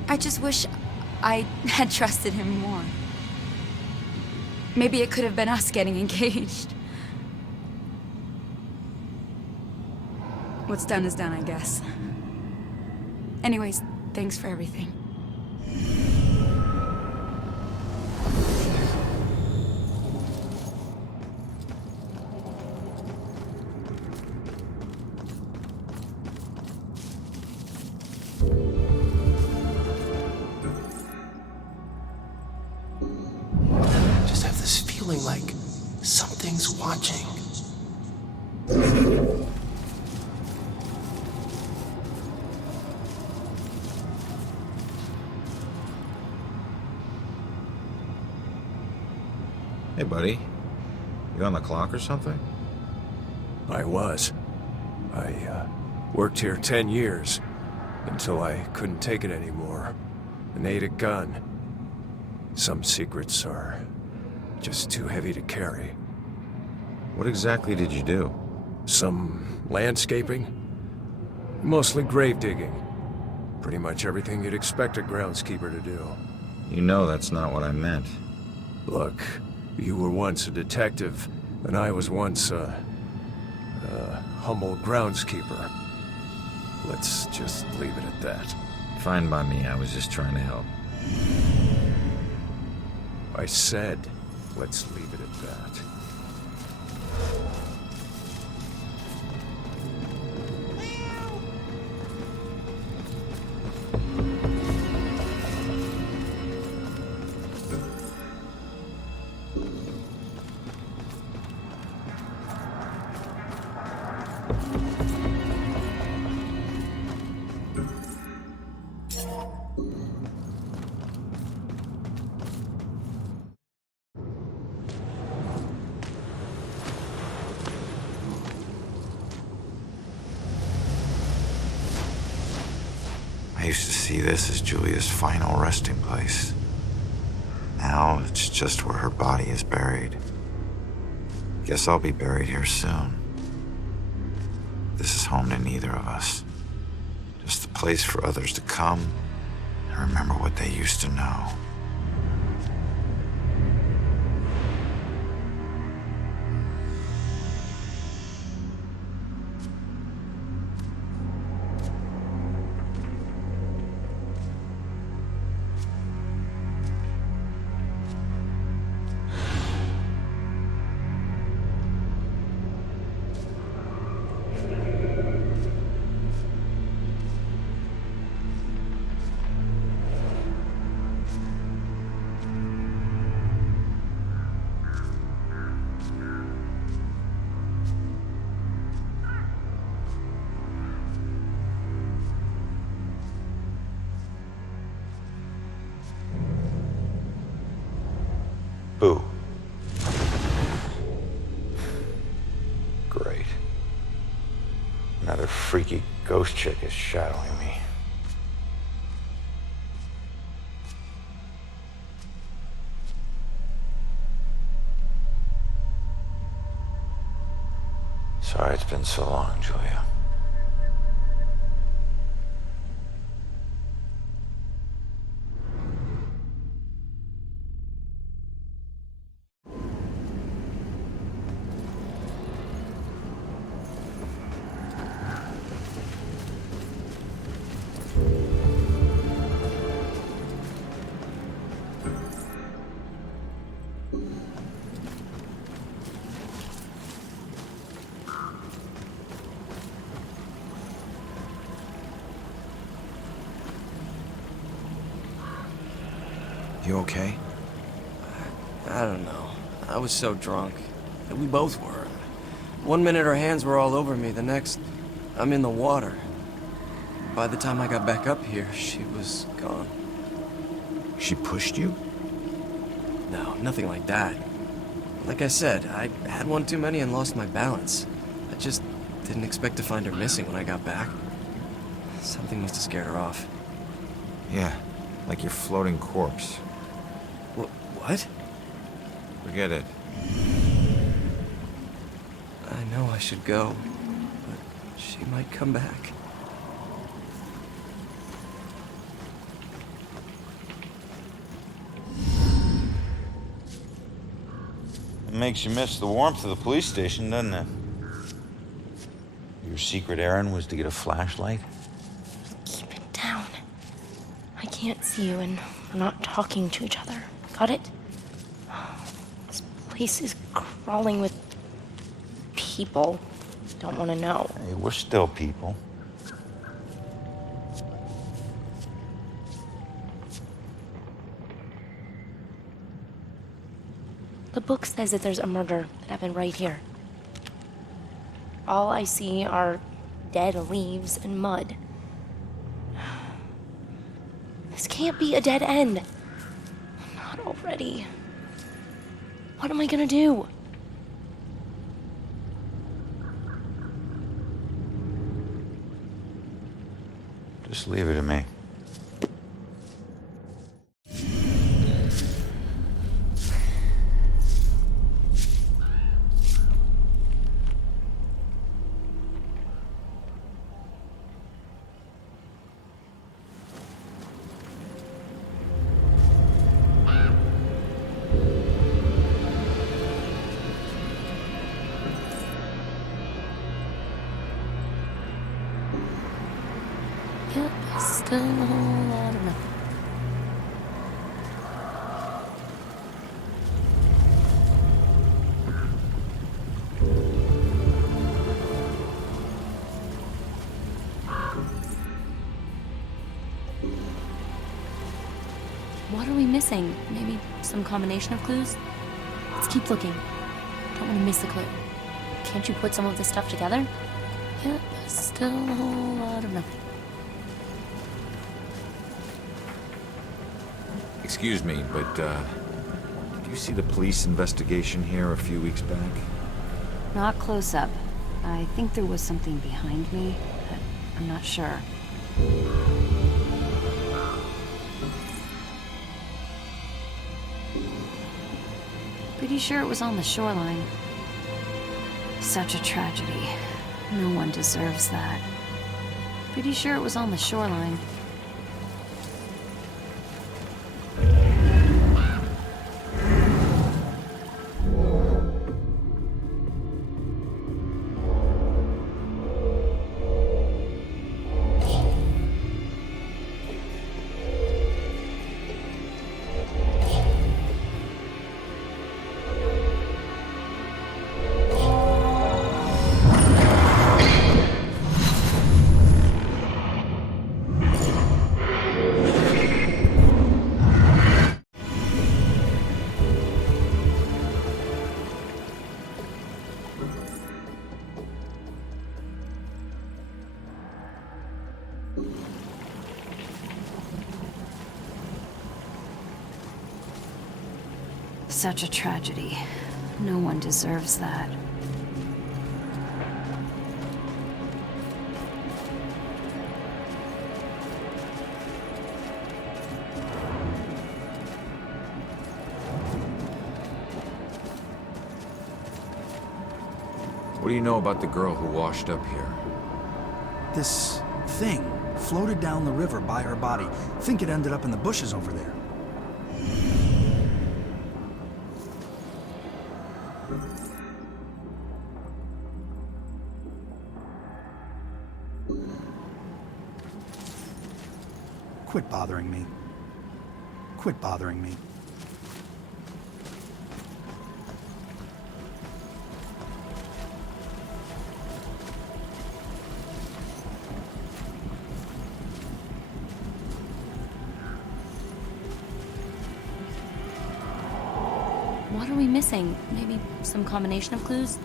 I just wish I had trusted him more. Maybe it could have been us getting engaged. What's done is done, I guess. Anyways, thanks for everything. watching. Hey, buddy. You on the clock or something? I was. I worked here 10 years, until I couldn't take it anymore, and ate a gun. Some secrets are just too heavy to carry. What exactly did you do? Some landscaping. Mostly grave digging. Pretty much everything you'd expect a groundskeeper to do. You know that's not what I meant. Look, you were once a detective, and I was once a humble groundskeeper. Let's just leave it at that. Fine by me, I was just trying to help. I said, let's leave it at that. I used to see this as Julia's final resting place. Now it's just where her body is buried. Guess I'll be buried here soon. This is home to neither of us. Just a place for others to come and remember what they used to know. Boo. Great. Another freaky ghost chick is shadowing me. Sorry it's been so long, Julia. You okay? I don't know. I was so drunk. We both were. One minute her hands were all over me, the next, I'm in the water. By the time I got back up here, she was gone. She pushed you? No, nothing like that. Like I said, I had one too many and lost my balance. I just didn't expect to find her missing when I got back. Something must have scared her off. Yeah, like your floating corpse. What? Forget it. I know I should go, but she might come back. It makes you miss the warmth of the police station, doesn't it? Your secret errand was to get a flashlight? Keep it down. I can't see you and we're not talking to each other. Got it? This place is crawling with people. Don't want to know. Hey, we're still people. The book says that there's a murder that happened right here. All I see are dead leaves and mud. This can't be a dead end. Not already. What am I gonna do? Just leave it to me. Yep, still a whole lot of nothing. What are we missing? Maybe some combination of clues? Let's keep looking. Don't want to miss a clue. Can't you put some of this stuff together? Yep, still a whole lot of nothing. Excuse me, but, did you see the police investigation here a few weeks back? Not close up. I think there was something behind me, but I'm not sure. Pretty sure it was on the shoreline. Such a tragedy. No one deserves that. Pretty sure it was on the shoreline. Such a tragedy. No one deserves that. What do you know about the girl who washed up here? This thing floated down the river by her body. Think it ended up in the bushes over there. Quit bothering me. Quit bothering me. What are we missing? Maybe some combination of clues?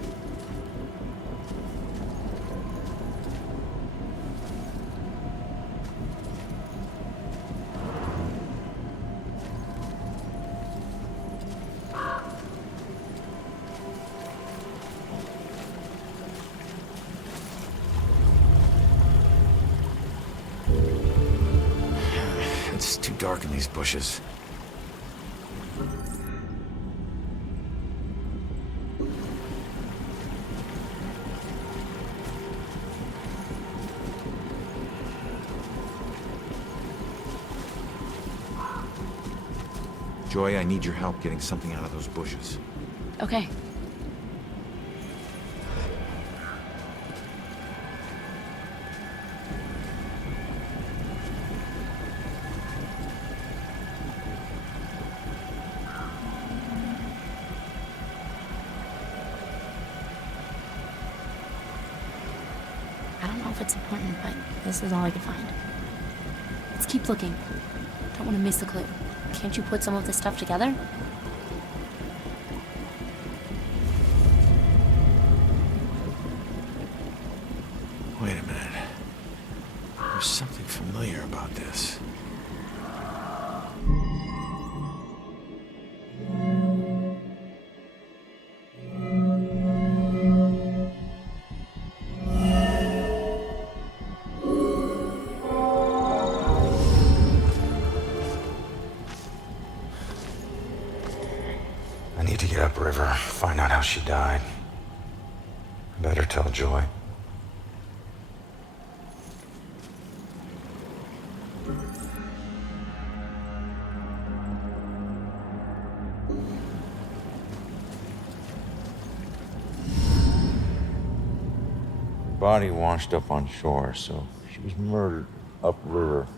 It's too dark in these bushes. Joy, I need your help getting something out of those bushes. Okay. I don't know if it's important, but this is all I could find. Let's keep looking. Don't want to miss a clue. Can't you put some of this stuff together? Wait a minute. There's something familiar about this. I need to get upriver, find out how she died. I better tell Joy. Body washed up on shore, so she was murdered upriver.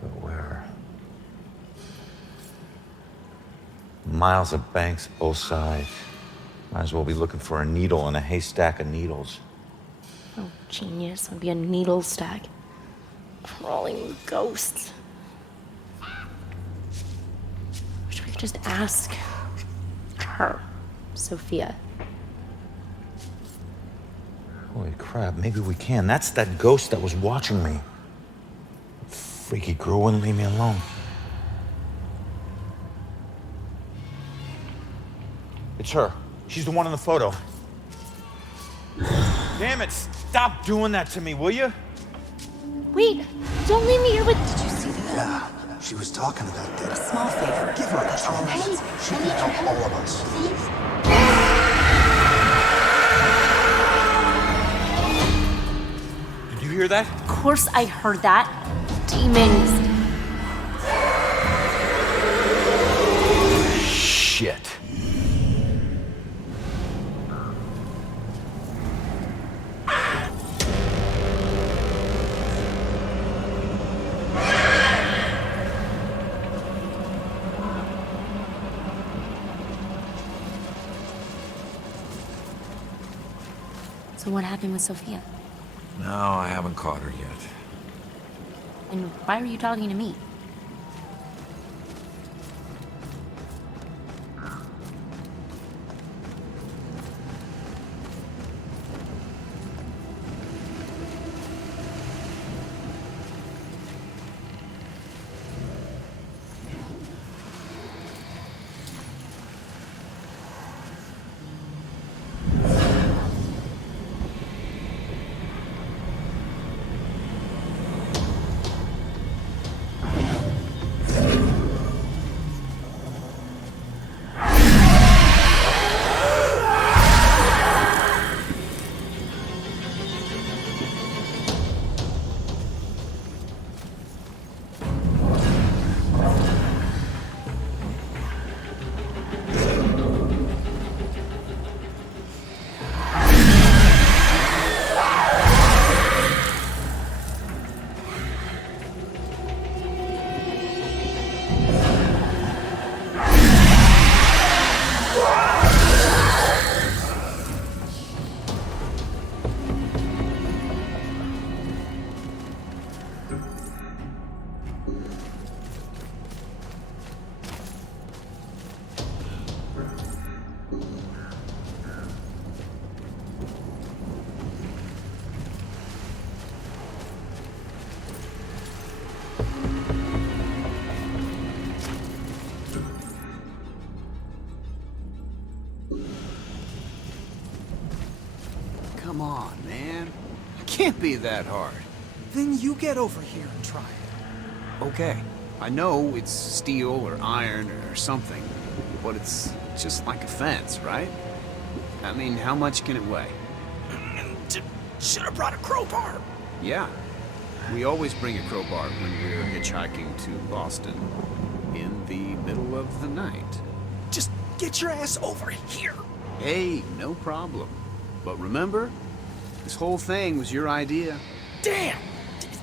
But where? Miles of banks both sides. Might as well be looking for a needle in a haystack of needles. Oh, genius. I'd be a needle stack. Crawling ghosts. Wish we could just ask her, Sophia. Holy crap, maybe we can. That's that ghost that was watching me. Freaky girl wouldn't leave me alone. It's her. She's the one in the photo. Damn it, stop doing that to me, will you? Wait, don't leave me here with... Did you see that? Yeah, she was talking to that dead. A small favor. Give her a chance. She can help all of us. Did you hear that? Of course I heard that. Demons. Shit. So what happened with Sophia? No, I haven't caught her yet. And why were you talking to me? Come on, man. It can't be that hard. Then you get over here and try it. Okay, I know it's steel or iron or something, but it's just like a fence, right? I mean, how much can it weigh? Should have brought a crowbar. Yeah, we always bring a crowbar when we're hitchhiking to Boston in the middle of the night. Just get your ass over here. Hey, no problem. But remember, this whole thing was your idea. Damn!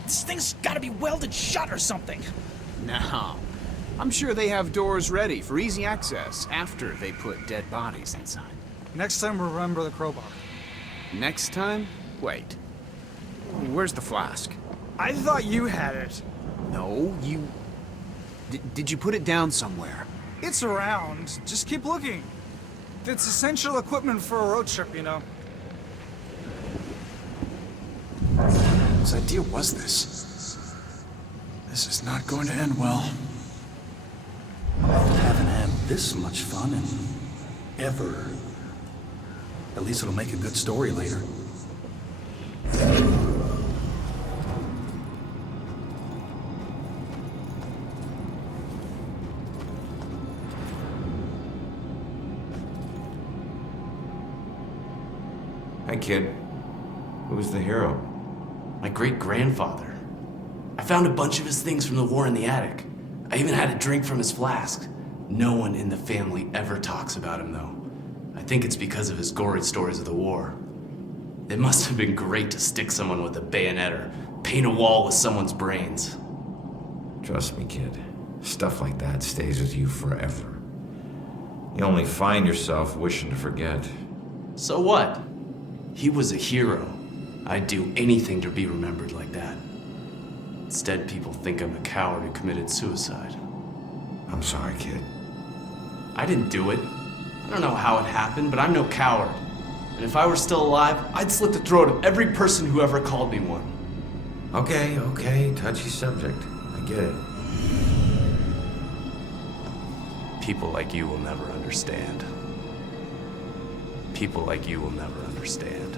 This thing's gotta be welded shut or something. No. I'm sure they have doors ready for easy access after they put dead bodies inside. Next time, remember the crowbar. Next time? Wait. Where's the flask? I thought you had it. No, you... Did you put it down somewhere? It's around. Just keep looking. It's essential equipment for a road trip, you know. Whose idea was this? This is not going to end well. I haven't had this much fun in ever. At least it'll make a good story later. Hi, kid. Who's the hero? My great-grandfather. I found a bunch of his things from the war in the attic. I even had a drink from his flask. No one in the family ever talks about him, though. I think it's because of his gory stories of the war. It must have been great to stick someone with a bayonet or paint a wall with someone's brains. Trust me, kid. Stuff like that stays with you forever. You only find yourself wishing to forget. So what? He was a hero. I'd do anything to be remembered like that. Instead, people think I'm a coward who committed suicide. I'm sorry, kid. I didn't do it. I don't know how it happened, but I'm no coward. And if I were still alive, I'd slit the throat of every person who ever called me one. Okay, touchy subject. I get it. People like you will never understand. People like you will never understand.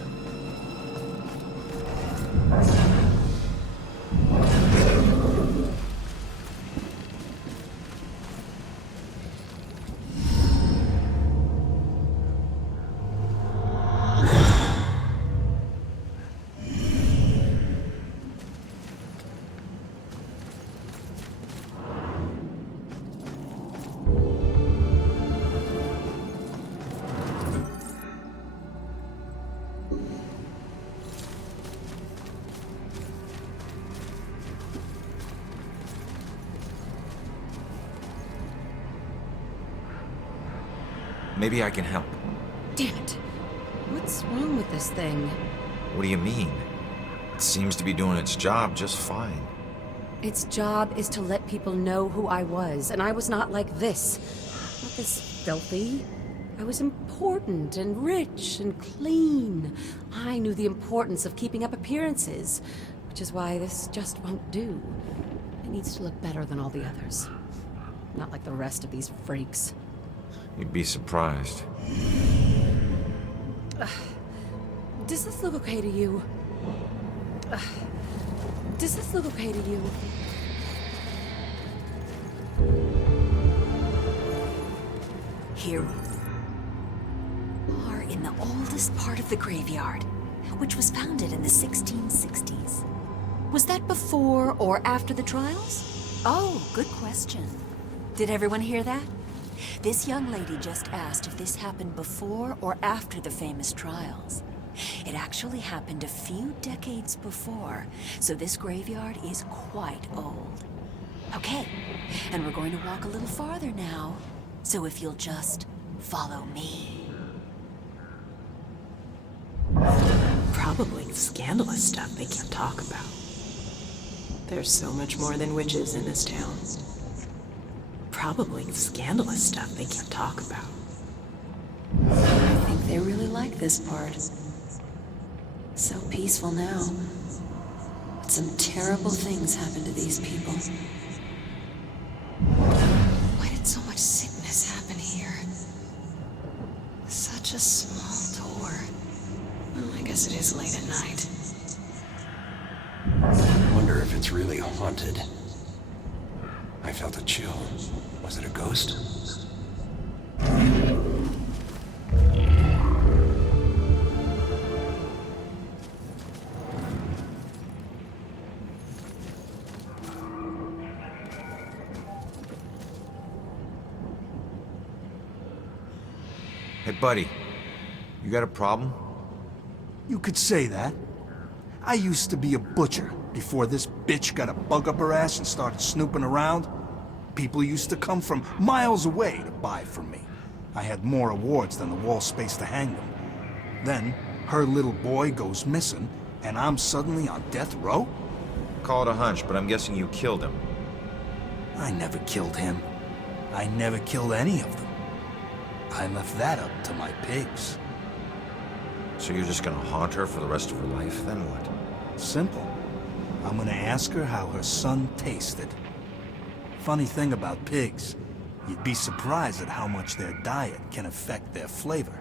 Maybe I can help. Damn it. What's wrong with this thing? What do you mean? It seems to be doing its job just fine. Its job is to let people know who I was, and I was not like this. Not this filthy. I was important and rich and clean. I knew the importance of keeping up appearances, which is why this just won't do. It needs to look better than all the others. Not like the rest of these freaks. You'd be surprised. Does this look okay to you? Does this look okay to you? Here we are in the oldest part of the graveyard, which was founded in the 1660s. Was that before or after the trials? Oh, good question. Did everyone hear that? This young lady just asked if this happened before or after the famous trials. It actually happened a few decades before, so this graveyard is quite old. Okay, and we're going to walk a little farther now, so if you'll just follow me. Probably scandalous stuff they can't talk about. There's so much more than witches in this town. Probably scandalous stuff they can't talk about. I think they really like this part. So peaceful now. But some terrible things happen to these people. Why did so much sickness happen here? Such a small door. Well, I guess it is late at night. I wonder if it's really haunted. I felt a chill. Was it a ghost? Hey, buddy. You got a problem? You could say that. I used to be a butcher before this bitch got a bug up her ass and started snooping around. People used to come from miles away to buy from me. I had more awards than the wall space to hang them. Then, her little boy goes missing, and I'm suddenly on death row? Call it a hunch, but I'm guessing you killed him. I never killed him. I never killed any of them. I left that up to my pigs. So you're just gonna haunt her for the rest of her life, then what? Simple. I'm gonna ask her how her son tasted. Funny thing about pigs, you'd be surprised at how much their diet can affect their flavor.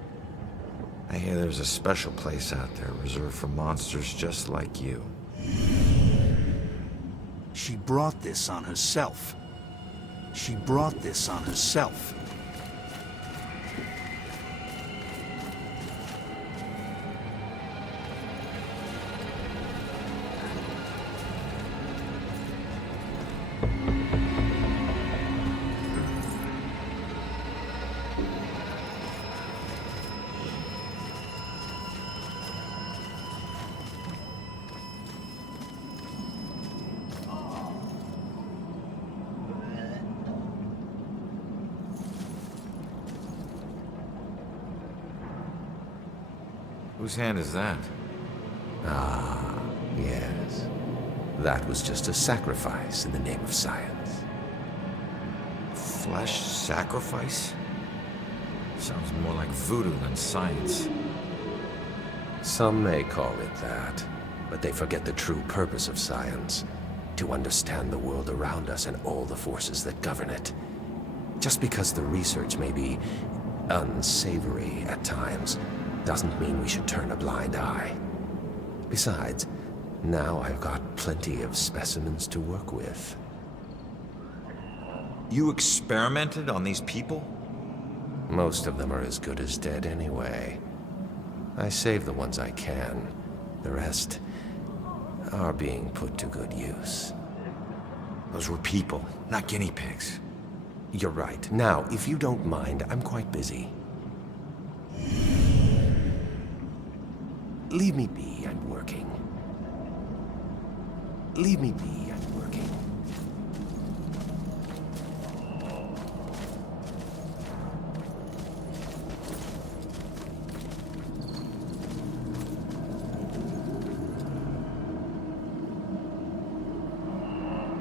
I hear there's a special place out there reserved for monsters just like you. She brought this on herself. She brought this on herself. Whose hand is that? Ah, yes. That was just a sacrifice in the name of science. Flesh sacrifice? Sounds more like voodoo than science. Some may call it that, but they forget the true purpose of science. To understand the world around us and all the forces that govern it. Just because the research may be unsavory at times, doesn't mean we should turn a blind eye. Besides, now I've got plenty of specimens to work with. You experimented on these people? Most of them are as good as dead anyway. I save the ones I can. The rest are being put to good use. Those were people, not guinea pigs. You're right. Now, if you don't mind, I'm quite busy. Leave me be, I'm working. Leave me be, I'm working.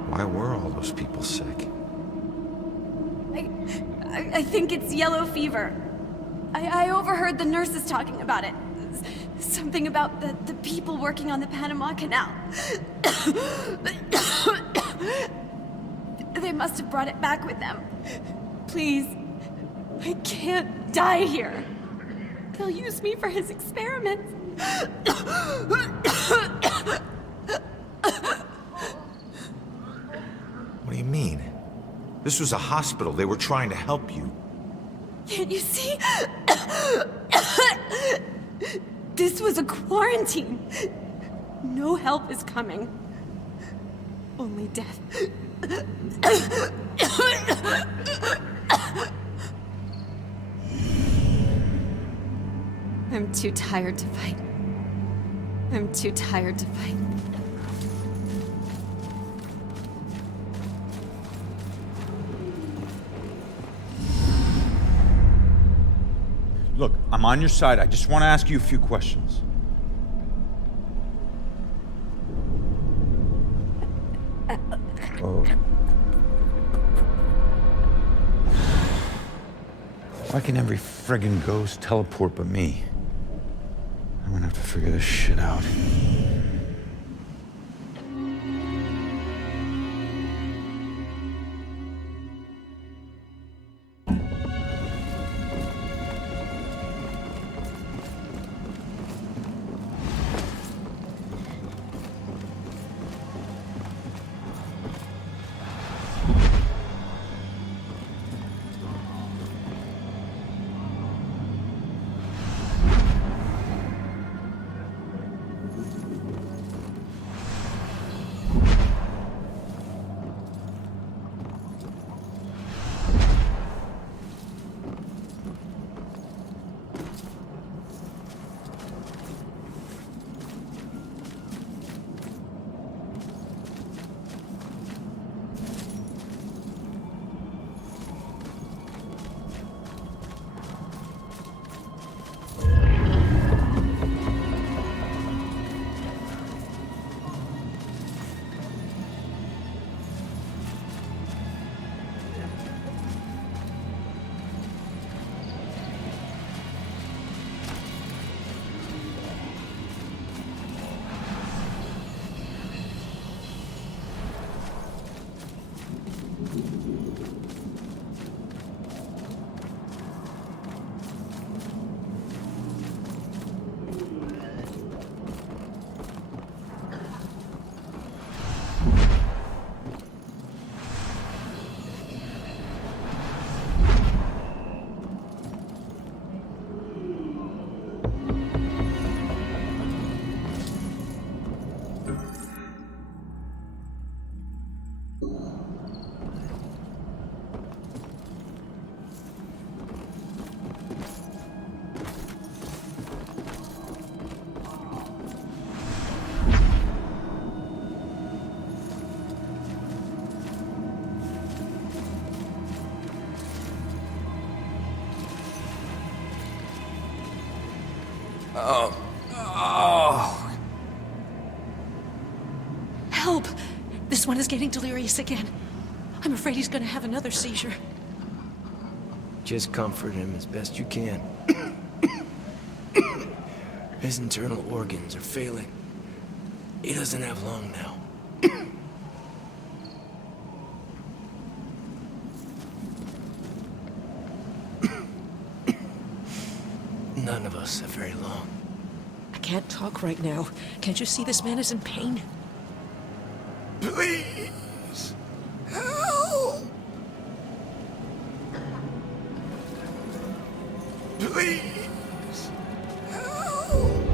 Why were all those people sick? I think it's yellow fever. I overheard the nurses talking about it. Something about the people working on the Panama Canal. They must have brought it back with them. Please, I can't die here. They'll use me for his experiments. What do you mean? This was a hospital. They were trying to help you. Can't you see? This was a quarantine. No help is coming. Only death. I'm too tired to fight. I'm too tired to fight. Look, I'm on your side. I just want to ask you a few questions. Oh. Why can every friggin' ghost teleport but me? I'm gonna have to figure this shit out. Oh. Help! This one is getting delirious again. I'm afraid he's gonna have another seizure. Just comfort him as best you can. His internal organs are failing. He doesn't have long now. None of us have very long. I can't talk right now. Can't you see this man is in pain? Please! Help! Please! Help!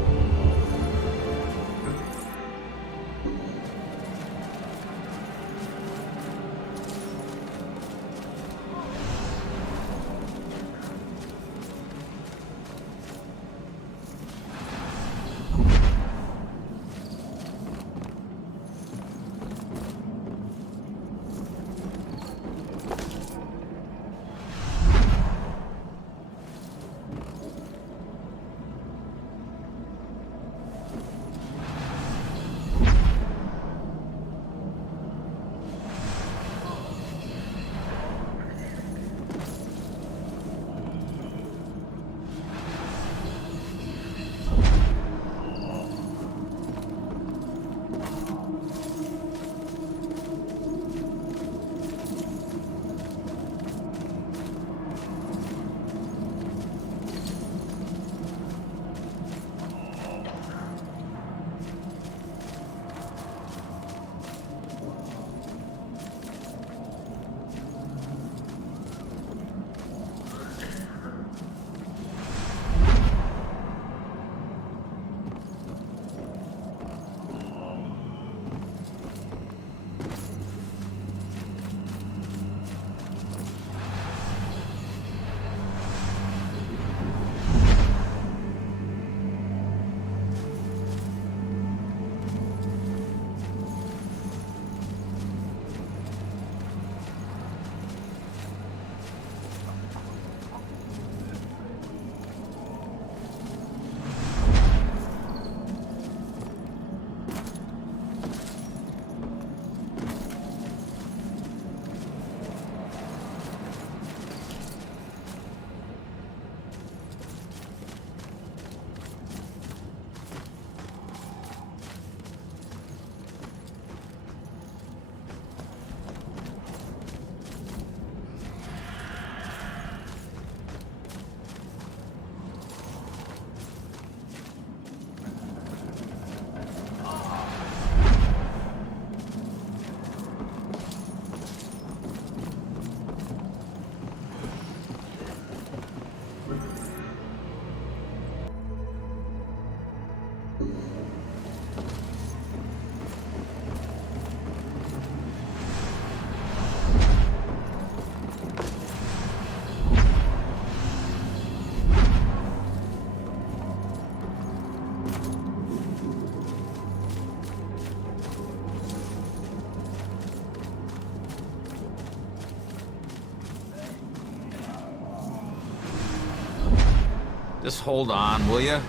Just hold on, will ya?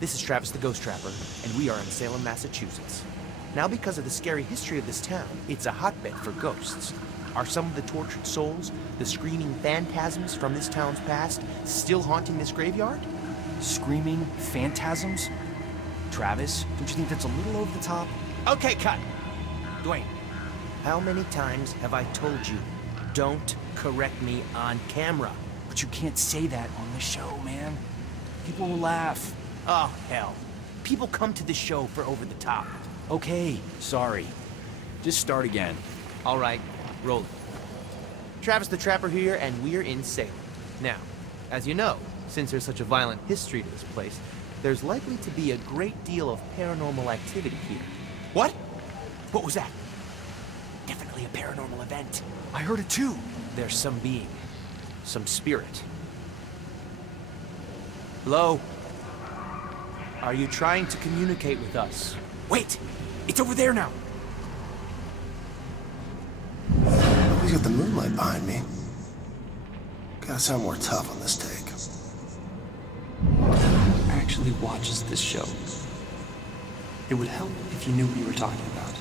This is Travis the Ghost Trapper, and we are in Salem, Massachusetts. Now, because of the scary history of this town, it's a hotbed for ghosts. Are some of the tortured souls, the screaming phantasms from this town's past, still haunting this graveyard? Screaming phantasms? Travis, don't you think that's a little over the top? Okay, cut! Dwayne, how many times have I told you, don't correct me on camera? But you can't say that on the show, man. People will laugh. Oh, hell. People come to the show for over the top. Okay, sorry. Just start again. All right, roll it. Travis the Trapper here, and we're in Salem. Now, as you know, since there's such a violent history to this place, there's likely to be a great deal of paranormal activity here. What? What was that? Definitely a paranormal event. I heard it too. There's some being, some spirit. Hello? Are you trying to communicate with us? Wait! It's over there now! Nobody's got the moonlight behind me. Gotta sound more tough on this take. Actually watches this show. It would help if you knew what you were talking about.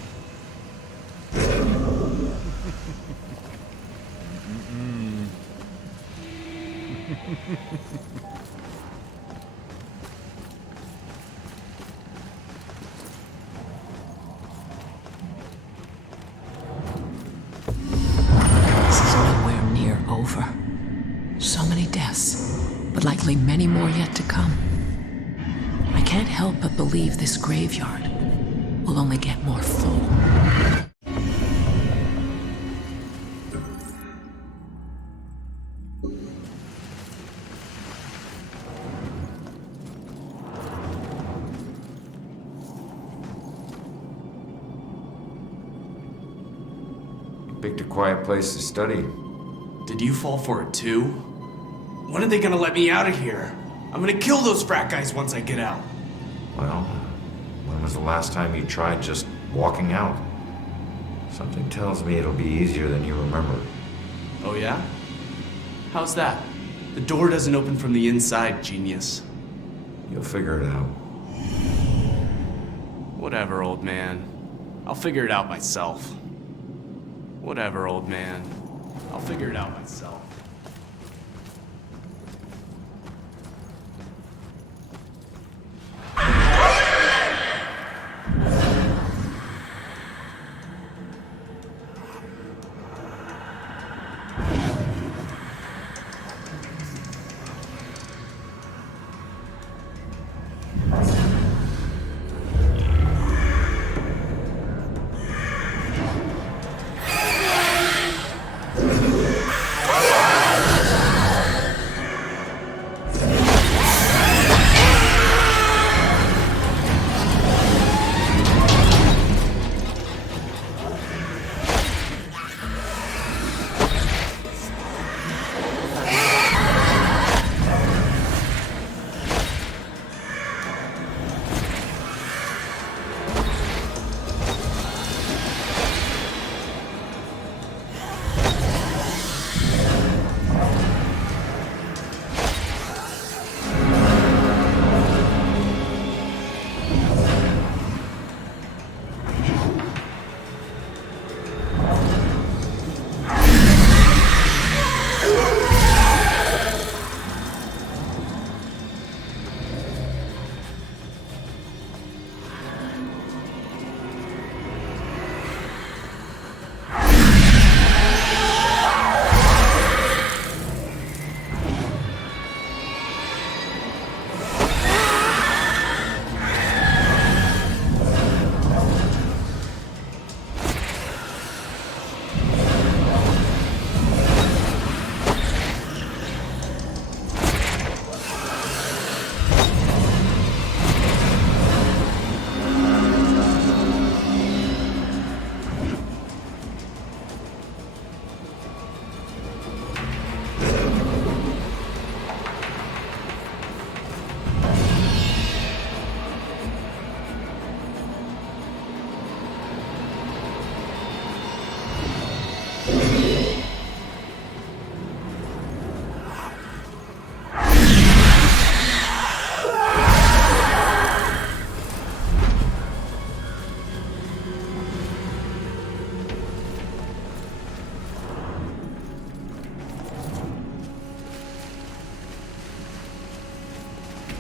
This is nowhere near over. So many deaths, but likely many more yet to come. I can't help but believe this graveyard will only get more full. Picked a quiet place to study. Did you fall for it too? When are they gonna let me out of here? I'm gonna kill those frat guys once I get out. Well, when was the last time you tried just walking out? Something tells me it'll be easier than you remember. Oh yeah? How's that? The door doesn't open from the inside, genius. You'll figure it out. Whatever, old man. I'll figure it out myself. Whatever, old man. I'll figure it out myself.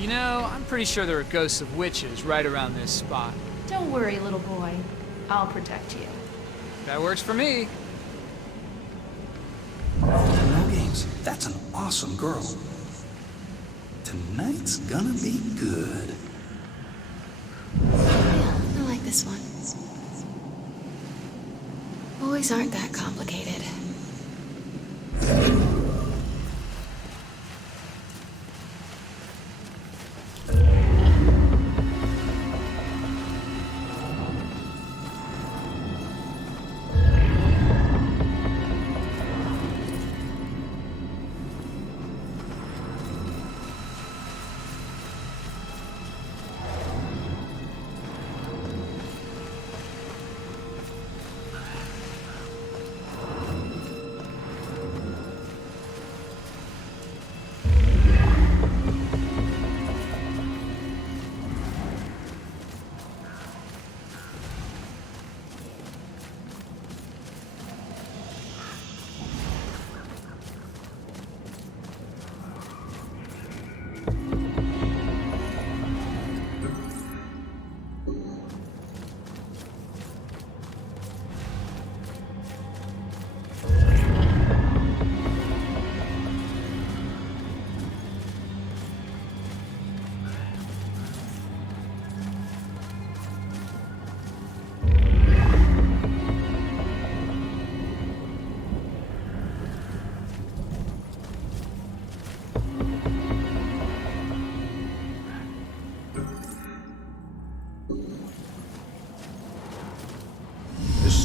You know, I'm pretty sure there are ghosts of witches right around this spot. Don't worry, little boy. I'll protect you. That works for me. No games. That's an awesome girl. Tonight's gonna be good. Yeah, I like this one. Boys aren't that complicated.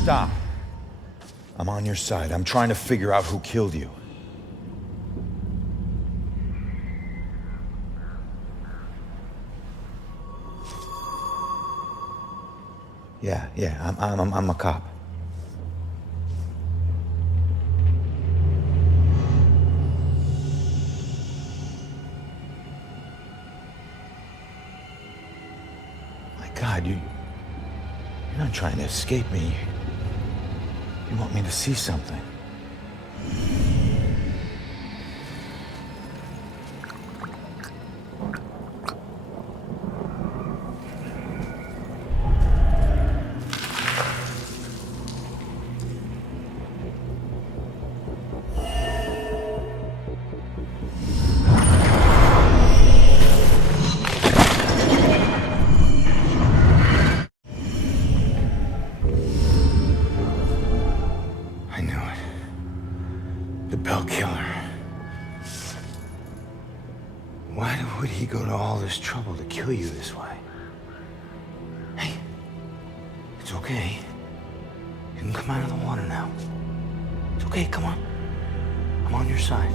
Stop. I'm on your side. I'm trying to figure out who killed you. Yeah, I'm a cop. My God, you're not trying to escape me. You want me to see something. Trouble to kill you this way. Hey, it's okay. You can come out of the water now. It's okay, come on. I'm on your side.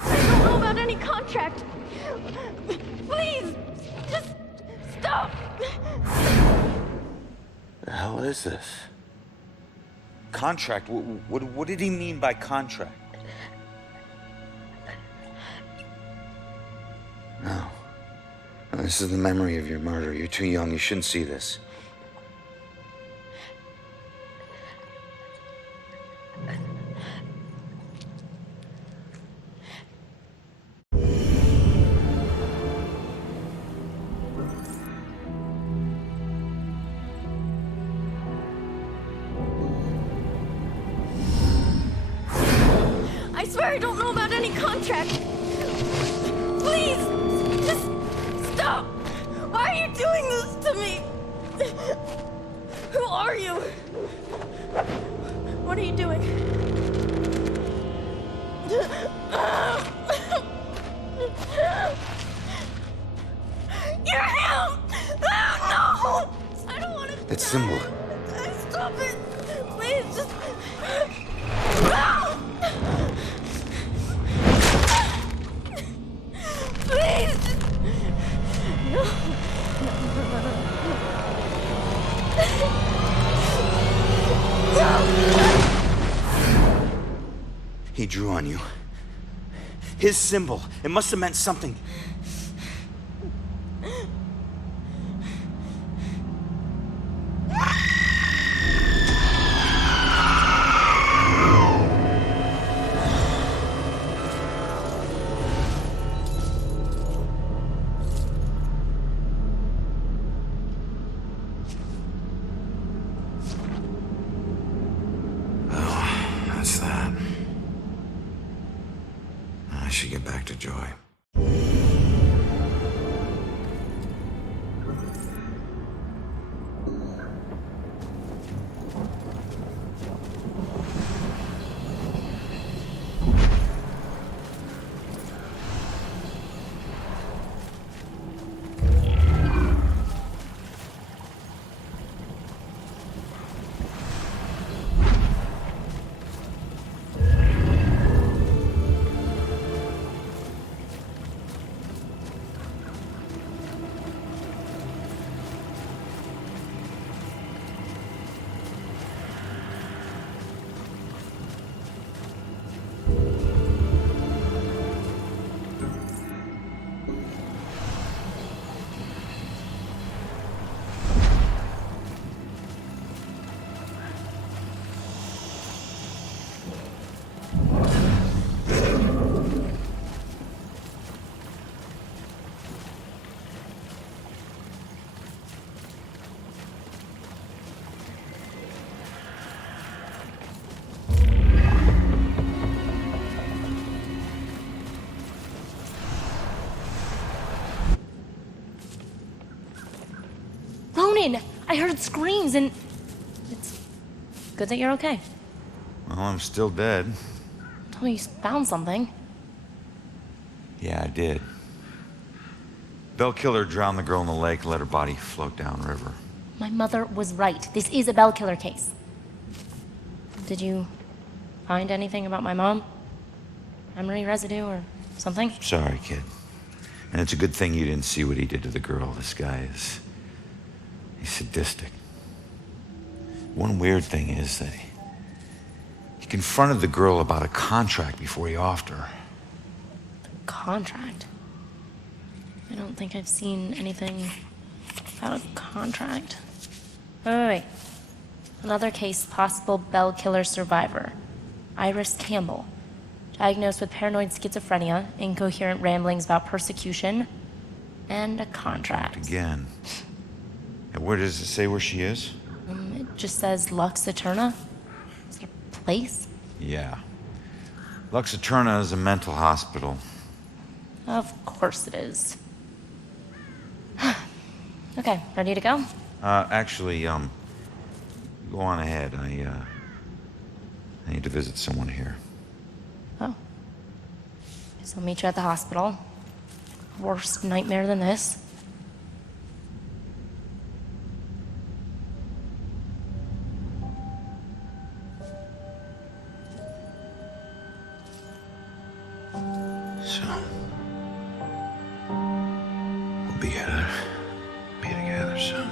I don't know about any contract. Please, just stop. The hell is this? Contract? What did he mean by contract? No. No, this is the memory of your murder. You're too young. You shouldn't see this. I swear I don't know about any contract. Please, just stop. Why are you doing this to me? Who are you? What are you doing? You're him! Oh, no! I don't want to. That symbol. Stop it! Please, just. No! Please! No! He drew on you. His symbol. It must have meant something. should get back to Joy. I heard screams and... It's good that you're okay. Well, I'm still dead. Tell me you found something. Yeah, I did. Bell killer drowned the girl in the lake and let her body float downriver. My mother was right. This is a Bell killer case. Did you find anything about my mom? Memory residue or something? Sorry, kid. And it's a good thing you didn't see what he did to the girl. This guy is... he's sadistic. One weird thing is that he confronted the girl about a contract before he offed her. Contract? I don't think I've seen anything about a contract. Wait. Another case, possible Bell killer survivor. Iris Campbell. Diagnosed with paranoid schizophrenia, incoherent ramblings about persecution, and a contract. Again. And where does it say where she is? It just says Lux Eterna. Is it a place? Yeah. Lux Eterna is a mental hospital. Of course it is. Okay, ready to go? Actually, go on ahead. I need to visit someone here. Oh. Guess I'll meet you at the hospital. Worst nightmare than this. So, we'll be together soon.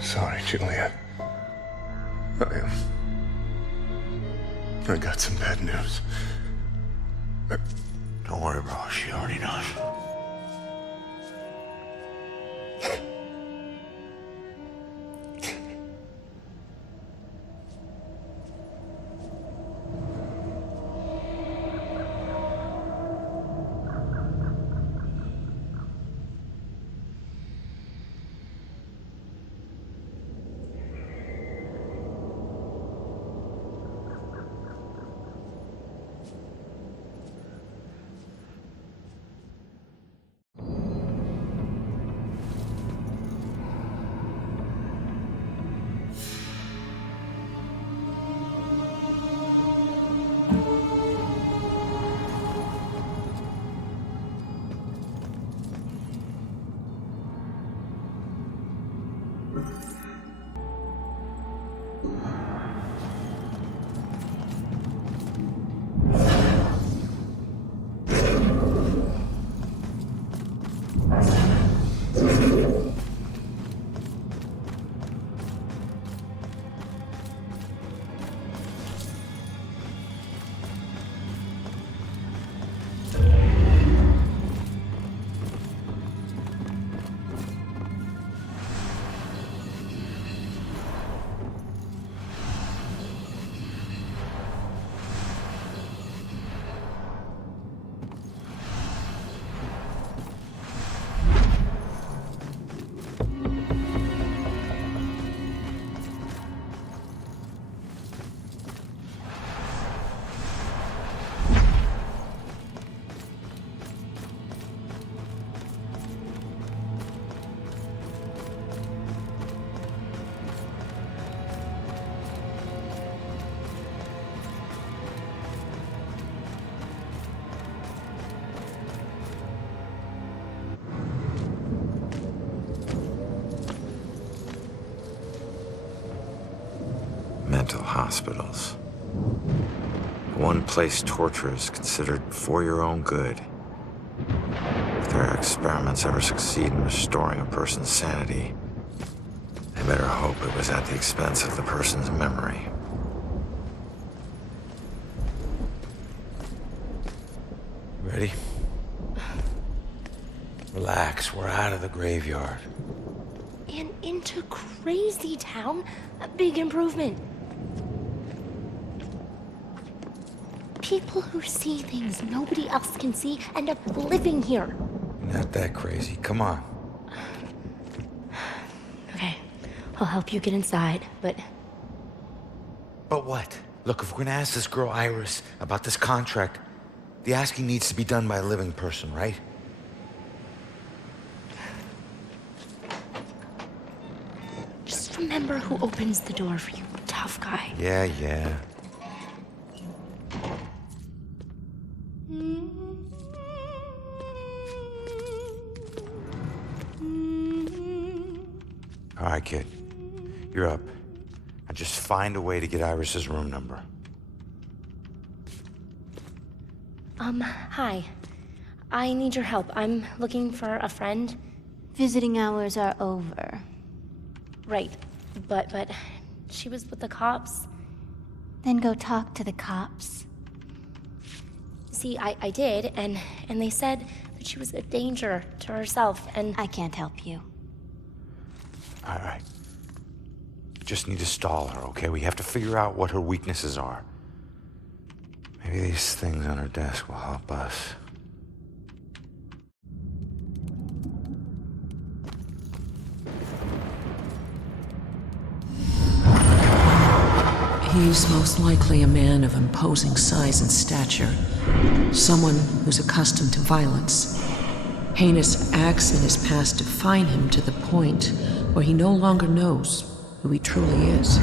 Sorry, Julia. I got some bad news. Don't worry, bro. She already knows. hospitals. One place torture is considered for your own good. If their experiments ever succeed in restoring a person's sanity, they better hope it was at the expense of the person's memory. Ready? Relax, we're out of the graveyard. And into Crazy Town? A big improvement. People who see things nobody else can see end up living here. Not that crazy. Come on. Okay, I'll help you get inside, but... But what? Look, if we're gonna ask this girl Iris about this contract, the asking needs to be done by a living person, right? Just remember who opens the door for you, tough guy. Yeah. All right, kid. You're up. Now just find a way to get Iris's room number. Hi. I need your help. I'm looking for a friend. Visiting hours are over. Right. But she was with the cops. Then go talk to the cops. See, I did, and they said that she was a danger to herself, and... I can't help you. All right. Just need to stall her, okay? We have to figure out what her weaknesses are. Maybe these things on her desk will help us. He's most likely a man of imposing size and stature. Someone who's accustomed to violence. Heinous acts in his past define him to the point where he no longer knows who he truly is.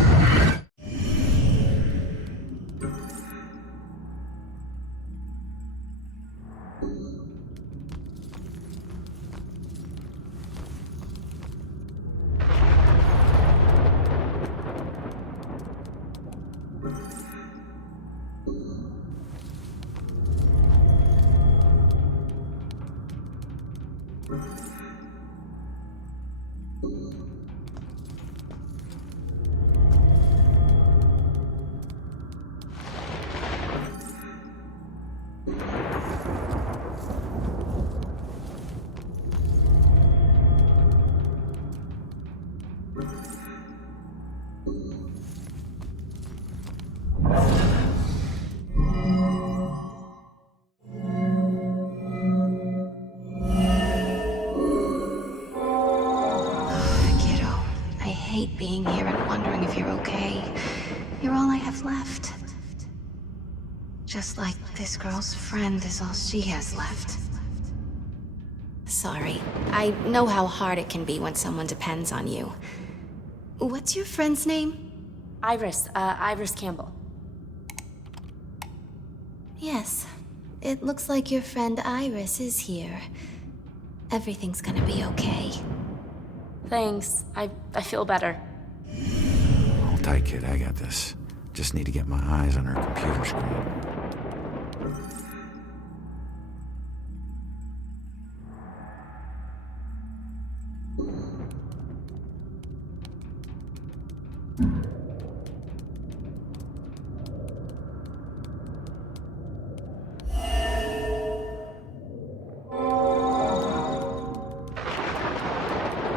Being here and wondering if you're okay. You're all I have left. Just like this girl's friend is all she has left. Sorry. I know how hard it can be when someone depends on you. What's your friend's name? Iris Campbell. Yes. It looks like your friend Iris is here. Everything's gonna be okay. Thanks. I feel better. Hold tight, kid. I got this. Just need to get my eyes on her computer screen.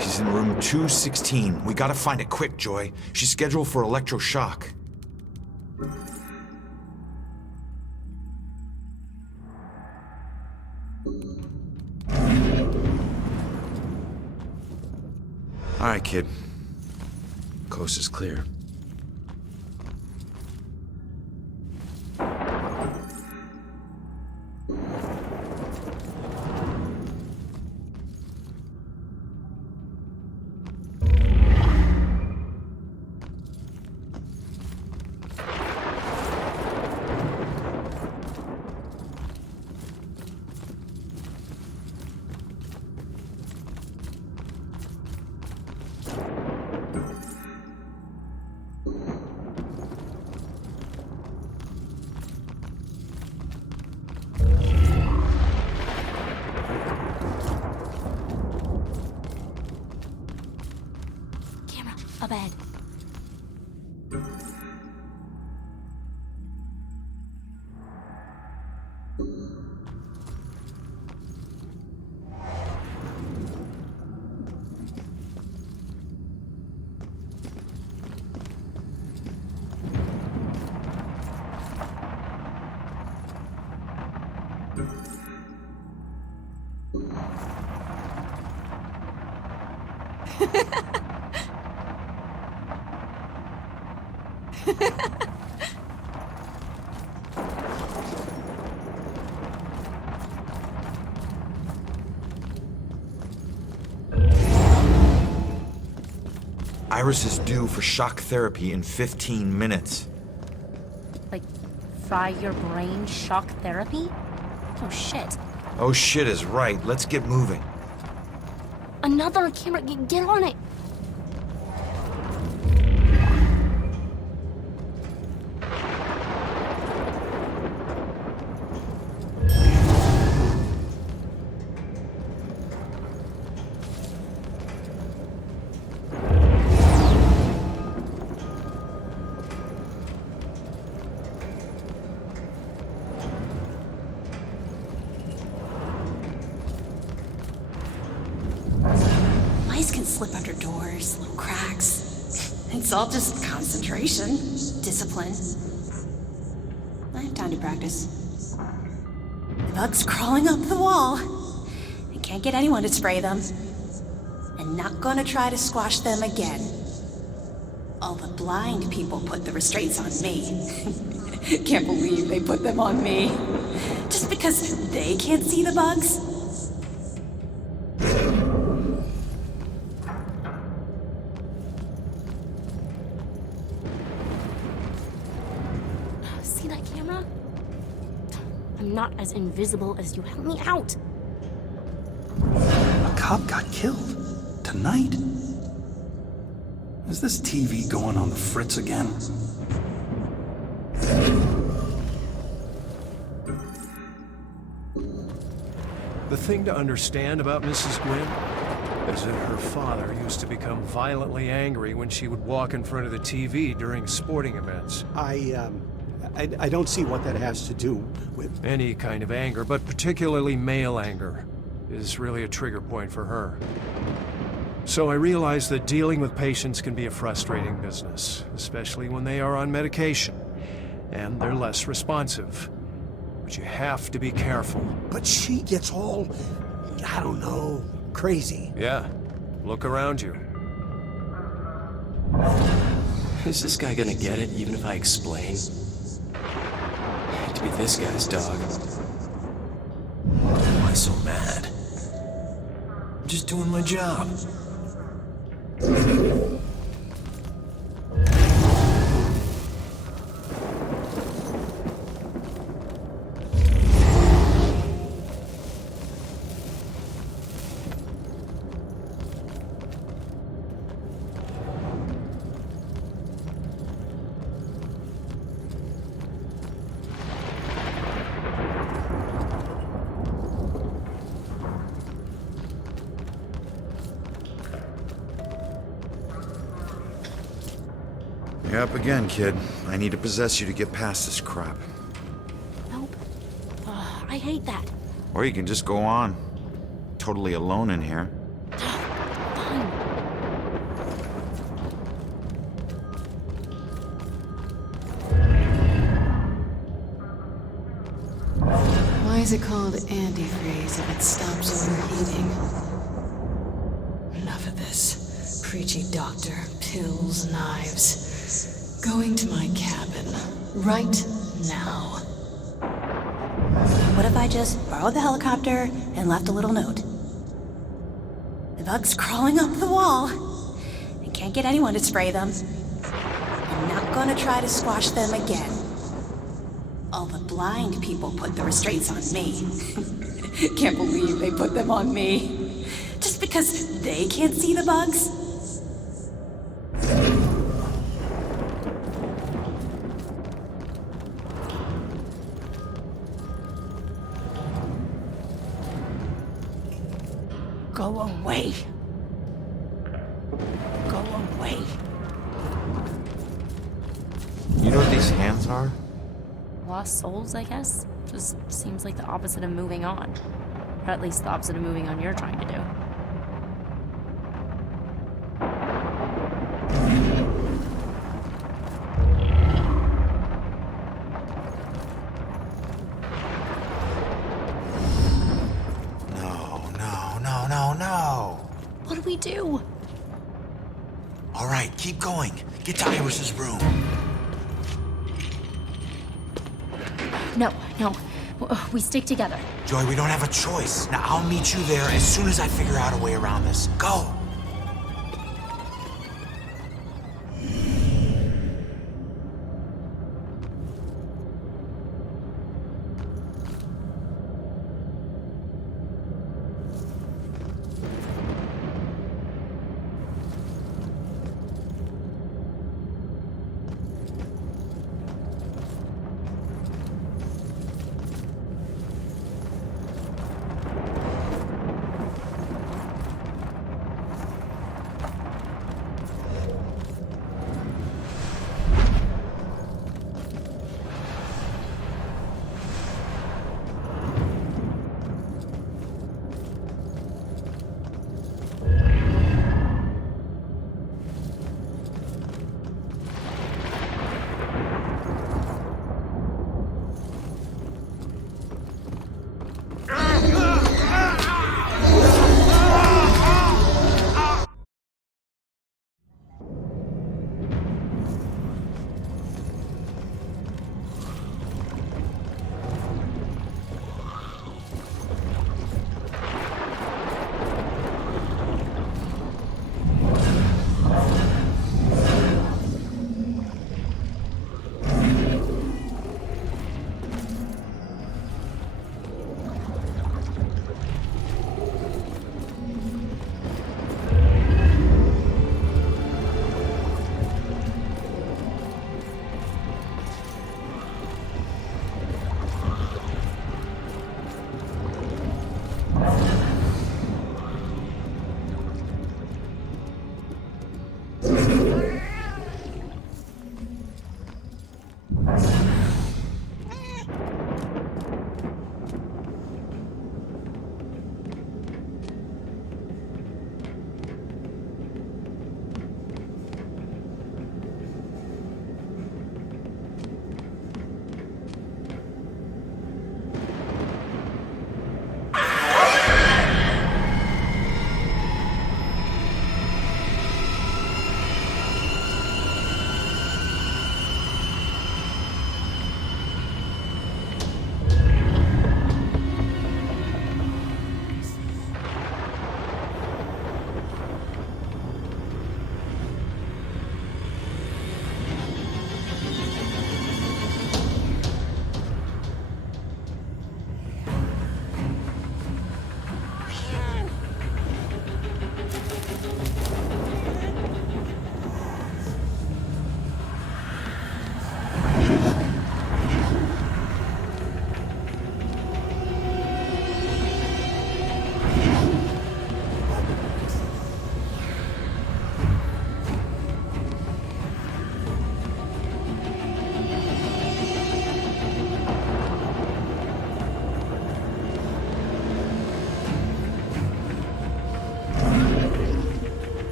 She's in room 216. We gotta find it quick, Joy. She's scheduled for electroshock. All right, kid. Coast is clear. Iris is due for shock therapy in 15 minutes. Like, fry your brain shock therapy? Oh shit. Oh shit is right. Let's get moving. Another camera, get on it! Mice can slip under doors, little cracks. It's all just concentration, discipline. I have time to practice. The bugs crawling up the wall. I can't get anyone to spray them. And not gonna try to squash them again. All the blind people put the restraints on me. Can't believe they put them on me. Just because they can't see the bugs? See that camera? I'm not as invisible as you. Help me out. A cop got killed. Tonight? Is this TV going on the fritz again? The thing to understand about Mrs. Gwynn is that her father used to become violently angry when she would walk in front of the TV during sporting events. I don't see what that has to do with... Any kind of anger, but particularly male anger, is really a trigger point for her. So I realize that dealing with patients can be a frustrating business, especially when they are on medication, and they're less responsive. But you have to be careful. But she gets all, I don't know, crazy. Yeah, look around you. Is this guy gonna get it, even if I explain? I hate to be this guy's dog. Why am I so mad? I'm just doing my job. You're up again, kid. I need to possess you to get past this crap. Nope. I hate that. Or you can just go on. Totally alone in here. Fine. Why is it called antifreeze if it stops overheating? Enough of this. Preachy doctor, pills, knives. Going to my cabin. Right now. What if I just borrowed the helicopter and left a little note? The bugs crawling up the wall. I can't get anyone to spray them. I'm not gonna try to squash them again. All the blind people put the restraints on me. Can't believe they put them on me. Just because they can't see the bugs? Go away. Go away. You know what these hands are? Lost souls, I guess? Just seems like the opposite of moving on. Or at least the opposite of moving on you're trying to do. we do? All right, keep going. Get to Iris's room. No. We stick together. Joy, we don't have a choice. Now, I'll meet you there as soon as I figure out a way around this. Go!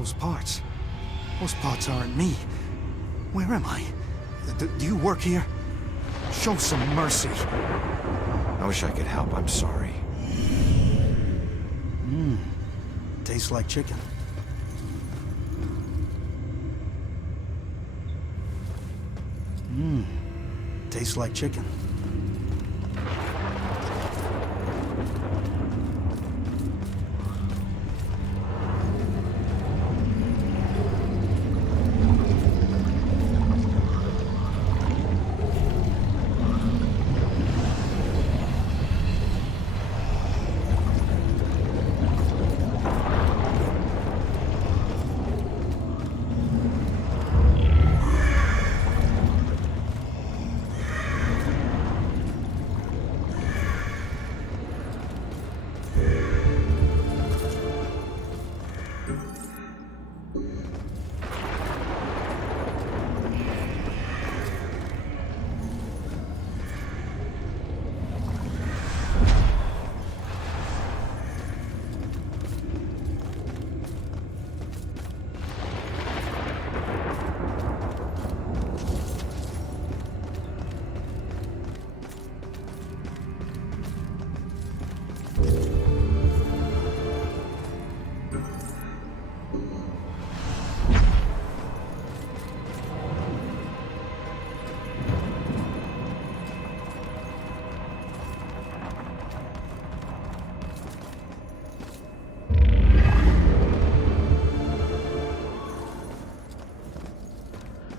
those parts. Those parts aren't me. Where am I? Do you work here? Show some mercy. I wish I could help. I'm sorry. Tastes like chicken. Tastes like chicken.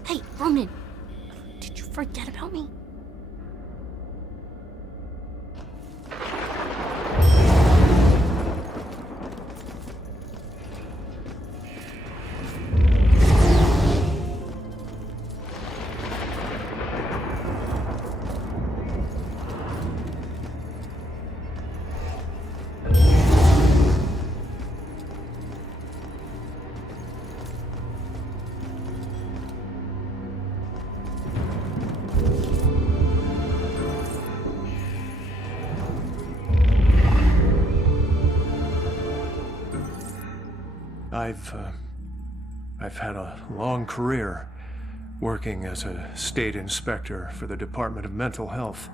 Hey, Roman, did you forget about me? I've had a long career working as a state inspector for the Department of Mental Health.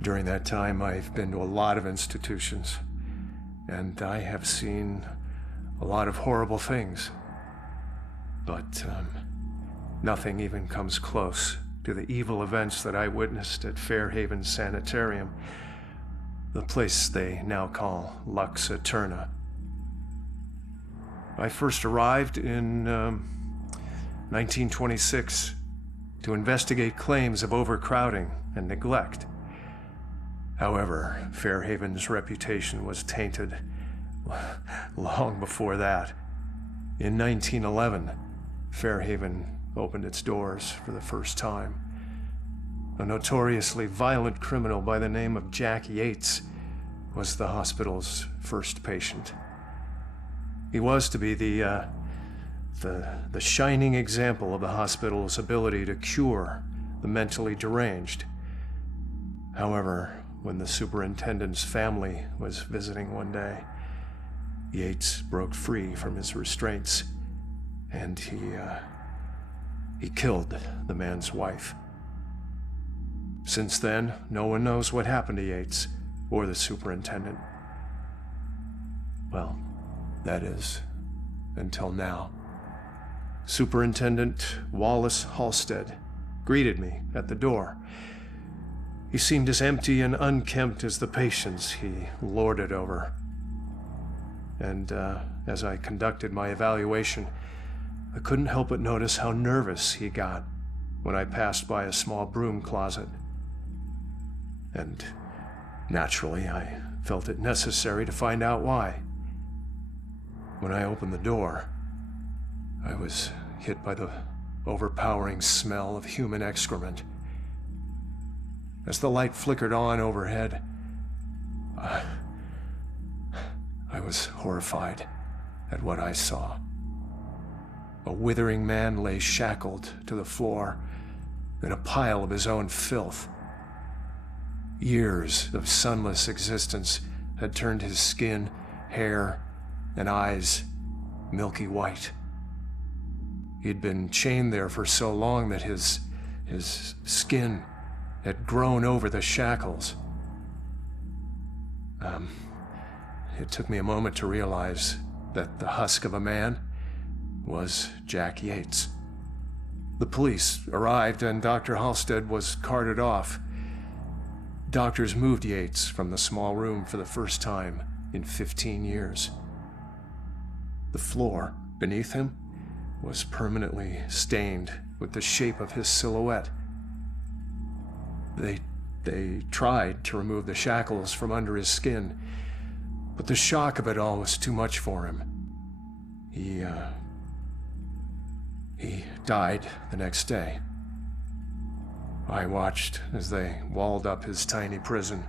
During that time, I've been to a lot of institutions, and I have seen a lot of horrible things. But nothing even comes close to the evil events that I witnessed at Fairhaven Sanitarium, the place they now call Lux Eterna. I first arrived in 1926 to investigate claims of overcrowding and neglect. However, Fairhaven's reputation was tainted long before that. In 1911, Fairhaven opened its doors for the first time. A notoriously violent criminal by the name of Jack Yates was the hospital's first patient. He was to be the shining example of the hospital's ability to cure the mentally deranged. However, when the superintendent's family was visiting one day, Yates broke free from his restraints, and he killed the man's wife. Since then, no one knows what happened to Yates or the superintendent. Well, that is, until now. Superintendent Wallace Halstead greeted me at the door. He seemed as empty and unkempt as the patients he lorded over. And as I conducted my evaluation, I couldn't help but notice how nervous he got when I passed by a small broom closet. And naturally, I felt it necessary to find out why. When I opened the door, I was hit by the overpowering smell of human excrement. As the light flickered on overhead, I was horrified at what I saw. A withering man lay shackled to the floor in a pile of his own filth. Years of sunless existence had turned his skin, hair, and eyes milky white. He'd been chained there for so long that his skin had grown over the shackles. It took me a moment to realize that the husk of a man was Jack Yates. The police arrived and Dr. Halstead was carted off. Doctors moved Yates from the small room for the first time in 15 years. The floor beneath him was permanently stained with the shape of his silhouette. They tried to remove the shackles from under his skin, but the shock of it all was too much for him. He died the next day. I watched as they walled up his tiny prison,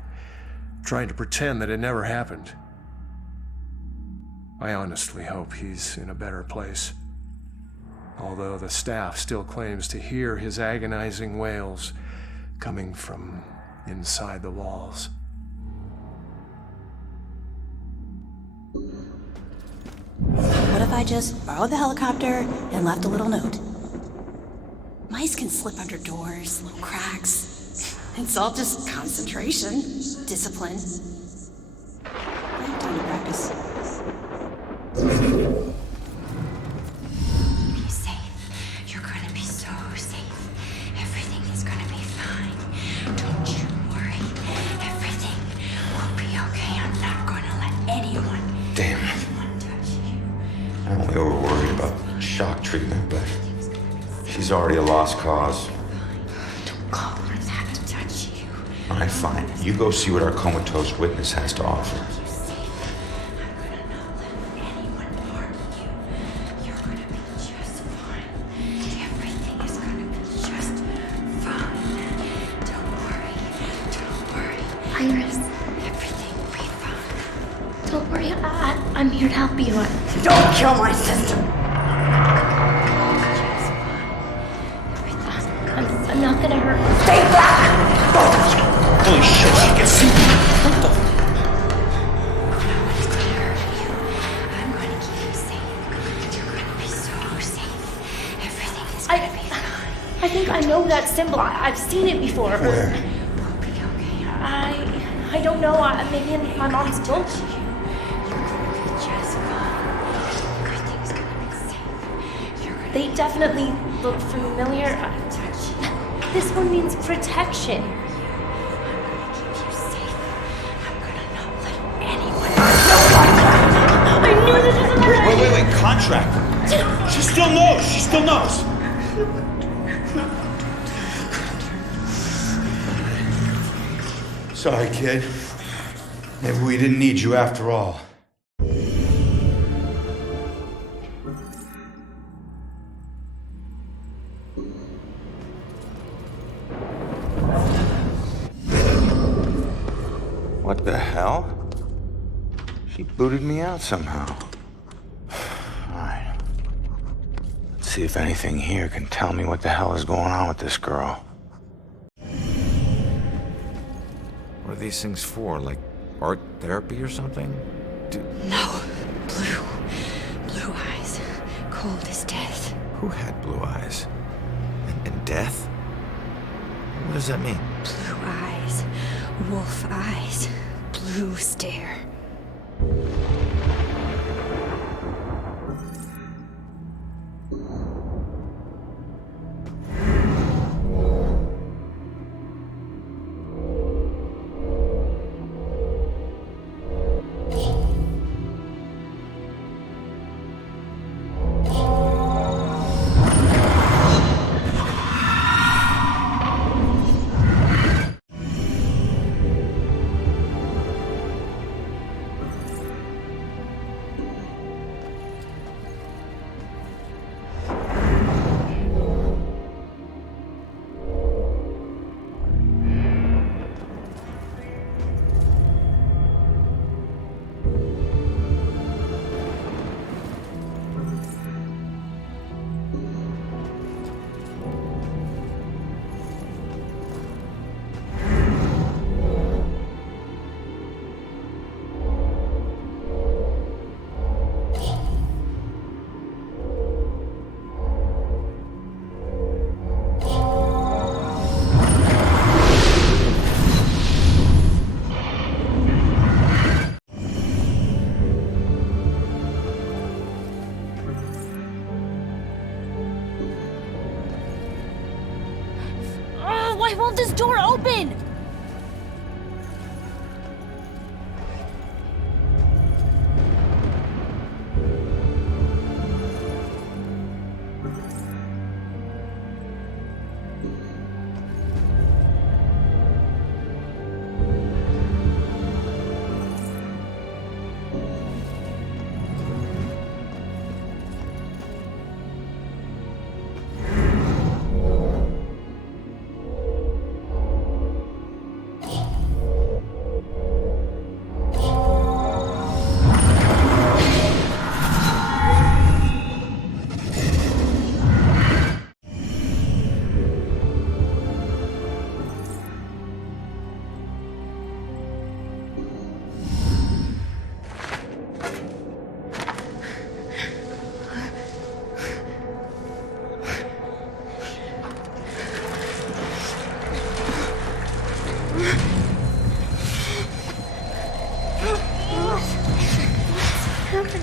trying to pretend that it never happened. I honestly hope he's in a better place, although the staff still claims to hear his agonizing wails coming from inside the walls. What if I just borrowed the helicopter and left a little note? Mice can slip under doors, little cracks. It's all just concentration, discipline. I have time to practice. Be safe. You're gonna be so safe. Everything is gonna be fine. Don't you worry. Everything will be okay. I'm not gonna let anyone. Damn it. I'm only over worried about shock treatment, but she's already a lost cause. Don't call her that to touch you. All right, fine. You go see what our comatose witness has to offer. Don't worry, I'm here to help you. Don't kill my sister! I'm not gonna hurt you. Stay back! Holy shit, she can see me! What the? I'm gonna keep you safe. You're gonna be so safe. Everything is gonna be fine. I think I know that symbol. I've seen it before. Where? We'll be okay. I don't know. Maybe in my mom's book. They definitely look familiar. This one means protection. I knew this was a Wait, contract. She still knows. She still knows. Sorry, kid. Maybe we didn't need you after all. What the hell? She booted me out somehow. Alright. Let's see if anything here can tell me what the hell is going on with this girl. What are these things for? Like art therapy or something? No. Blue eyes. Cold as death. Who had blue eyes? And death? What does that mean? Blue eyes. Wolf eyes. Blue stare.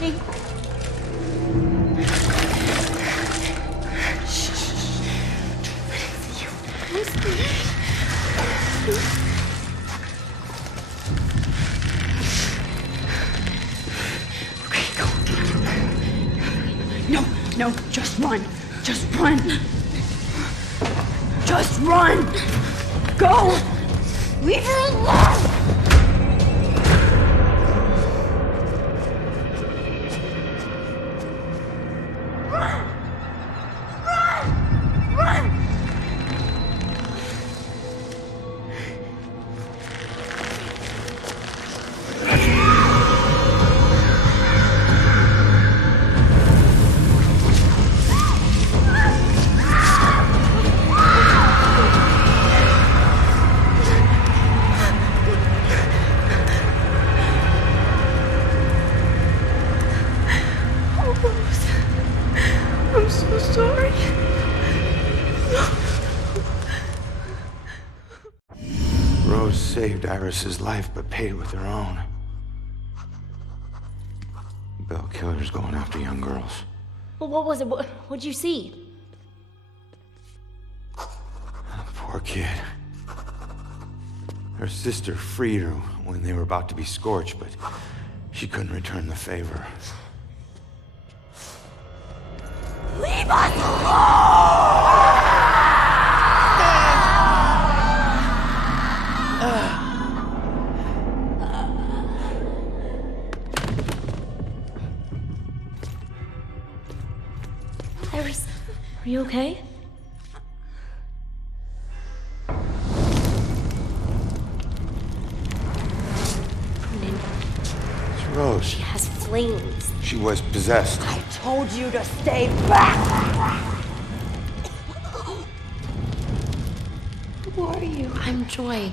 okay? No, just run. Just run. Just run. Go. Leave her alone. I'm so sorry. Rose saved Iris's life, but paid it with her own. Bell killer's going after young girls. Well, what was it? What'd you see? Poor kid. Her sister freed her when they were about to be scorched, but she couldn't return the favor. Leave us alone! Iris, are you okay? It's Rose. She has flames. She was possessed. I told you to stay back! Who are you? I'm Joy.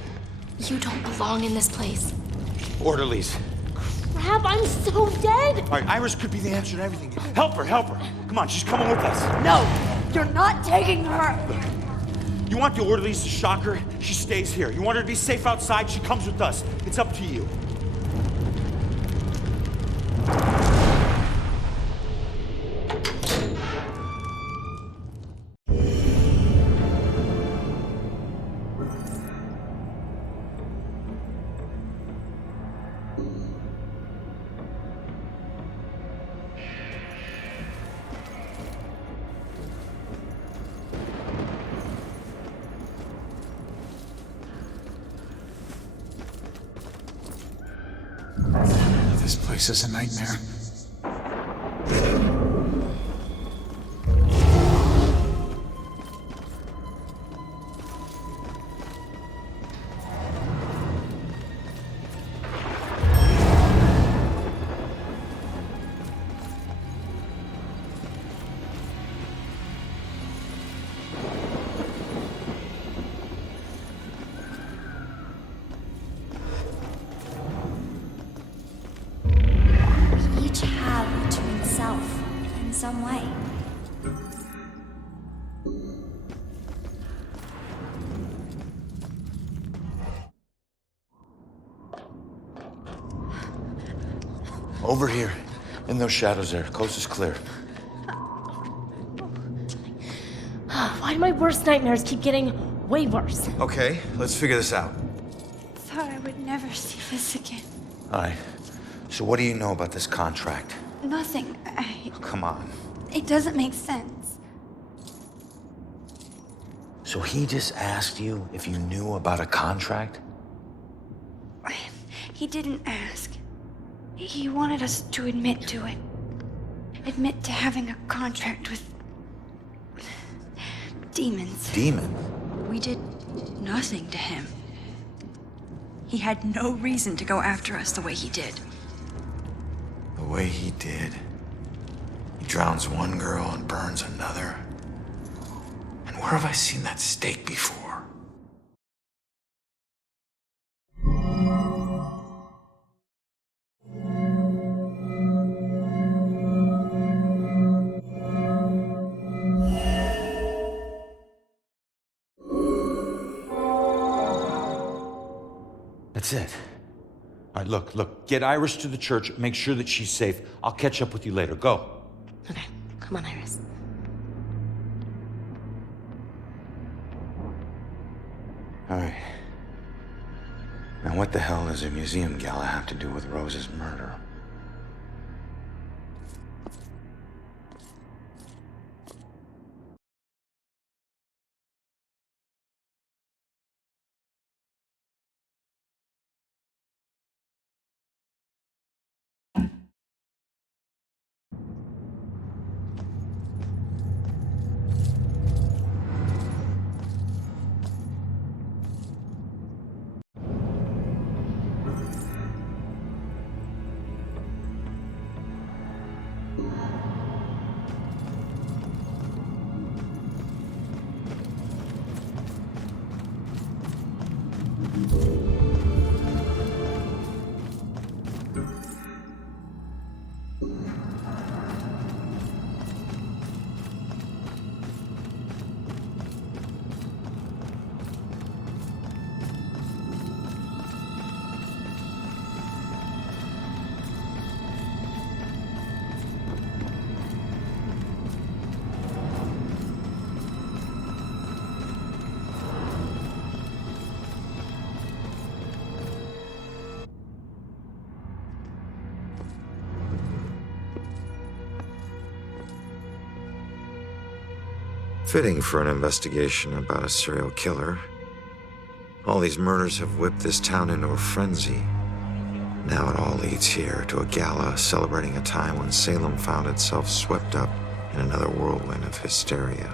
You don't belong in this place. Orderlies. Crap, I'm so dead! All right, Iris could be the answer to everything. Help her, help her. Come on, she's coming with us. No, you're not taking her! You want the orderlies to shock her? She stays here. You want her to be safe outside? She comes with us. It's up to you. This place is a nightmare. Each have to himself in some way. Over here. In those shadows there. Coast is clear. Why do my worst nightmares keep getting way worse? Okay, let's figure this out. Thought I would never see this again. All right. So what do you know about this contract? Nothing. Come on. It doesn't make sense. So he just asked you if you knew about a contract? He didn't ask. He wanted us to admit to it. Admit to having a contract with demons. Demon? We did nothing to him. He had no reason to go after us the way he did. The way he did. He drowns one girl and burns another. And where have I seen that stake before? That's it. All right, look, get Iris to the church, make sure that she's safe. I'll catch up with you later. Go. Okay, come on, Iris. All right. Now what the hell does a museum gala have to do with Rose's murder? Fitting for an investigation about a serial killer. All these murders have whipped this town into a frenzy. Now it all leads here to a gala celebrating a time when Salem found itself swept up in another whirlwind of hysteria.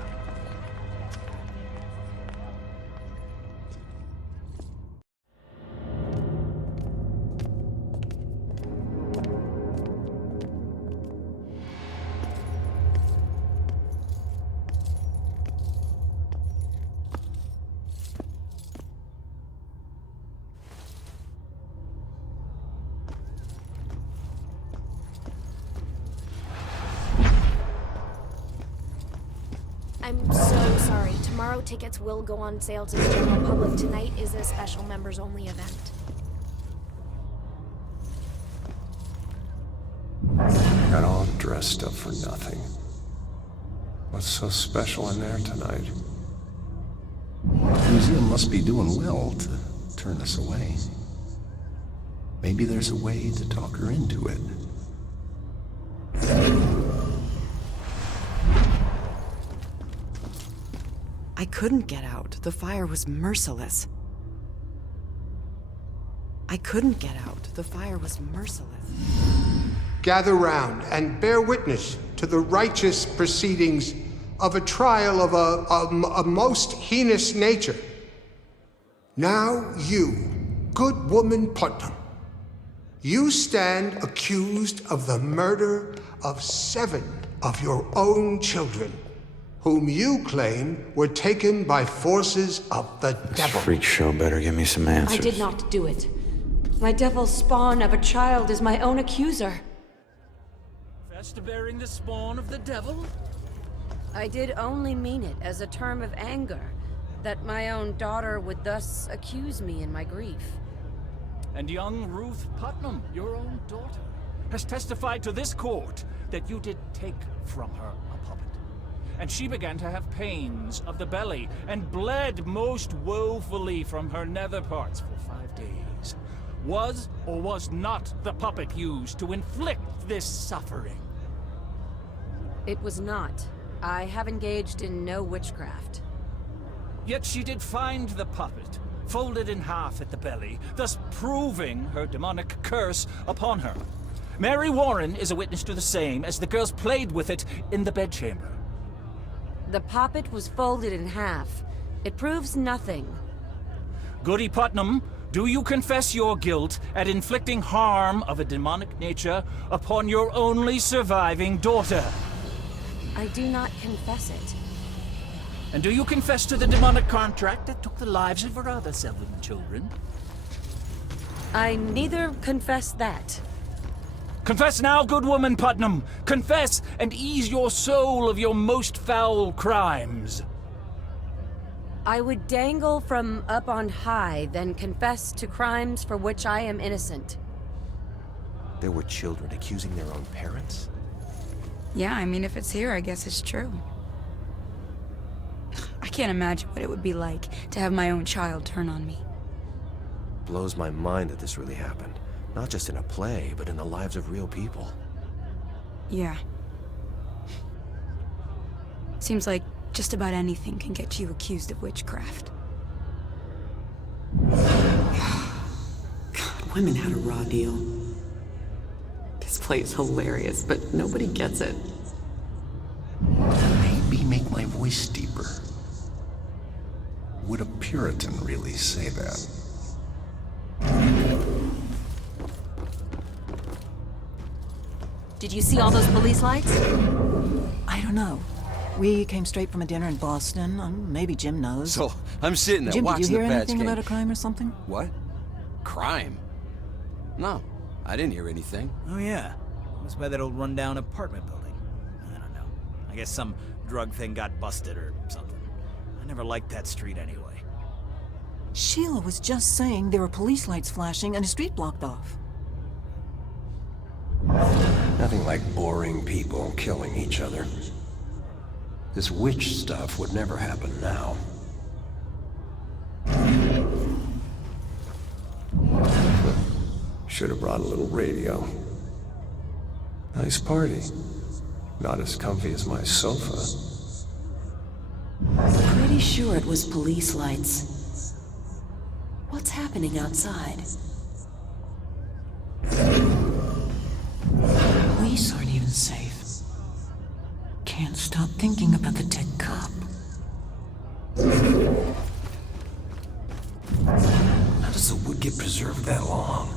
I'm so sorry. Tomorrow tickets will go on sale to the general public. Tonight is a special members-only event. Got all dressed up for nothing. What's so special in there tonight? The museum must be doing well to turn us away. Maybe there's a way to talk her into it. I couldn't get out. The fire was merciless. I couldn't get out. The fire was merciless. Gather round and bear witness to the righteous proceedings of a trial of a most heinous nature. Now you, good woman Putnam, you stand accused of the murder of 7 of your own children, whom you claim were taken by forces of the devil. This freak show better give me some answers. I did not do it. My devil spawn of a child is my own accuser. Confess to bearing the spawn of the devil? I did only mean it as a term of anger, that my own daughter would thus accuse me in my grief. And young Ruth Putnam, your own daughter, has testified to this court that you did take from her a puppet. And she began to have pains of the belly and bled most woefully from her nether parts for 5 days. Was or was not the puppet used to inflict this suffering? It was not. I have engaged in no witchcraft. Yet she did find the puppet, folded in half at the belly, thus proving her demonic curse upon her. Mary Warren is a witness to the same, as the girls played with it in the bedchamber. The poppet was folded in half. It proves nothing. Goody Putnam, do you confess your guilt at inflicting harm of a demonic nature upon your only surviving daughter? I do not confess it. And do you confess to the demonic contract that took the lives of her other 7 children? I neither confess that. Confess now, good woman Putnam! Confess, and ease your soul of your most foul crimes! I would dangle from up on high, then confess to crimes for which I am innocent. There were children accusing their own parents? Yeah, I mean, if it's here, I guess it's true. I can't imagine what it would be like to have my own child turn on me. Blows my mind that this really happened. Not just in a play, but in the lives of real people. Yeah. Seems like just about anything can get you accused of witchcraft. God, women had a raw deal. This play is hilarious, but nobody gets it. Maybe make my voice deeper. Would a Puritan really say that? Did you see all those police lights? I don't know. We came straight from a dinner in Boston. Maybe Jim knows. So, I'm sitting there Jim, watching did you the hear patch anything game. about a crime or something? What? Crime? No, I didn't hear anything. Oh yeah, it was by that old rundown apartment building. I don't know. I guess some drug thing got busted or something. I never liked that street anyway. Sheila was just saying there were police lights flashing and a street blocked off. Nothing like boring people killing each other. This witch stuff would never happen now. Should have brought a little radio. Nice party. Not as comfy as my sofa. Pretty sure it was police lights. What's happening outside? Police aren't even safe. Can't stop thinking about the dead cop. How does the wood get preserved that long?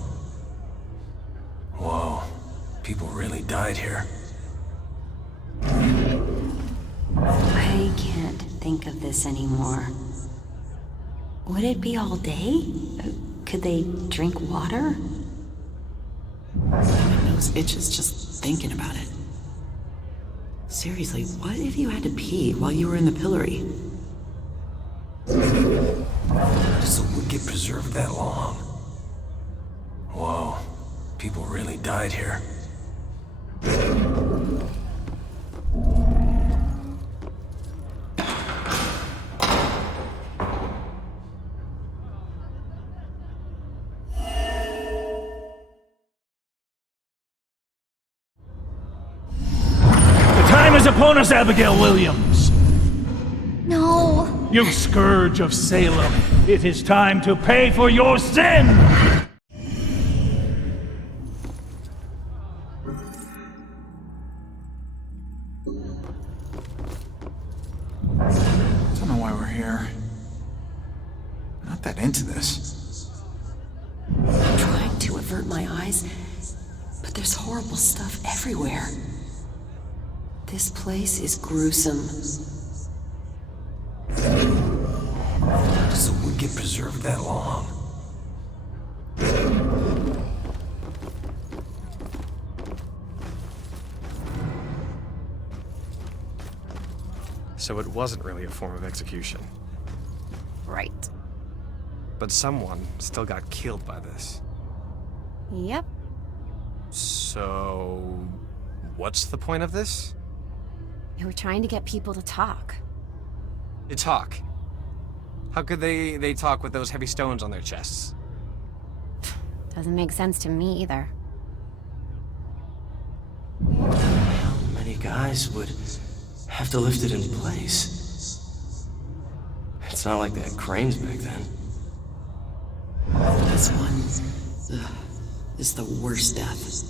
Whoa, people really died here. I can't think of this anymore. Would it be all day? Could they drink water? My nose itches just thinking about it. Seriously, what if you had to pee while you were in the pillory? How does the wood get preserved that long? Whoa, people really died here. Time is upon us, Abigail Williams. No. You scourge of Salem. It is time to pay for your sin. Don't know why we're here. Not that into this. I'm trying to avert my eyes, but there's horrible stuff everywhere. This place is gruesome. How does the wood get preserved that long? So it wasn't really a form of execution. Right. But someone still got killed by this. Yep. So... what's the point of this? They were trying to get people to talk. To talk? How could they talk with those heavy stones on their chests? Doesn't make sense to me either. How many guys would have to lift it in place? It's not like they had cranes back then. This one is the worst death.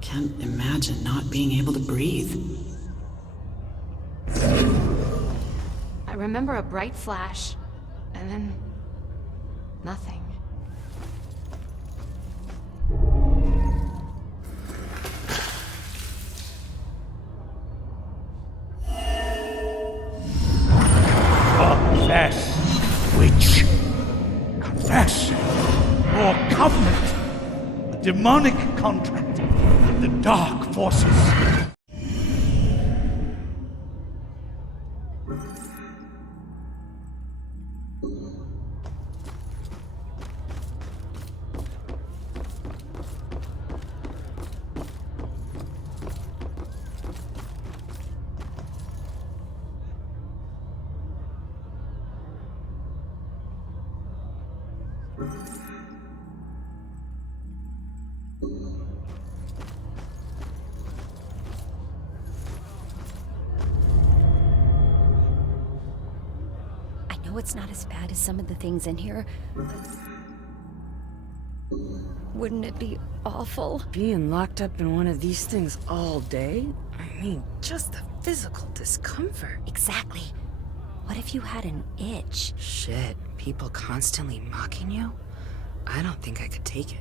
Can't imagine not being able to breathe. I remember a bright flash, and then nothing. Confess, witch. Confess. Your covenant. A demonic contract with the dark forces. know it's not as bad as some of the things in here, but wouldn't it be awful? Being locked up in one of these things all day? I mean, just the physical discomfort. Exactly. What if you had an itch? Shit, people constantly mocking you? I don't think I could take it.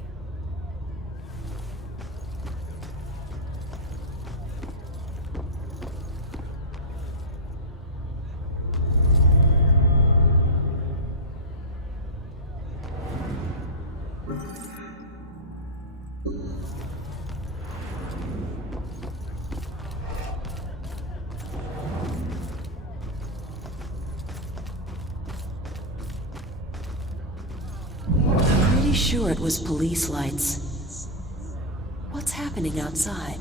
Pretty sure it was police lights. What's happening outside?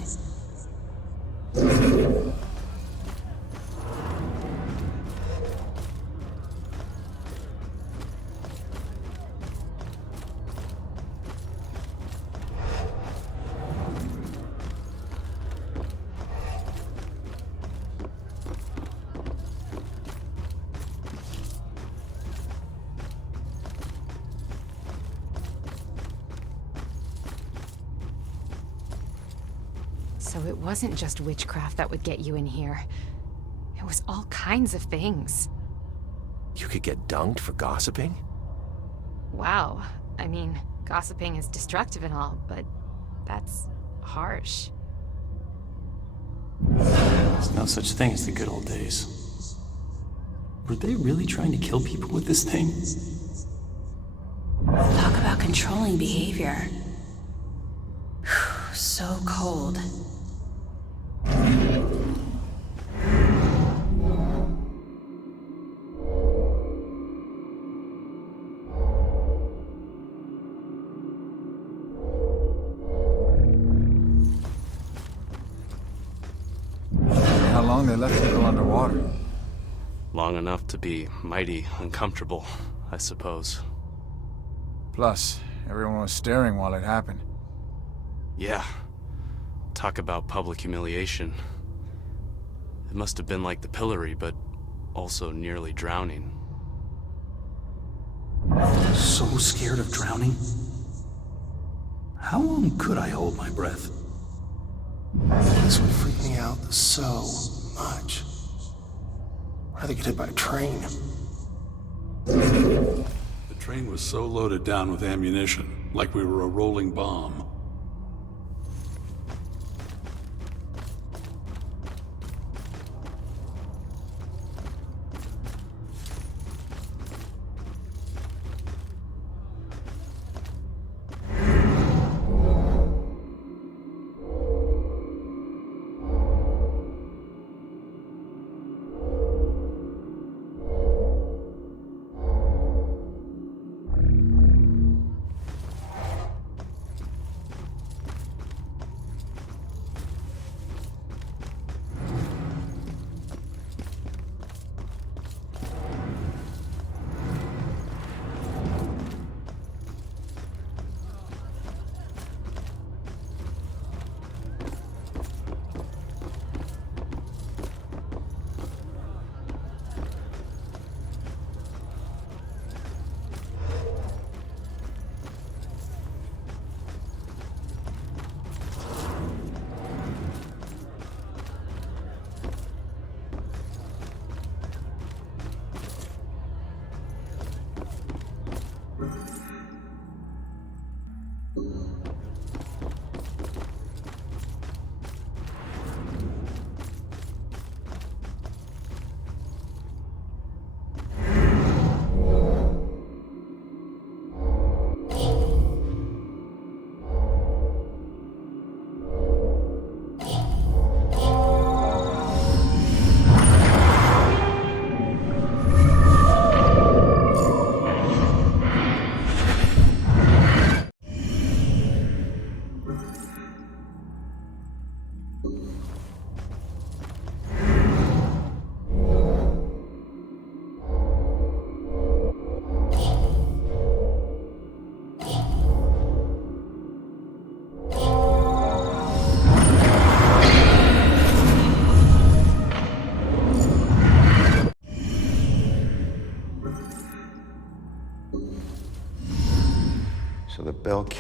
So it wasn't just witchcraft that would get you in here. It was all kinds of things. You could get dunked for gossiping? Wow. I mean, gossiping is destructive and all, but that's harsh. There's no such thing as the good old days. Were they really trying to kill people with this thing? Talk about controlling behavior. So cold. How long they left people underwater? Long enough to be mighty uncomfortable, I suppose. Plus, everyone was staring while it happened. Yeah. Talk about public humiliation. It must have been like the pillory, but also nearly drowning. So scared of drowning? How long could I hold my breath? This would freak me out so much. I'd rather get hit by a train. The train was so loaded down with ammunition, like we were a rolling bomb.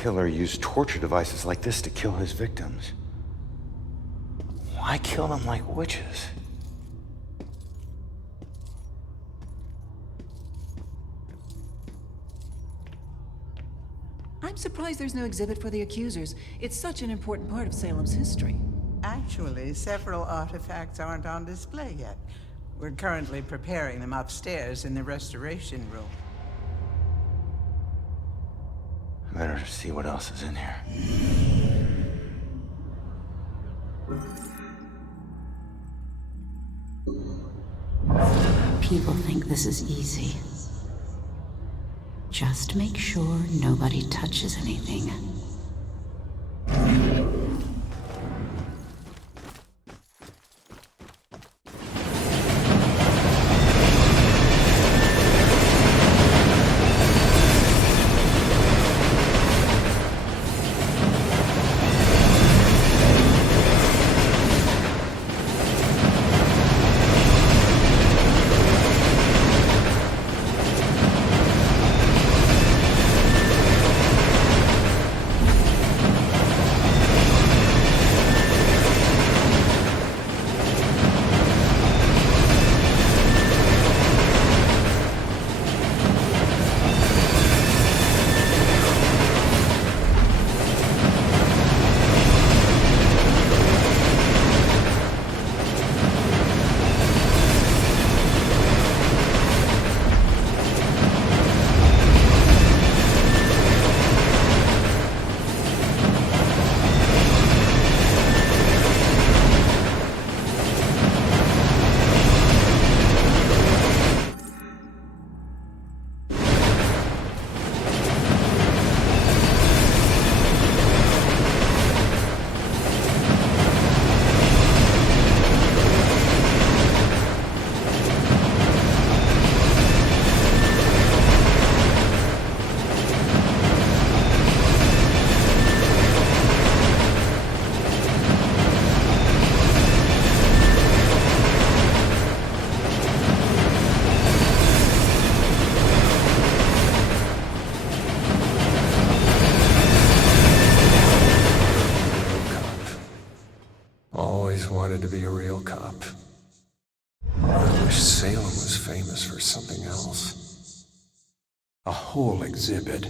killer used torture devices like this to kill his victims. Why kill them like witches? I'm surprised there's no exhibit for the accusers. It's such an important part of Salem's history. Actually, several artifacts aren't on display yet. We're currently preparing them upstairs in the restoration room. I better see what else is in here. People think this is easy. Just make sure nobody touches anything. Wanted to be a real cop. I wish Salem was famous for something else. A whole exhibit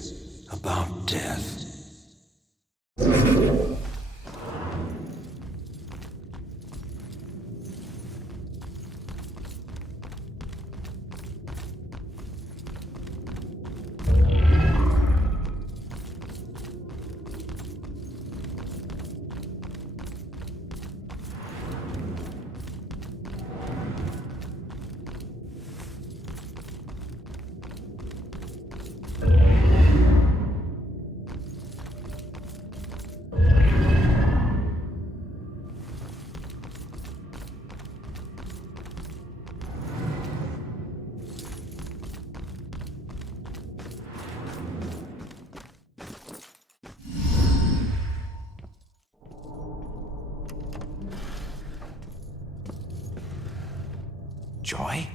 about death. Joy?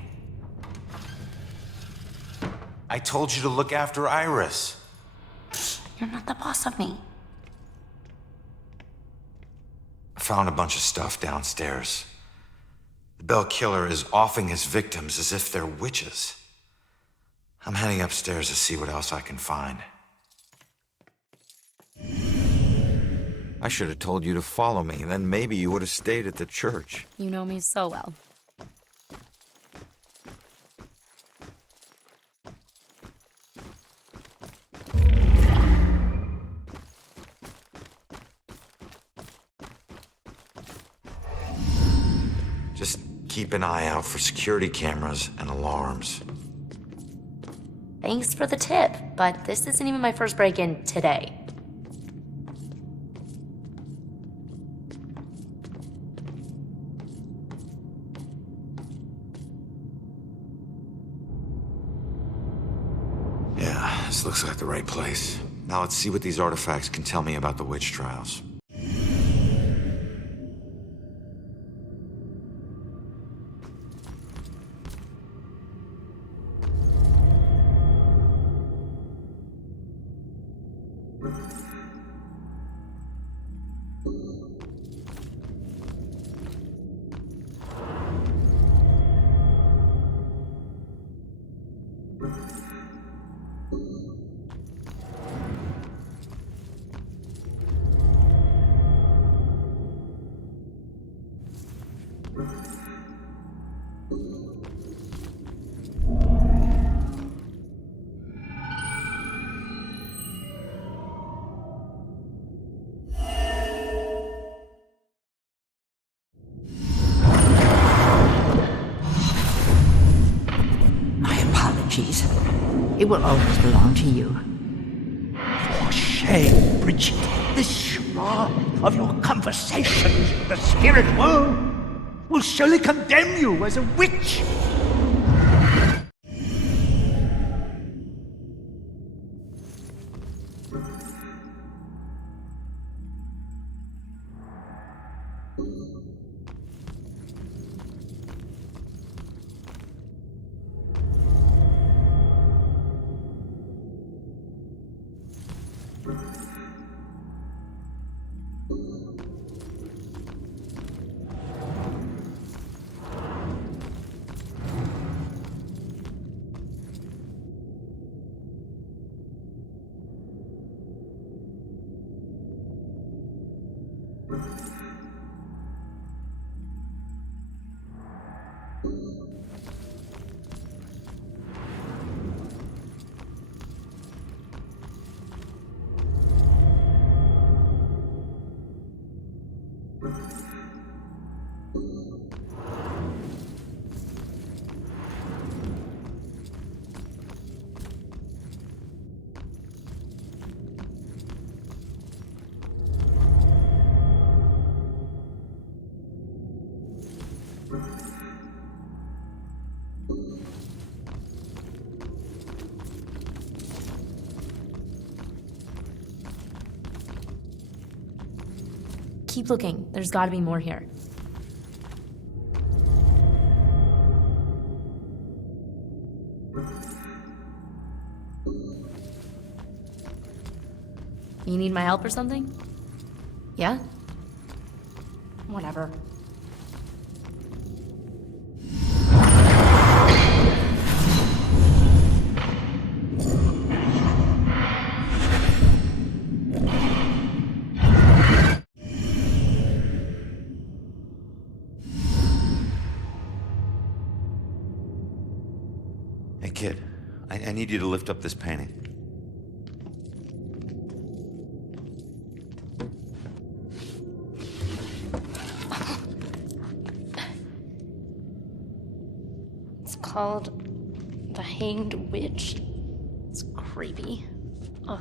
I told you to look after Iris. You're not the boss of me. I found a bunch of stuff downstairs. The Bell Killer is offing his victims as if they're witches. I'm heading upstairs to see what else I can find. I should have told you to follow me, then maybe you would have stayed at the church. You know me so well. Just keep an eye out for security cameras and alarms. Thanks for the tip, but this isn't even my first break-in today. Yeah, this looks like the right place. Now let's see what these artifacts can tell me about the witch trials. It will always belong to you. For shame, Bridget. This shroud of your conversations with the spirit world will surely condemn you as a witch. Keep looking. There's gotta be more here. You need my help or something? Yeah? Whatever. Hey, kid. I need you to lift up this painting. It's called The Hanged Witch. It's creepy. Ugh.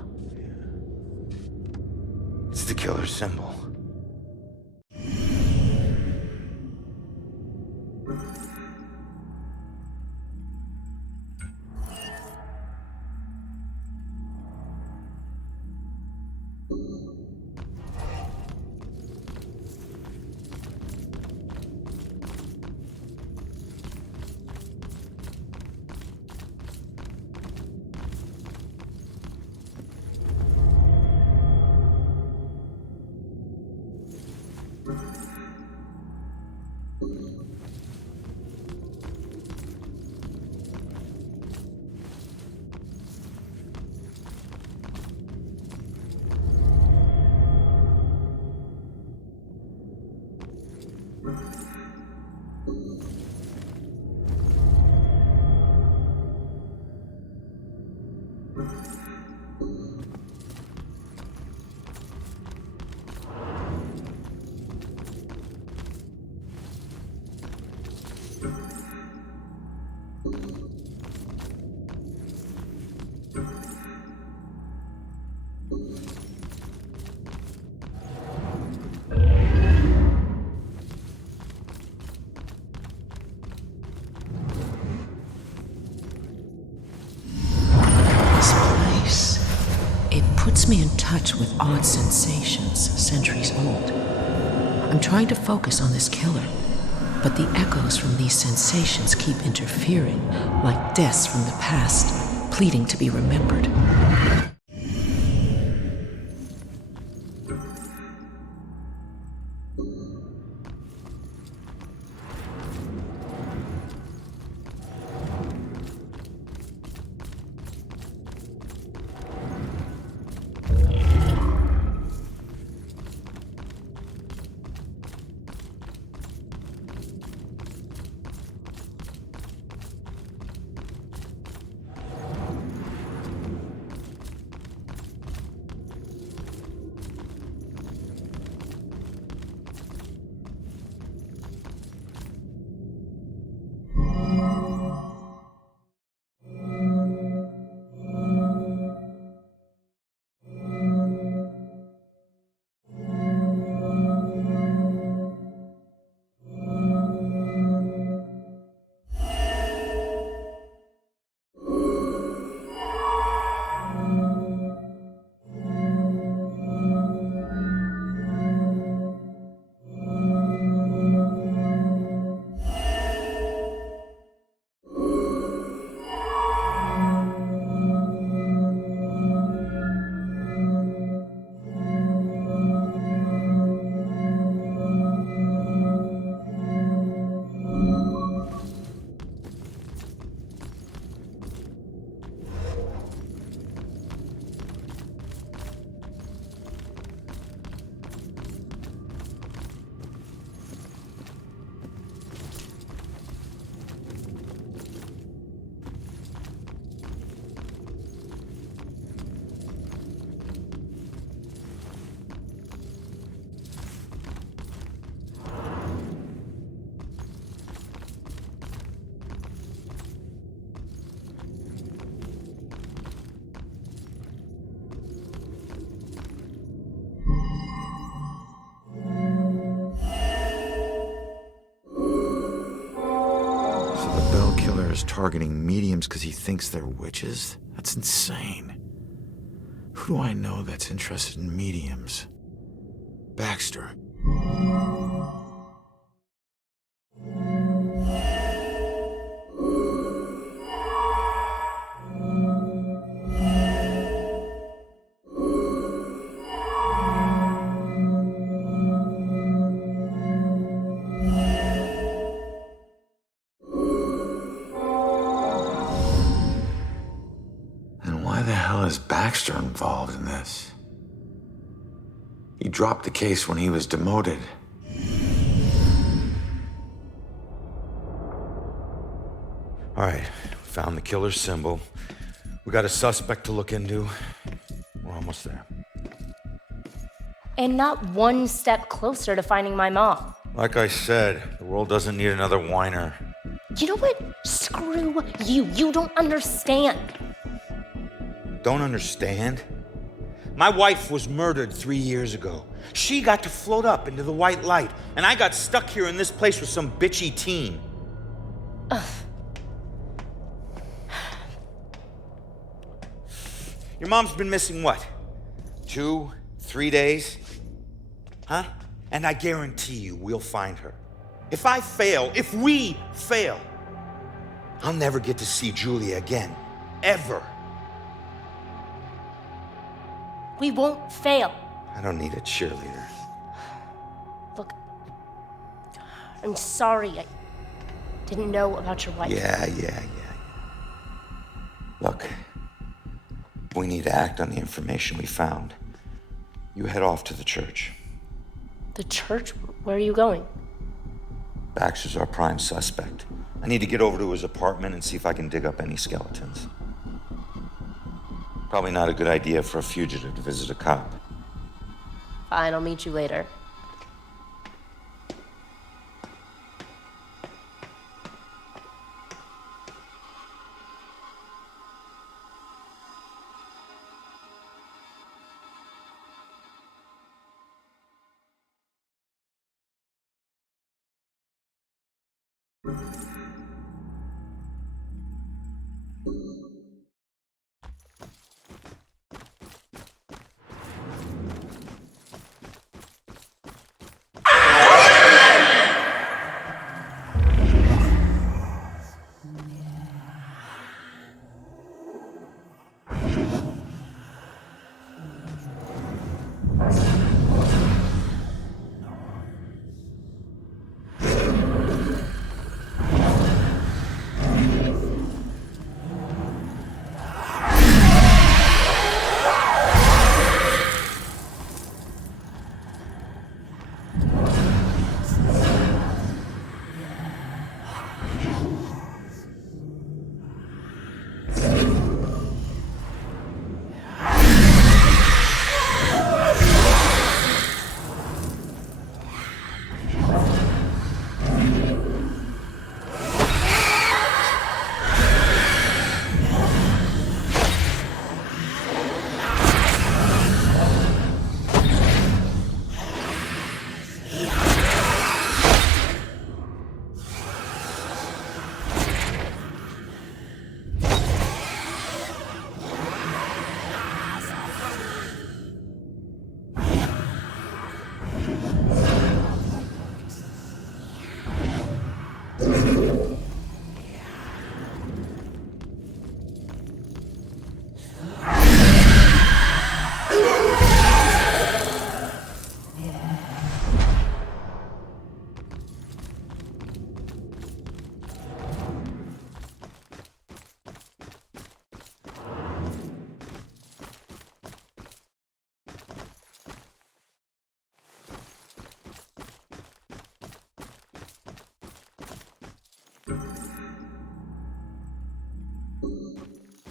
It's the killer's symbol. Puts me in touch with odd sensations, centuries old. I'm trying to focus on this killer, but the echoes from these sensations keep interfering, like deaths from the past, pleading to be remembered. is targeting mediums because he thinks they're witches? That's insane. Who do I know that's interested in mediums? Baxter. Is Baxter involved in this? He dropped the case when he was demoted. All right, found the killer's symbol. We got a suspect to look into. We're almost there. And not one step closer to finding my mom. Like I said, the world doesn't need another whiner. You know what? Screw you. You don't understand. Don't understand? My wife was murdered 3 years ago. She got to float up into the white light, and I got stuck here in this place with some bitchy teen. Ugh. Your mom's been missing what? 2, 3 days? Huh? And I guarantee you we'll find her. If we fail, I'll never get to see Julia again. Ever. We won't fail. I don't need a cheerleader. Look, I'm sorry. I didn't know about your wife. Yeah. Look, we need to act on the information we found. You head off to the church. The church? Where are you going? Baxter's our prime suspect. I need to get over to his apartment and see if I can dig up any skeletons. Probably not a good idea for a fugitive to visit a cop. Fine, I'll meet you later.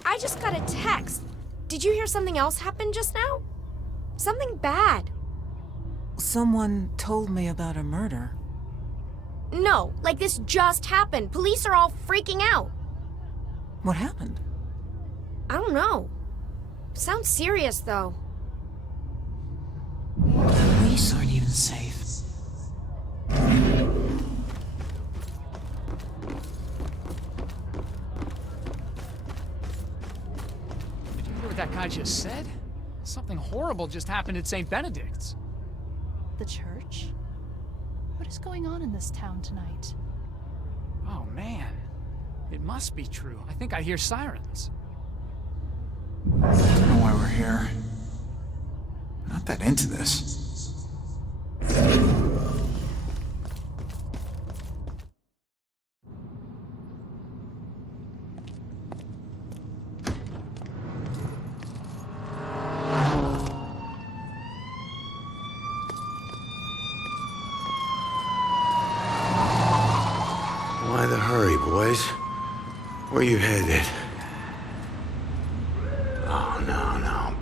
I just got a text. Did you hear something else happen just now? Something bad. Someone told me about a murder. No, like this just happened. Police are all freaking out. What happened? I don't know. Sounds serious, though. Police aren't even safe. just said? Something horrible just happened at St. Benedict's. The church? What is going on in this town tonight? Oh man, it must be true. I think I hear sirens. I don't know why we're here. Not that into this. Why the hurry, boys? Where you headed? Oh, no, no.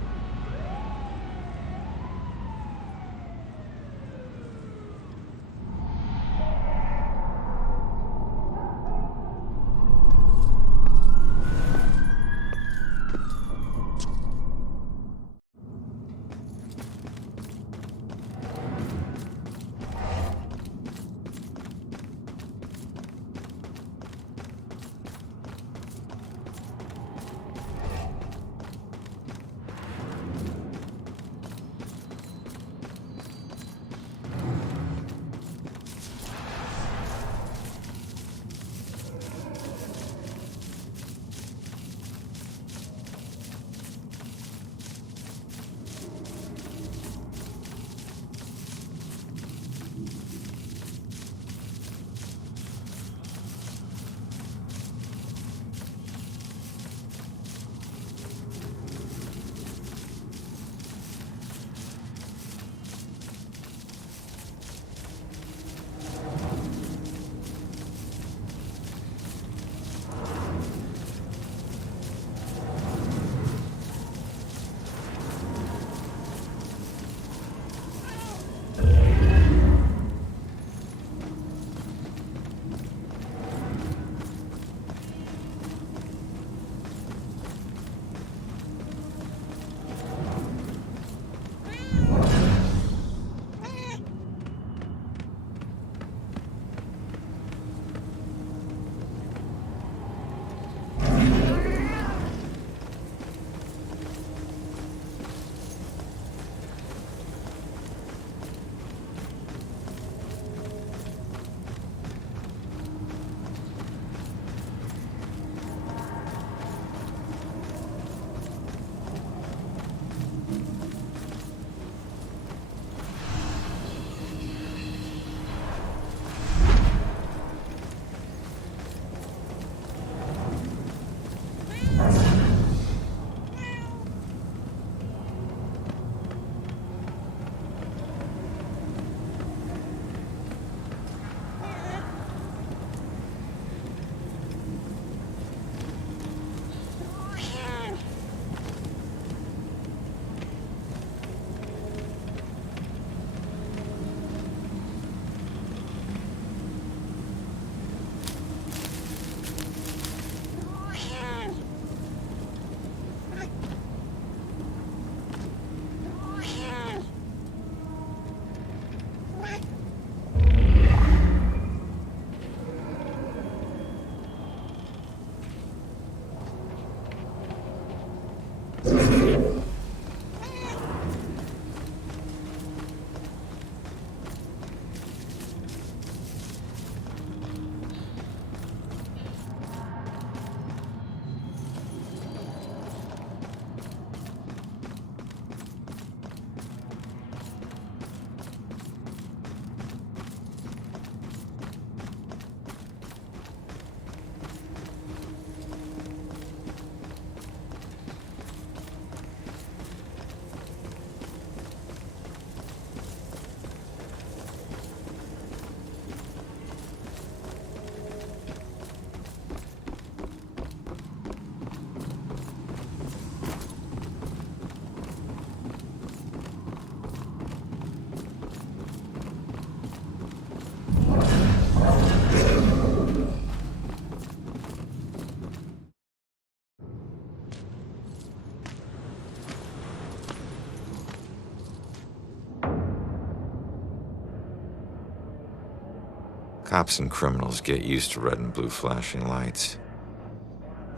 Cops and criminals get used to red and blue flashing lights.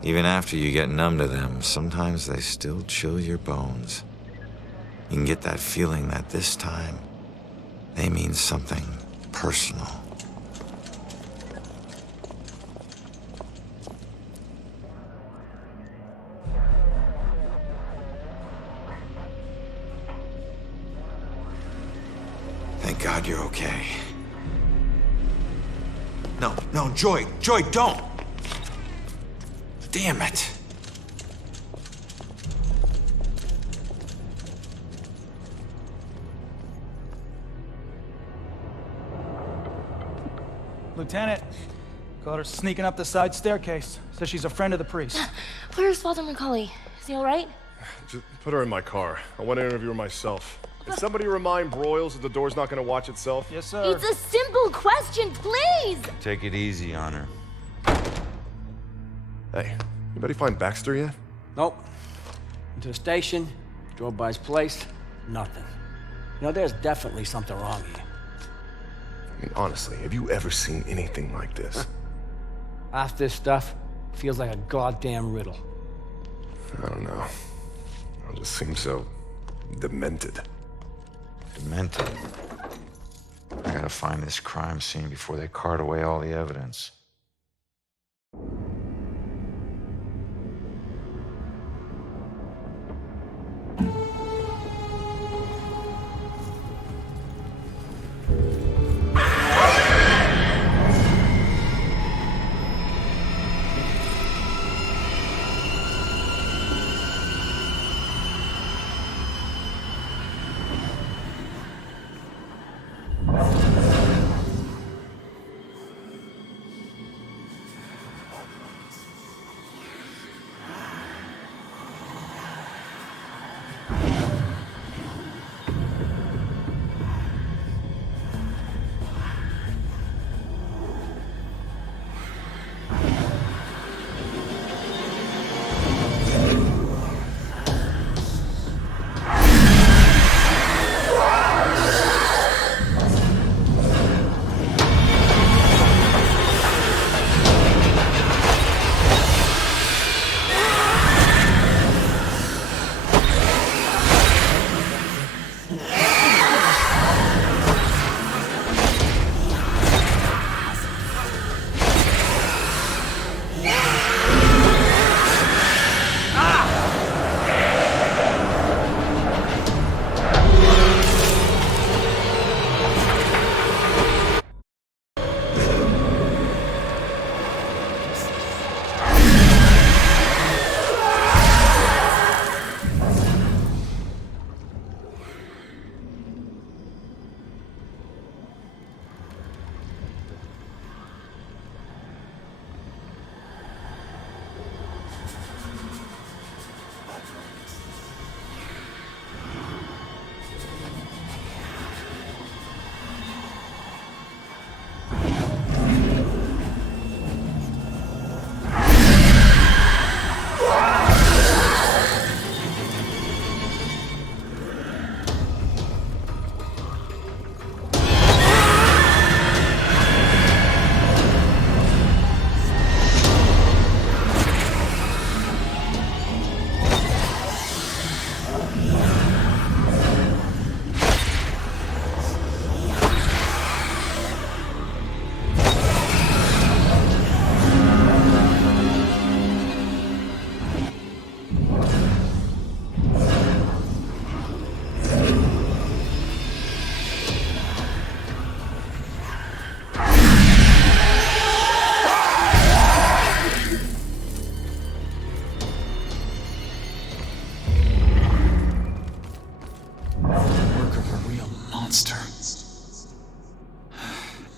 Even after you get numb to them, sometimes they still chill your bones. You can get that feeling that this time, they mean something personal. Thank God you're okay. No, Joy, don't! Damn it! Lieutenant, caught her sneaking up the side staircase. Says she's a friend of the priest. Where's Father Macaulay? Is he alright? Just put her in my car. I want to interview her myself. Can somebody remind Broyles that the door's not going to watch itself? Yes, sir. It's a simple question, please! Take it easy on her. Hey, anybody find Baxter yet? Nope. Went to the station, drove by his place, nothing. You know, there's definitely something wrong here. I mean, honestly, have you ever seen anything like this? Half this stuff feels like a goddamn riddle. I don't know. It just seems so demented. Demented? I gotta find this crime scene before they cart away all the evidence.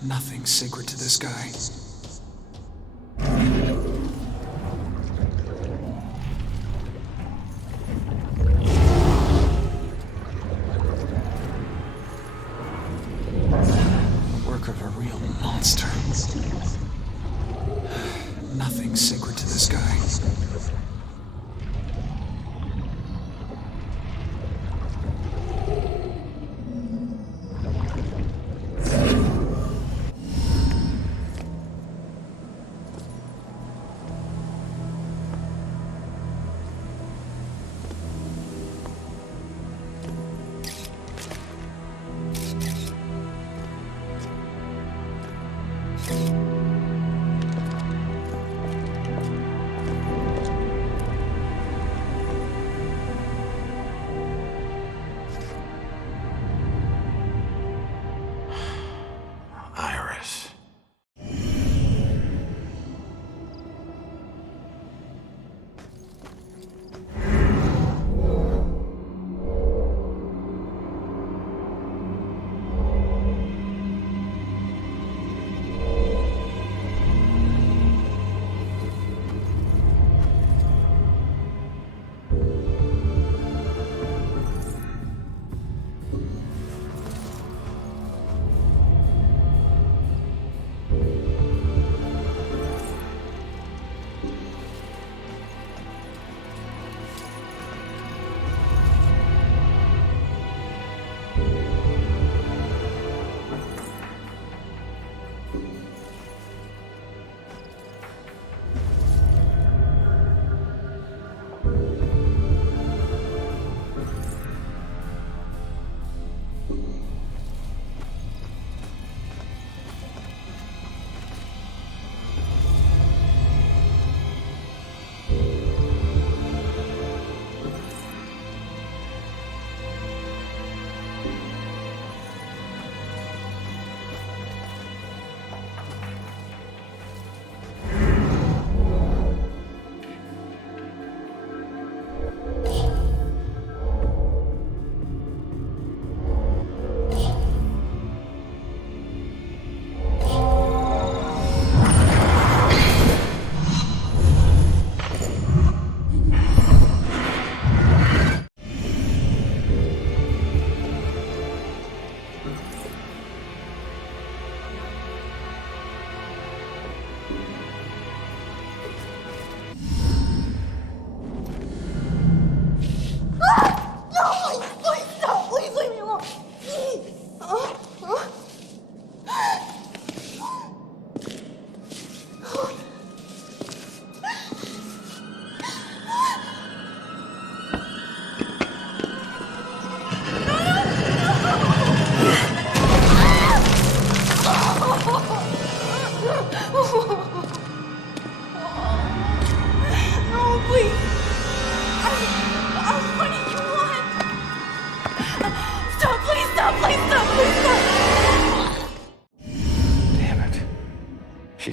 Nothing sacred to this guy. Work of a real monster. Nothing sacred to this guy.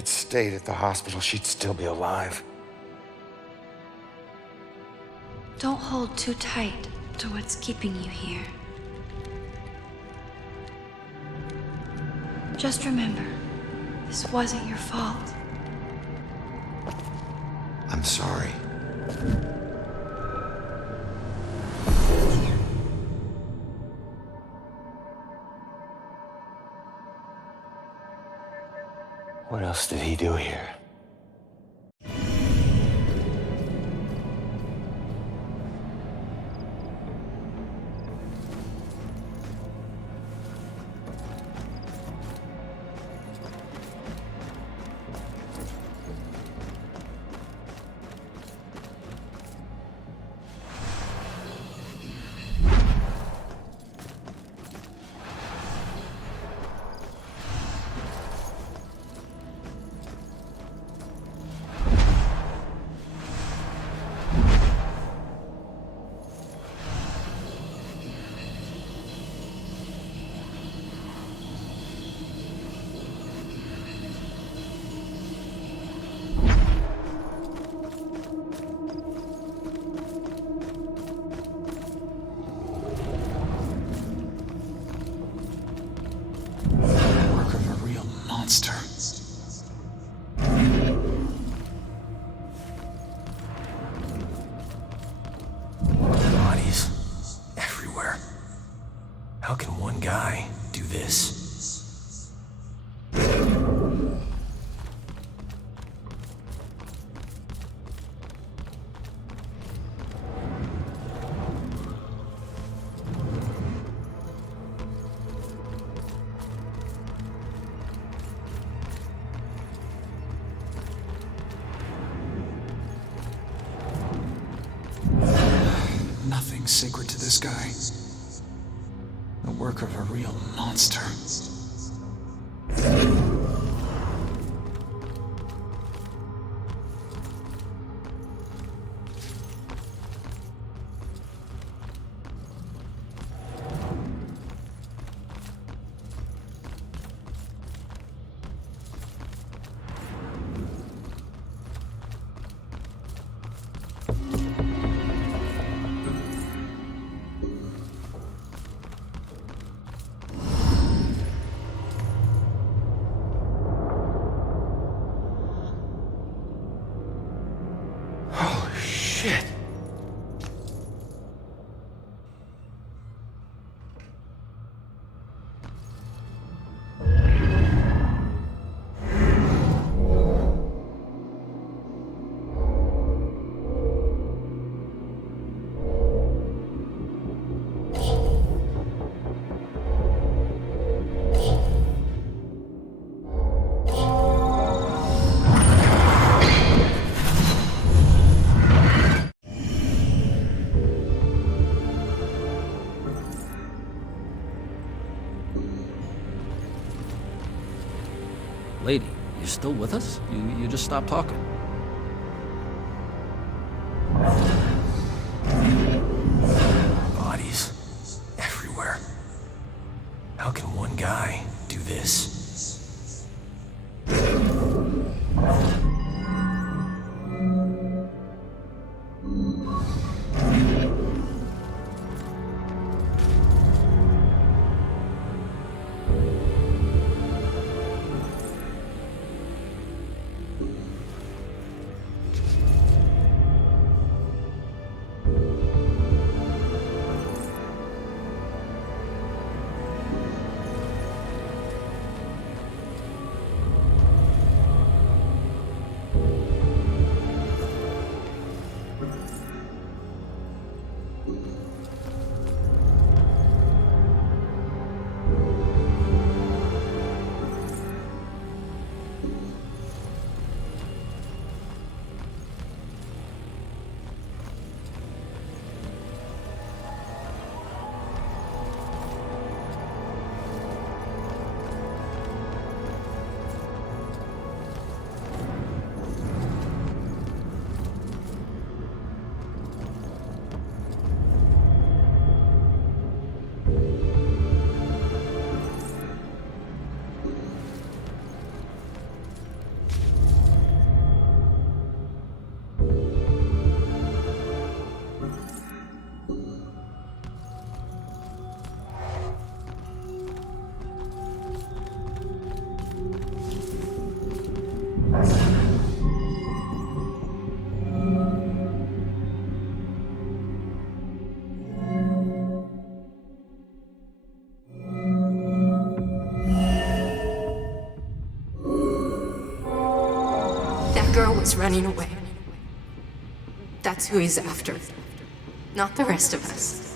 Stayed at the hospital, she'd still be alive. Don't hold too tight to what's keeping you here. Just remember, this wasn't your fault. I'm sorry. What else did he do here? Monster. Bodies everywhere. How can one guy do this? Nothing sacred to this guy. The work of a real monster. Shit. Lady, you still with us? You just stopped talking. Bodies everywhere. How can one guy do this? was running away. That's who he's after, not the rest of us.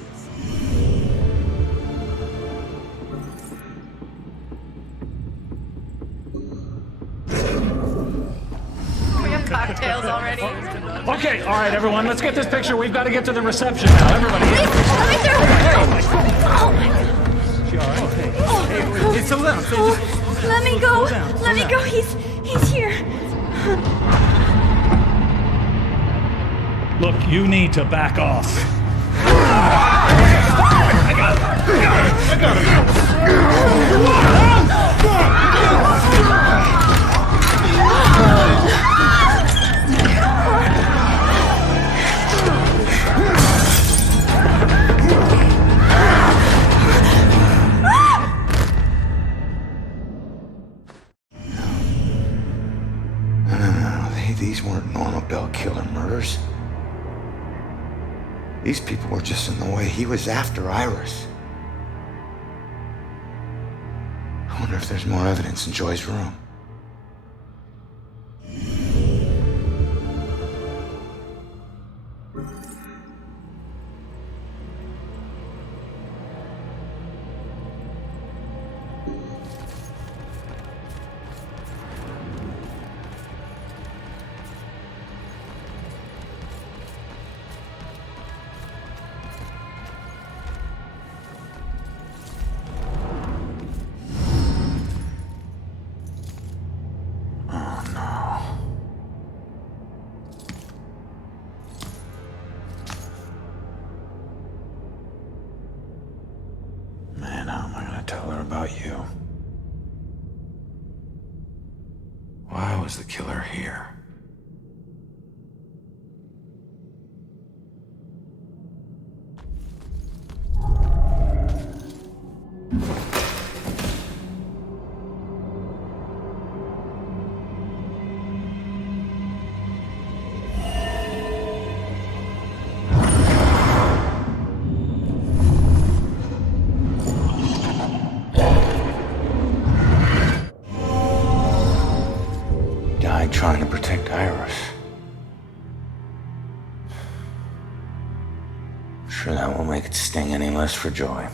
We have cocktails already. Okay, all right, everyone, let's get this picture. We've got to get to the reception now. Everybody. Let me through! Oh my God. She all right? Hey, settle down. Let me go. Let me go. He's here. Look, you need to back off. I got These weren't normal bell killer murders. These people were just in the way. He was after Iris. I wonder if there's more evidence in Joy's room. Why was the killer here? Trying to protect Iris. I'm sure that won't make it sting any less for Joy.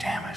Damn it.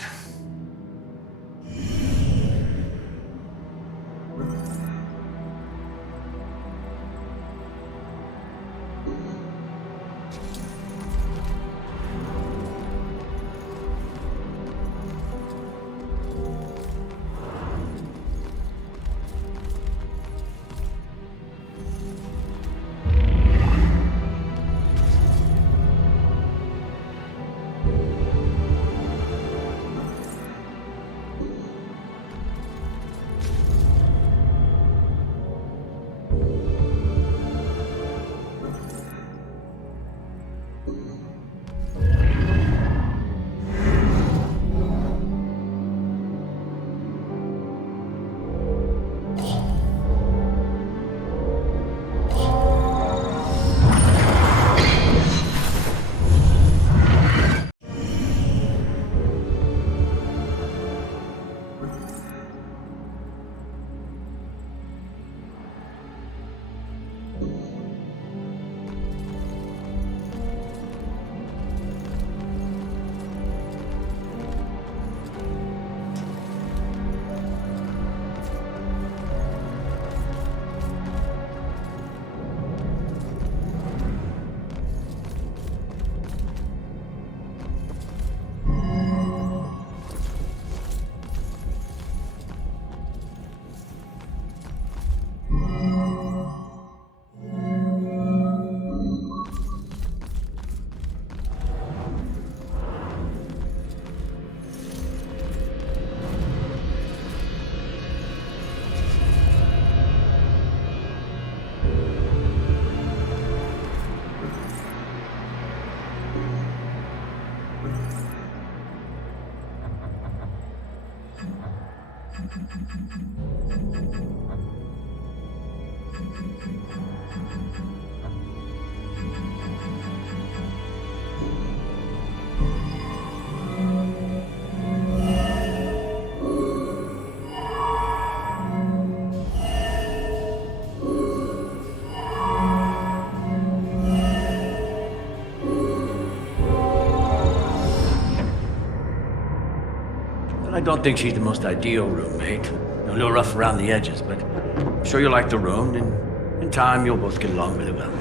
I don't think she's the most ideal roommate. A little rough around the edges, but I'm sure you'll like the room, and in time you'll both get along really well.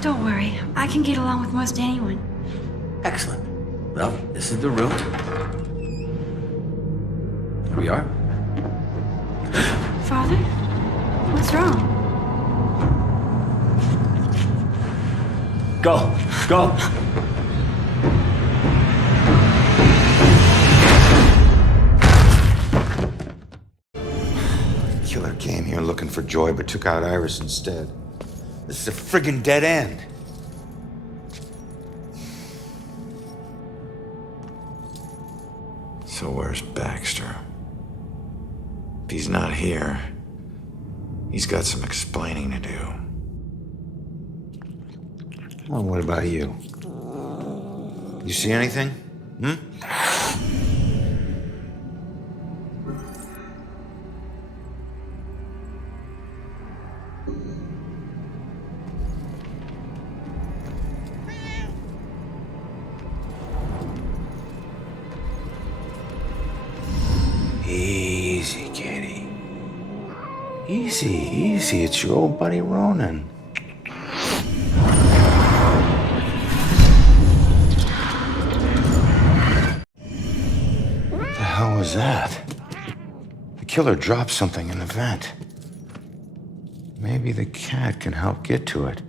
Don't worry, I can get along with most anyone. Excellent. Well, this is the room. Here we are. Father? What's wrong? Go! Go! Killer came here looking for Joy, but took out Iris instead. This is a friggin' dead end. So where's Baxter? If he's not here, he's got some explaining to do. Oh, what about you? You see anything? Easy, kitty. Easy, easy. It's your old buddy Ronan. What the hell was that? The killer dropped something in the vent. Maybe the cat can help get to it.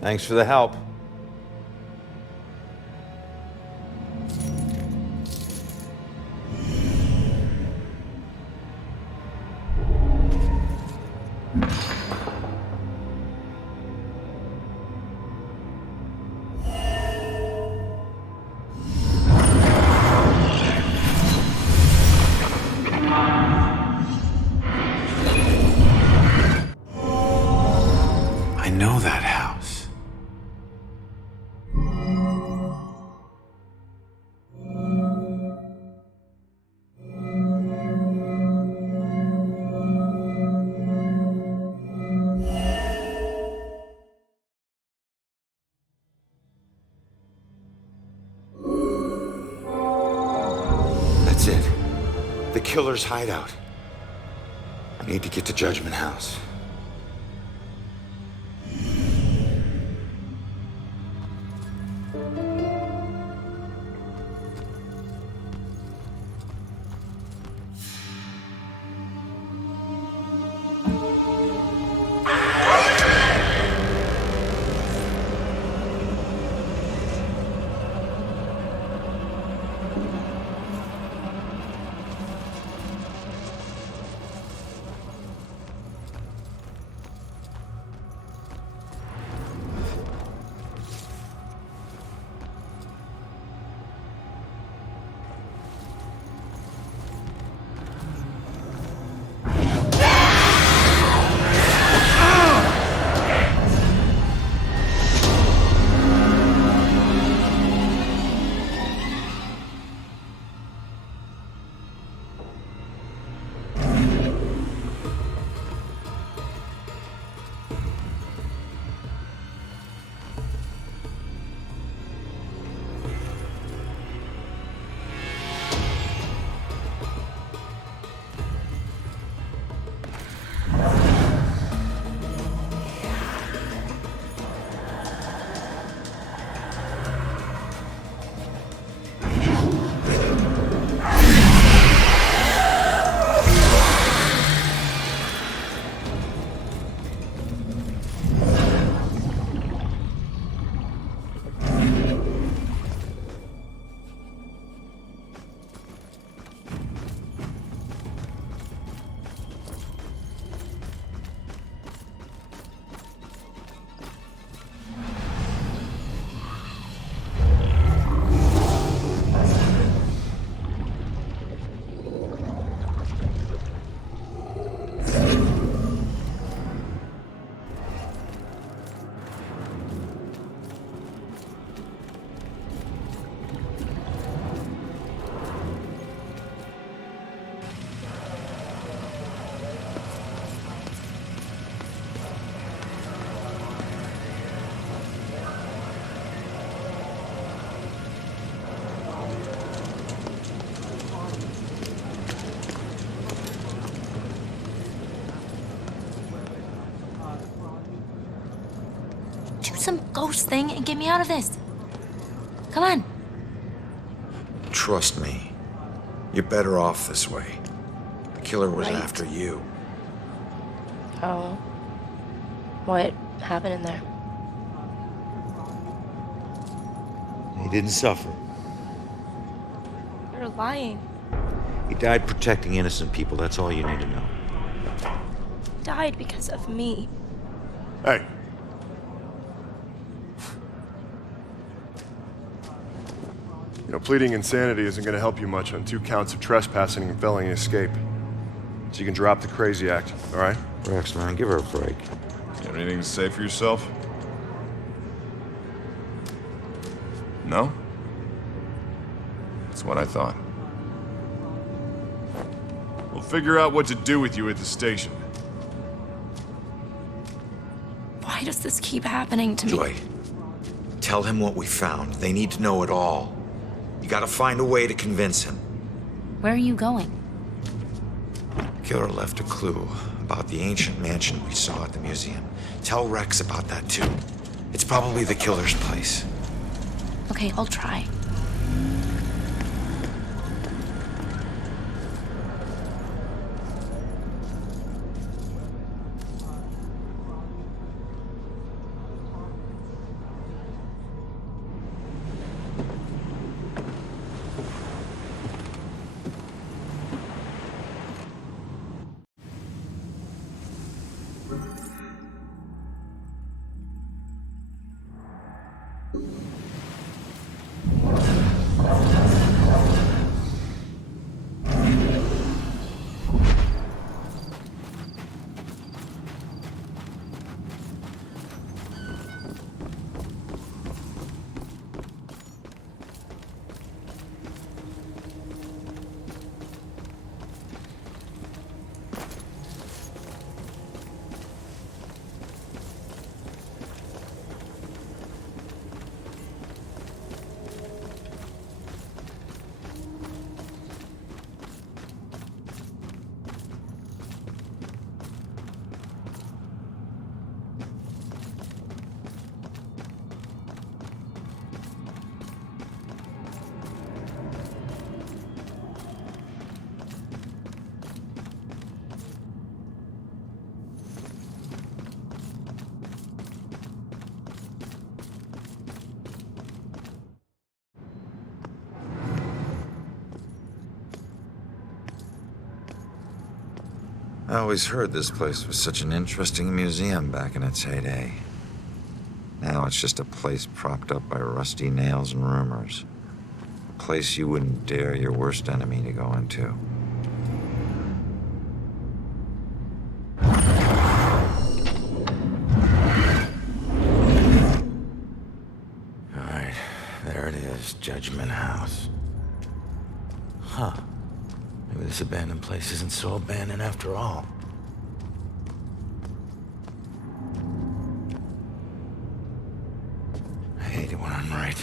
Thanks for the help. I know that house. That's it. The killer's hideout. I need to get to Judgment House. some ghost thing and get me out of this. Come on. Trust me. You're better off this way. The killer was Right. after you. Oh. What happened in there? He didn't suffer. You're lying. He died protecting innocent people. That's all you need to know. Died because of me. Hey. You know, pleading insanity isn't going to help you much on 2 counts of trespassing and felony escape. So you can drop the crazy act, all right? Rex, man, give her a break. You have anything to say for yourself? No? That's what I thought. We'll figure out what to do with you at the station. Why does this keep happening to me? Joy, tell him what we found. They need to know it all. You gotta find a way to convince him. Where are you going? Killer left a clue about the ancient mansion we saw at the museum. Tell Rex about that too. It's probably the killer's place. Okay, I'll try. I always heard this place was such an interesting museum back in its heyday. Now it's just a place propped up by rusty nails and rumors. A place you wouldn't dare your worst enemy to go into. Alright, there it is, Judgment House. Huh. Maybe this abandoned place isn't so abandoned after all. I hate it when I'm right.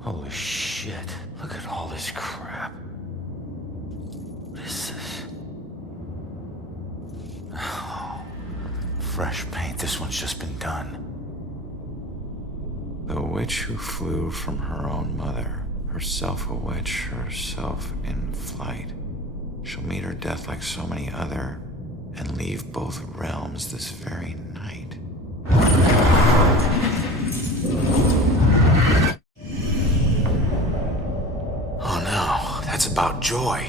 Holy shit, look at all this crap. What is this? fresh paint. This one's just been done. The witch who flew from her own mother, herself a witch, herself in flight. She'll meet her death like so many other, and leave both realms this very night. Oh no, that's about Joy.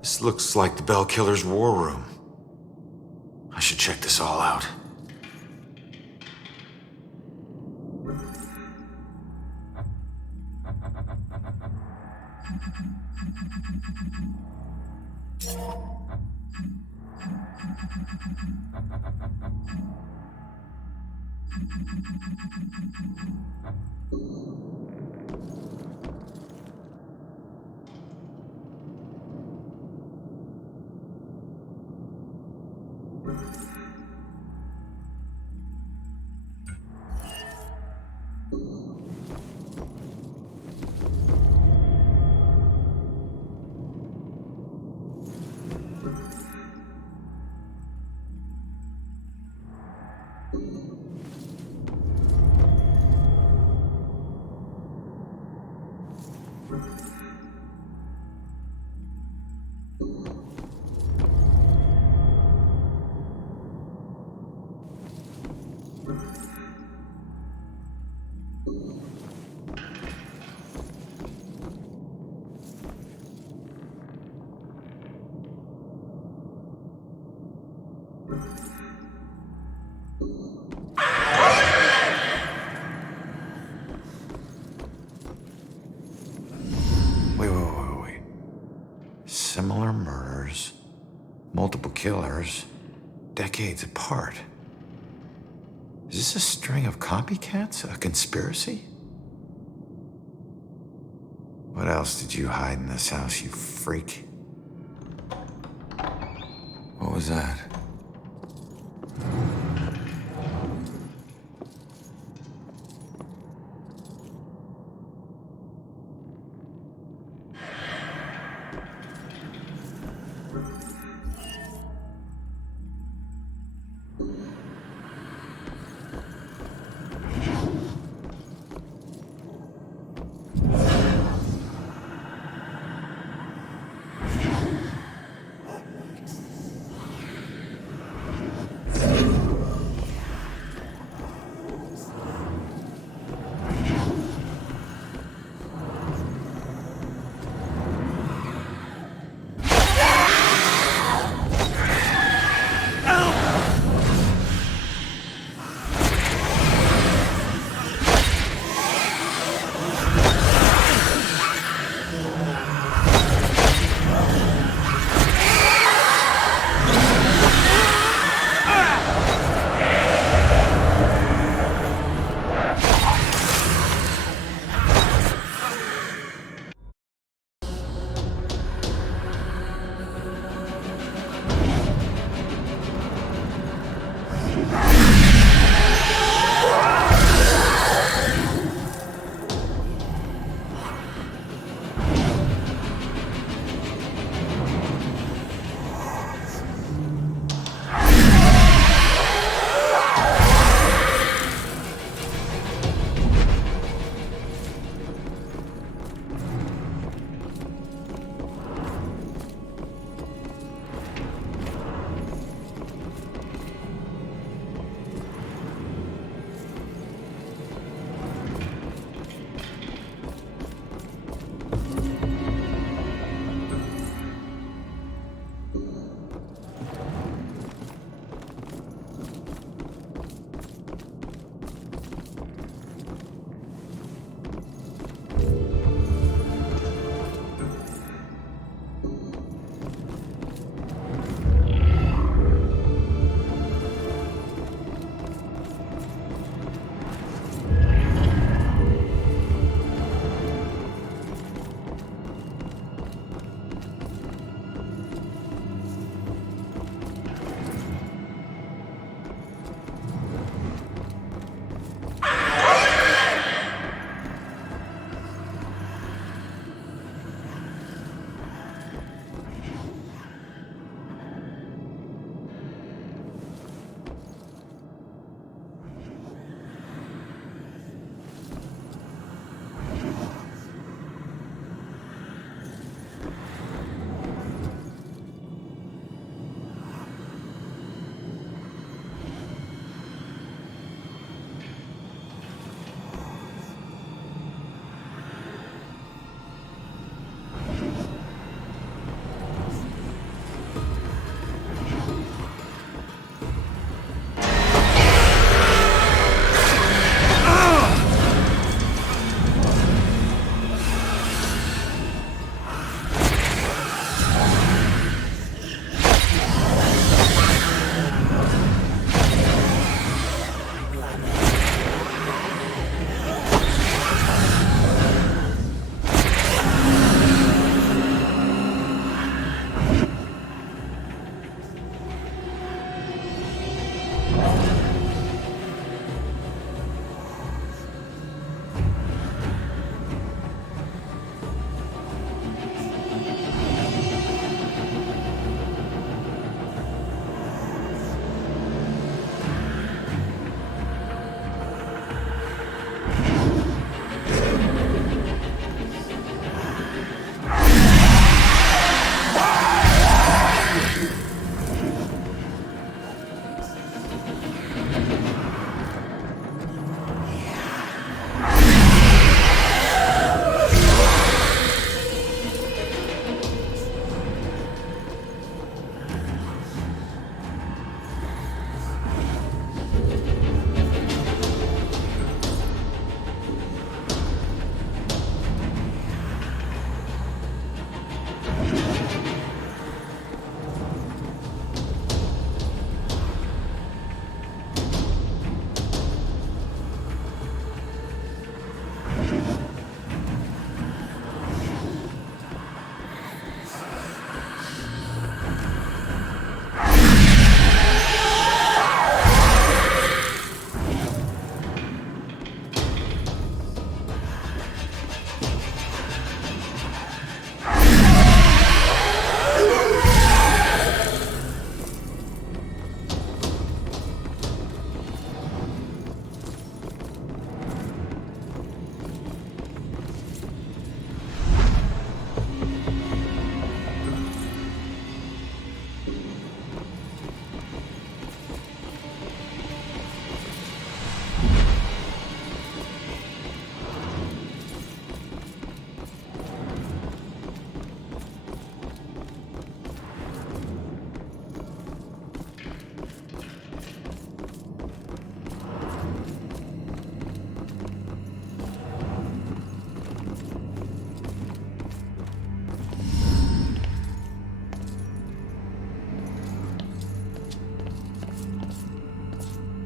This looks like the Bell Killer's war room. I should check this all out. Wait. Similar murders, multiple killers, decades apart. Is this a string of copycats? A conspiracy? What else did you hide in this house, you freak? What was that?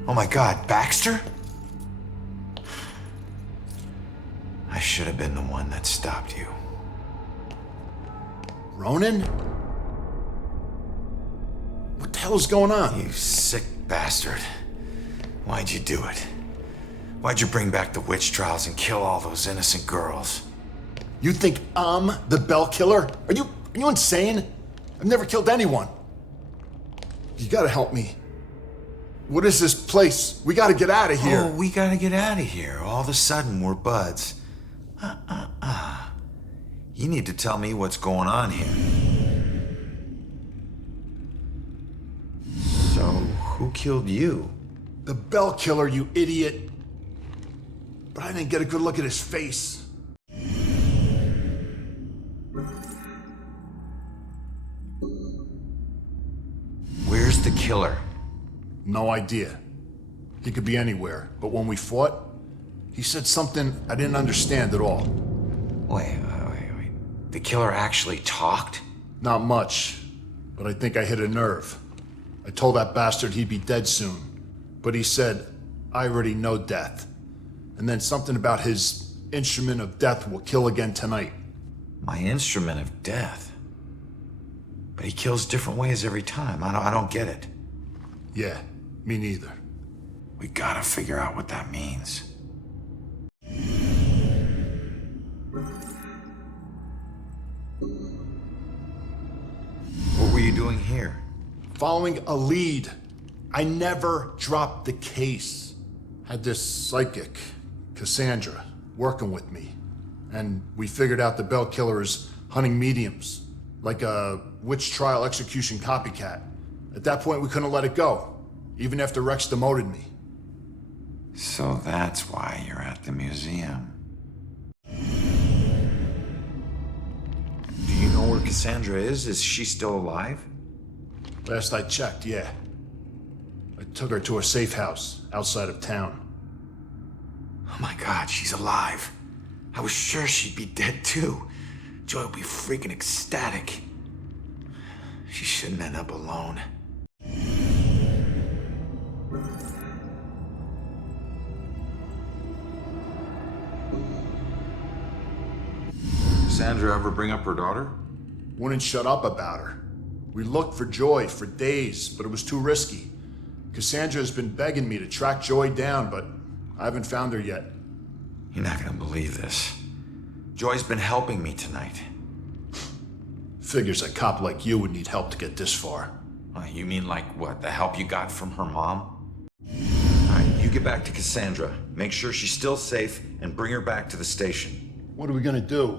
Oh my God, Baxter? I should have been the one that stopped you. Ronan? What the hell is going on? You sick bastard. Why'd you do it? Why'd you bring back the witch trials and kill all those innocent girls? You think I'm the Bell Killer? Are you insane? I've never killed anyone. You gotta help me. What is this place? We gotta get out of here. Oh, we gotta get out of here. All of a sudden, we're buds. You need to tell me what's going on here. So, who killed you? The Bell Killer, you idiot. But I didn't get a good look at his face. Where's the killer? No idea. He could be anywhere, but when we fought, he said something I didn't understand at all. Wait. The killer actually talked? Not much, but I think I hit a nerve. I told that bastard he'd be dead soon, but he said, I already know death. And then something about his instrument of death will kill again tonight. My instrument of death? But he kills different ways every time. I don't get it. Yeah, me neither. We gotta figure out what that means. What were you doing here? Following a lead. I never dropped the case. Had this psychic, Cassandra, working with me. And we figured out the Bell Killer is hunting mediums. Like a witch trial execution copycat. At that point, we couldn't let it go. Even after Rex demoted me. So that's why you're at the museum. Do you know where Cassandra is? Is she still alive? Last I checked, yeah. I took her to a safe house outside of town. Oh my God, she's alive. I was sure she'd be dead too. Joy would be freaking ecstatic. She shouldn't end up alone. Cassandra ever bring up her daughter? Wouldn't shut up about her. We looked for Joy for days, but it was too risky. Cassandra has been begging me to track Joy down, but I haven't found her yet. You're not gonna believe this. Joy's been helping me tonight. Figures a cop like you would need help to get this far. You mean like what? The help you got from her mom? Alright, you get back to Cassandra. Make sure she's still safe and bring her back to the station. What are we gonna do?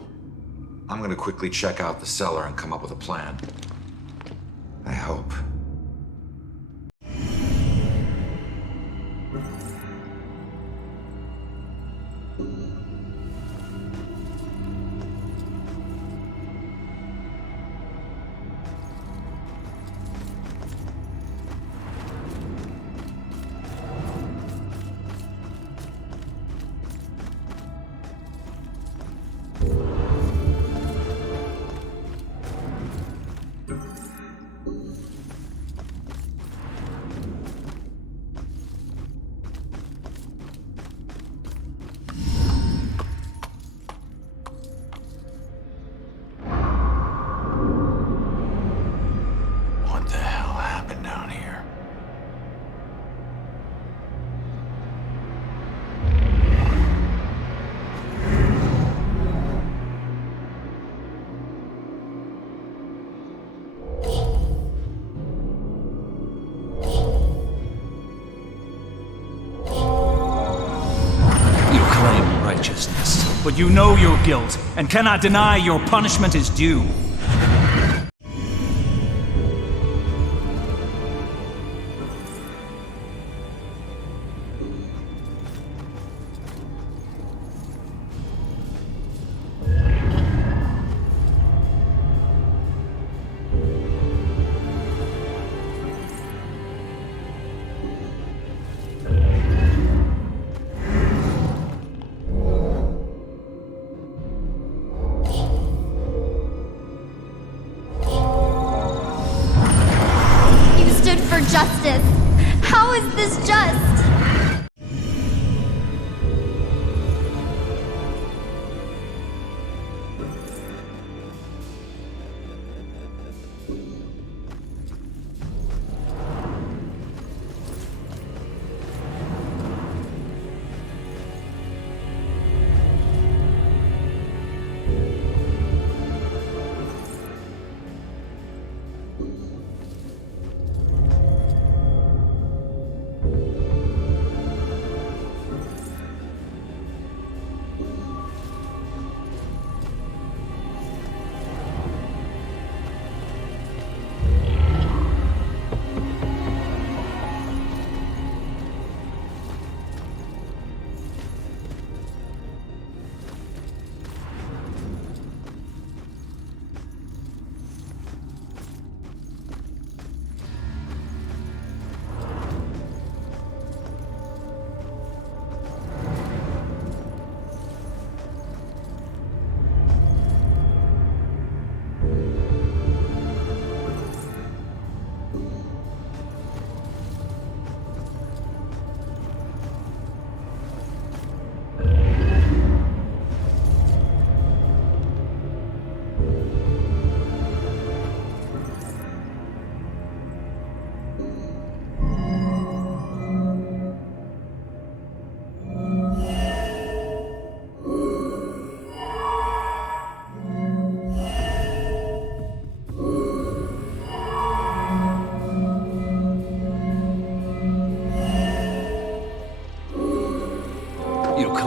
I'm gonna quickly check out the cellar and come up with a plan. I hope. But you know your guilt, and cannot deny your punishment is due.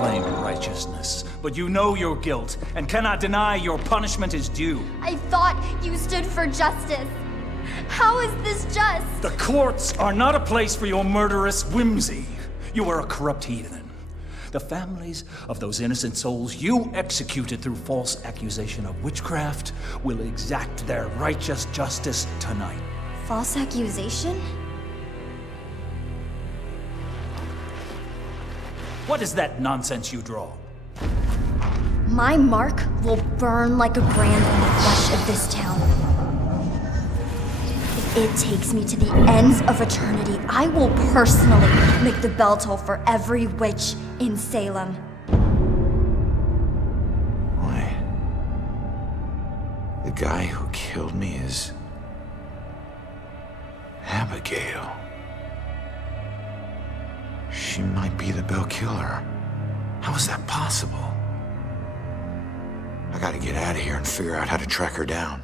claim righteousness, but you know your guilt and cannot deny your punishment is due. I thought you stood for justice. How is this just? The courts are not a place for your murderous whimsy. You are a corrupt heathen. The families of those innocent souls you executed through false accusation of witchcraft will exact their righteous justice tonight. False accusation? What is that nonsense you draw? My mark will burn like a brand on the flesh of this town. If it takes me to the ends of eternity, I will personally make the bell toll for every witch in Salem. Wait. The guy who killed me is Abigail. She might be the Bell Killer. How is that possible? I gotta get out of here and figure out how to track her down.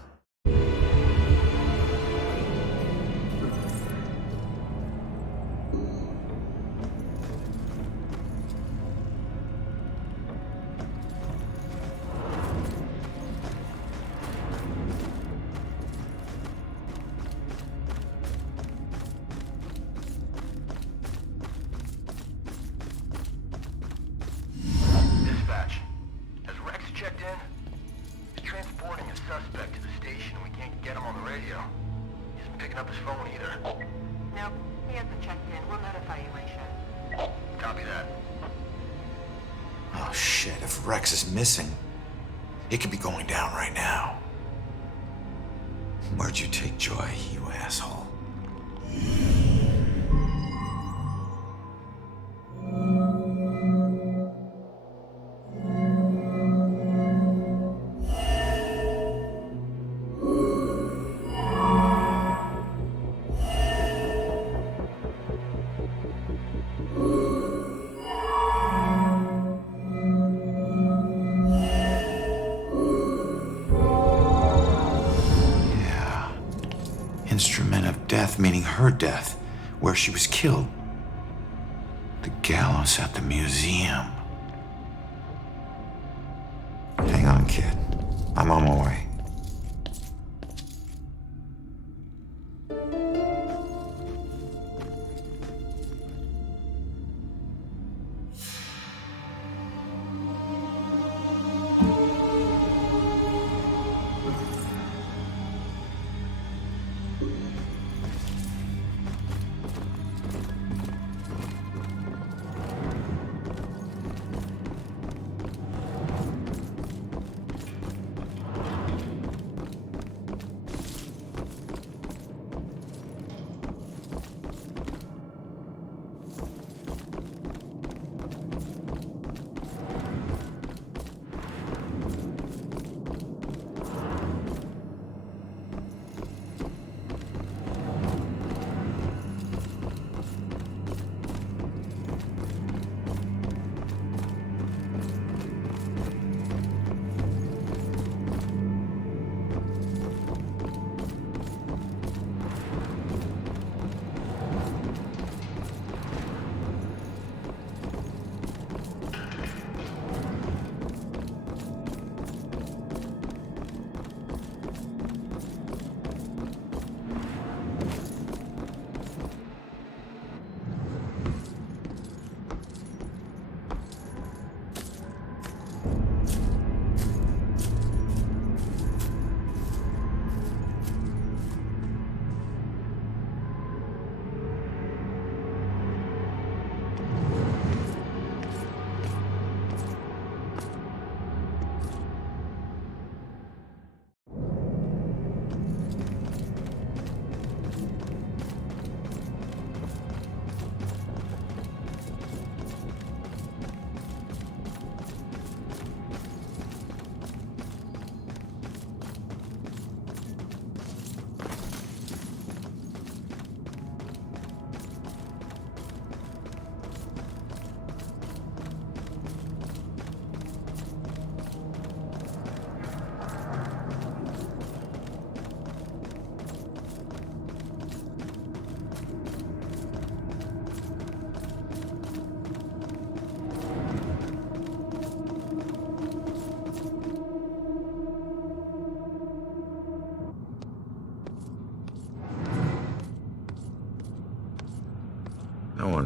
Missing. It could be going down right now. Where'd you take Joy, you asshole? Instrument of death, meaning her death, where she was killed. The gallows at the museum. Hang on, kid. I'm on my way.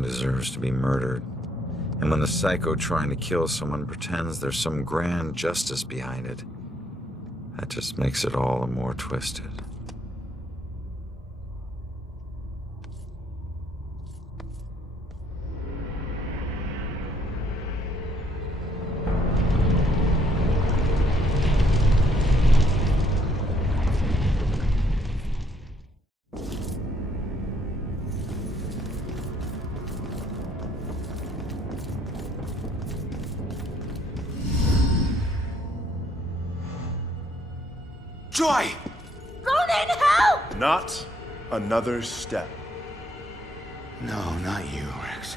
Everyone deserves to be murdered. And when the psycho trying to kill someone pretends there's some grand justice behind it, that just makes it all the more twisted. Joy! Ronan, help! Not another step. No, not you, Rex.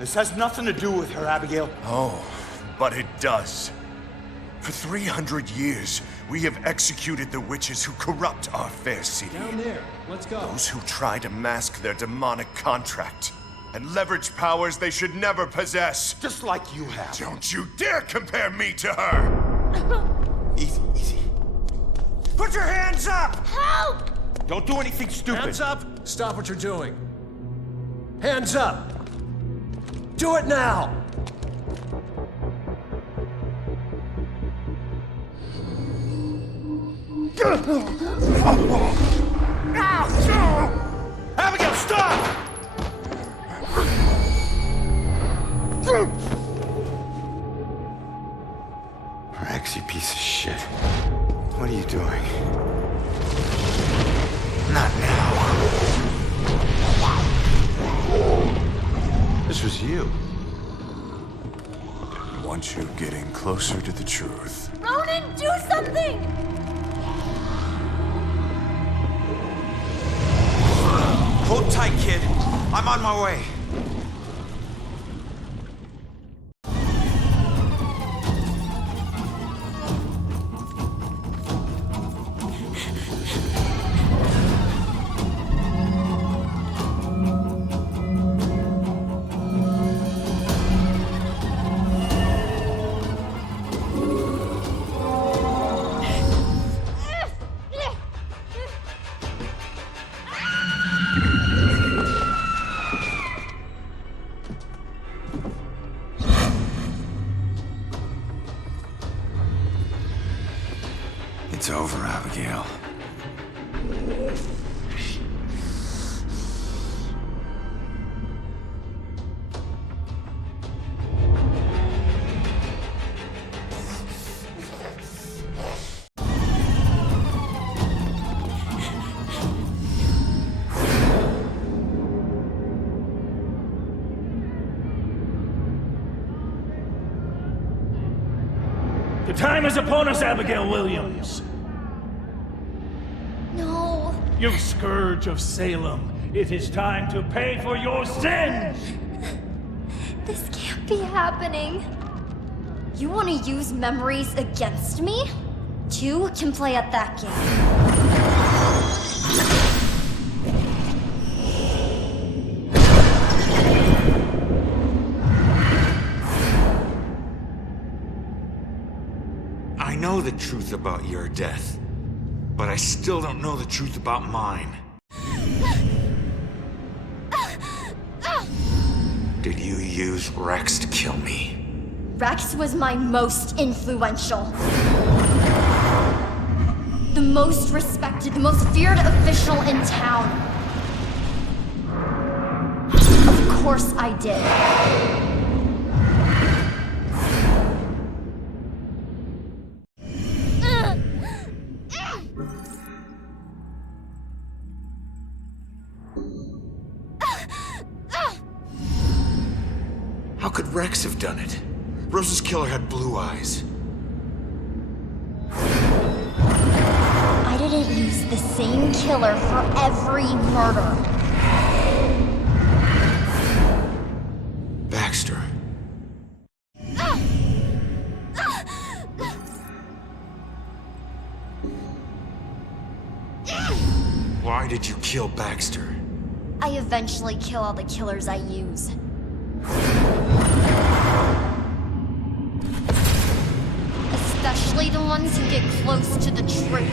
This has nothing to do with her, Abigail. Oh, but it does. For 300 years, we have executed the witches who corrupt our fair city. Down there. Let's go. Those who try to mask their demonic contract and leverage powers they should never possess. Just like you have. Don't you dare compare me to her! Easy, easy. Put your hands up! Help! Don't do anything stupid. Hands up! Stop what you're doing. Hands up! Do it now! Abigail, stop! Rex, you piece of shit. What are you doing? Not now. This was you. I want you getting closer to the truth. Ronan, do something! Hold tight, kid. I'm on my way. It's over, Abigail. The time is upon us, Abigail Williams. No. You scourge of Salem, it is time to pay for your sins! This can't be happening. You want to use memories against me? Two can play at that game. I know the truth about your death, but I still don't know the truth about mine. Did you use Rex to kill me? Rex was my most influential. The most respected, the most feared official in town. Of course I did. How could Rex have done it? Rose's killer had blue eyes. I didn't use the same killer for every murder. Baxter. Why did you kill Baxter? I eventually kill all the killers I use. Especially the ones who get close to the truth.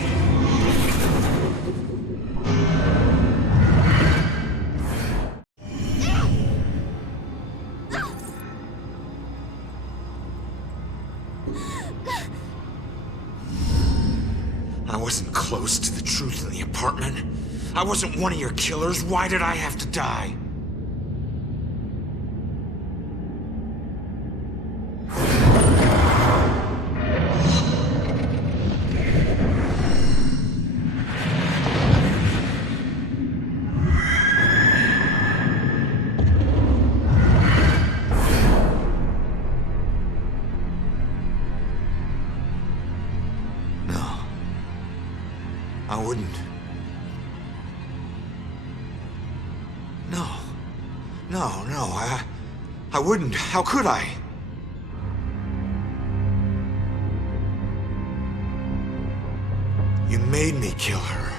I wasn't close to the truth in the apartment. I wasn't one of your killers. Why did I have to die? I wouldn't. No, I wouldn't. How could I? You made me kill her.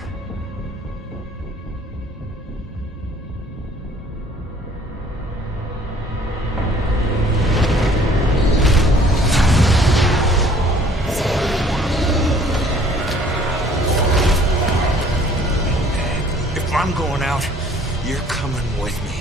If I'm going out, you're coming with me.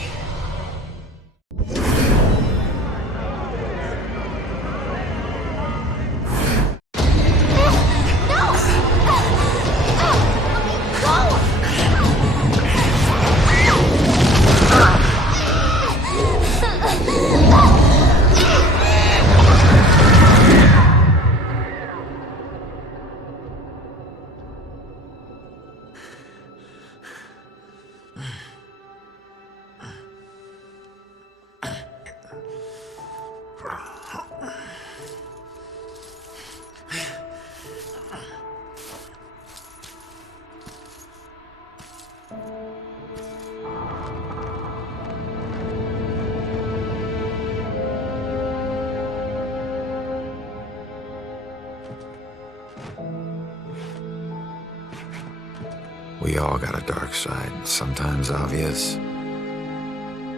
We all got a dark side, sometimes obvious,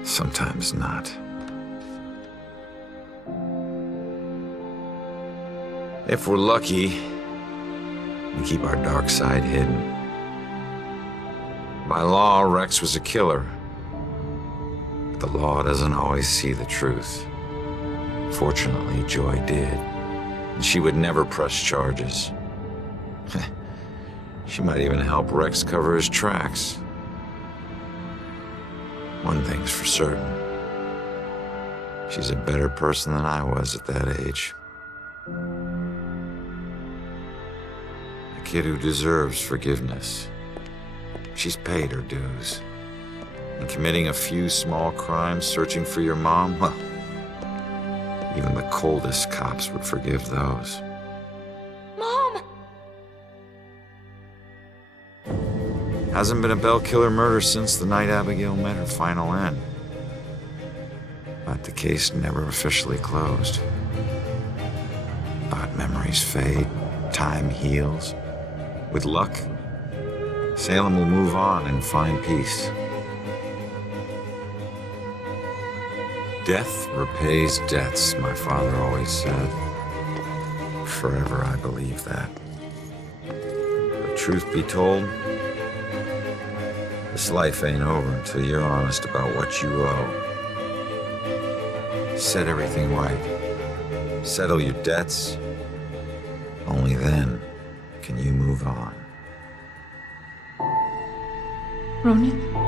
sometimes not. If we're lucky, we keep our dark side hidden. By law, Rex was a killer, but the law doesn't always see the truth. Fortunately, Joy did, and she would never press charges. She might even help Rex cover his tracks. One thing's for certain. She's a better person than I was at that age. A kid who deserves forgiveness. She's paid her dues. And committing a few small crimes, searching for your mom, well, even the coldest cops would forgive those. Hasn't been a Bell killer murder since the night Abigail met her final end. But the case never officially closed. But memories fade, time heals. With luck, Salem will move on and find peace. Death repays debts, my father always said. Forever I believe that. But truth be told, this life ain't over until you're honest about what you owe. Set everything right. Settle your debts. Only then can you move on. Ronan?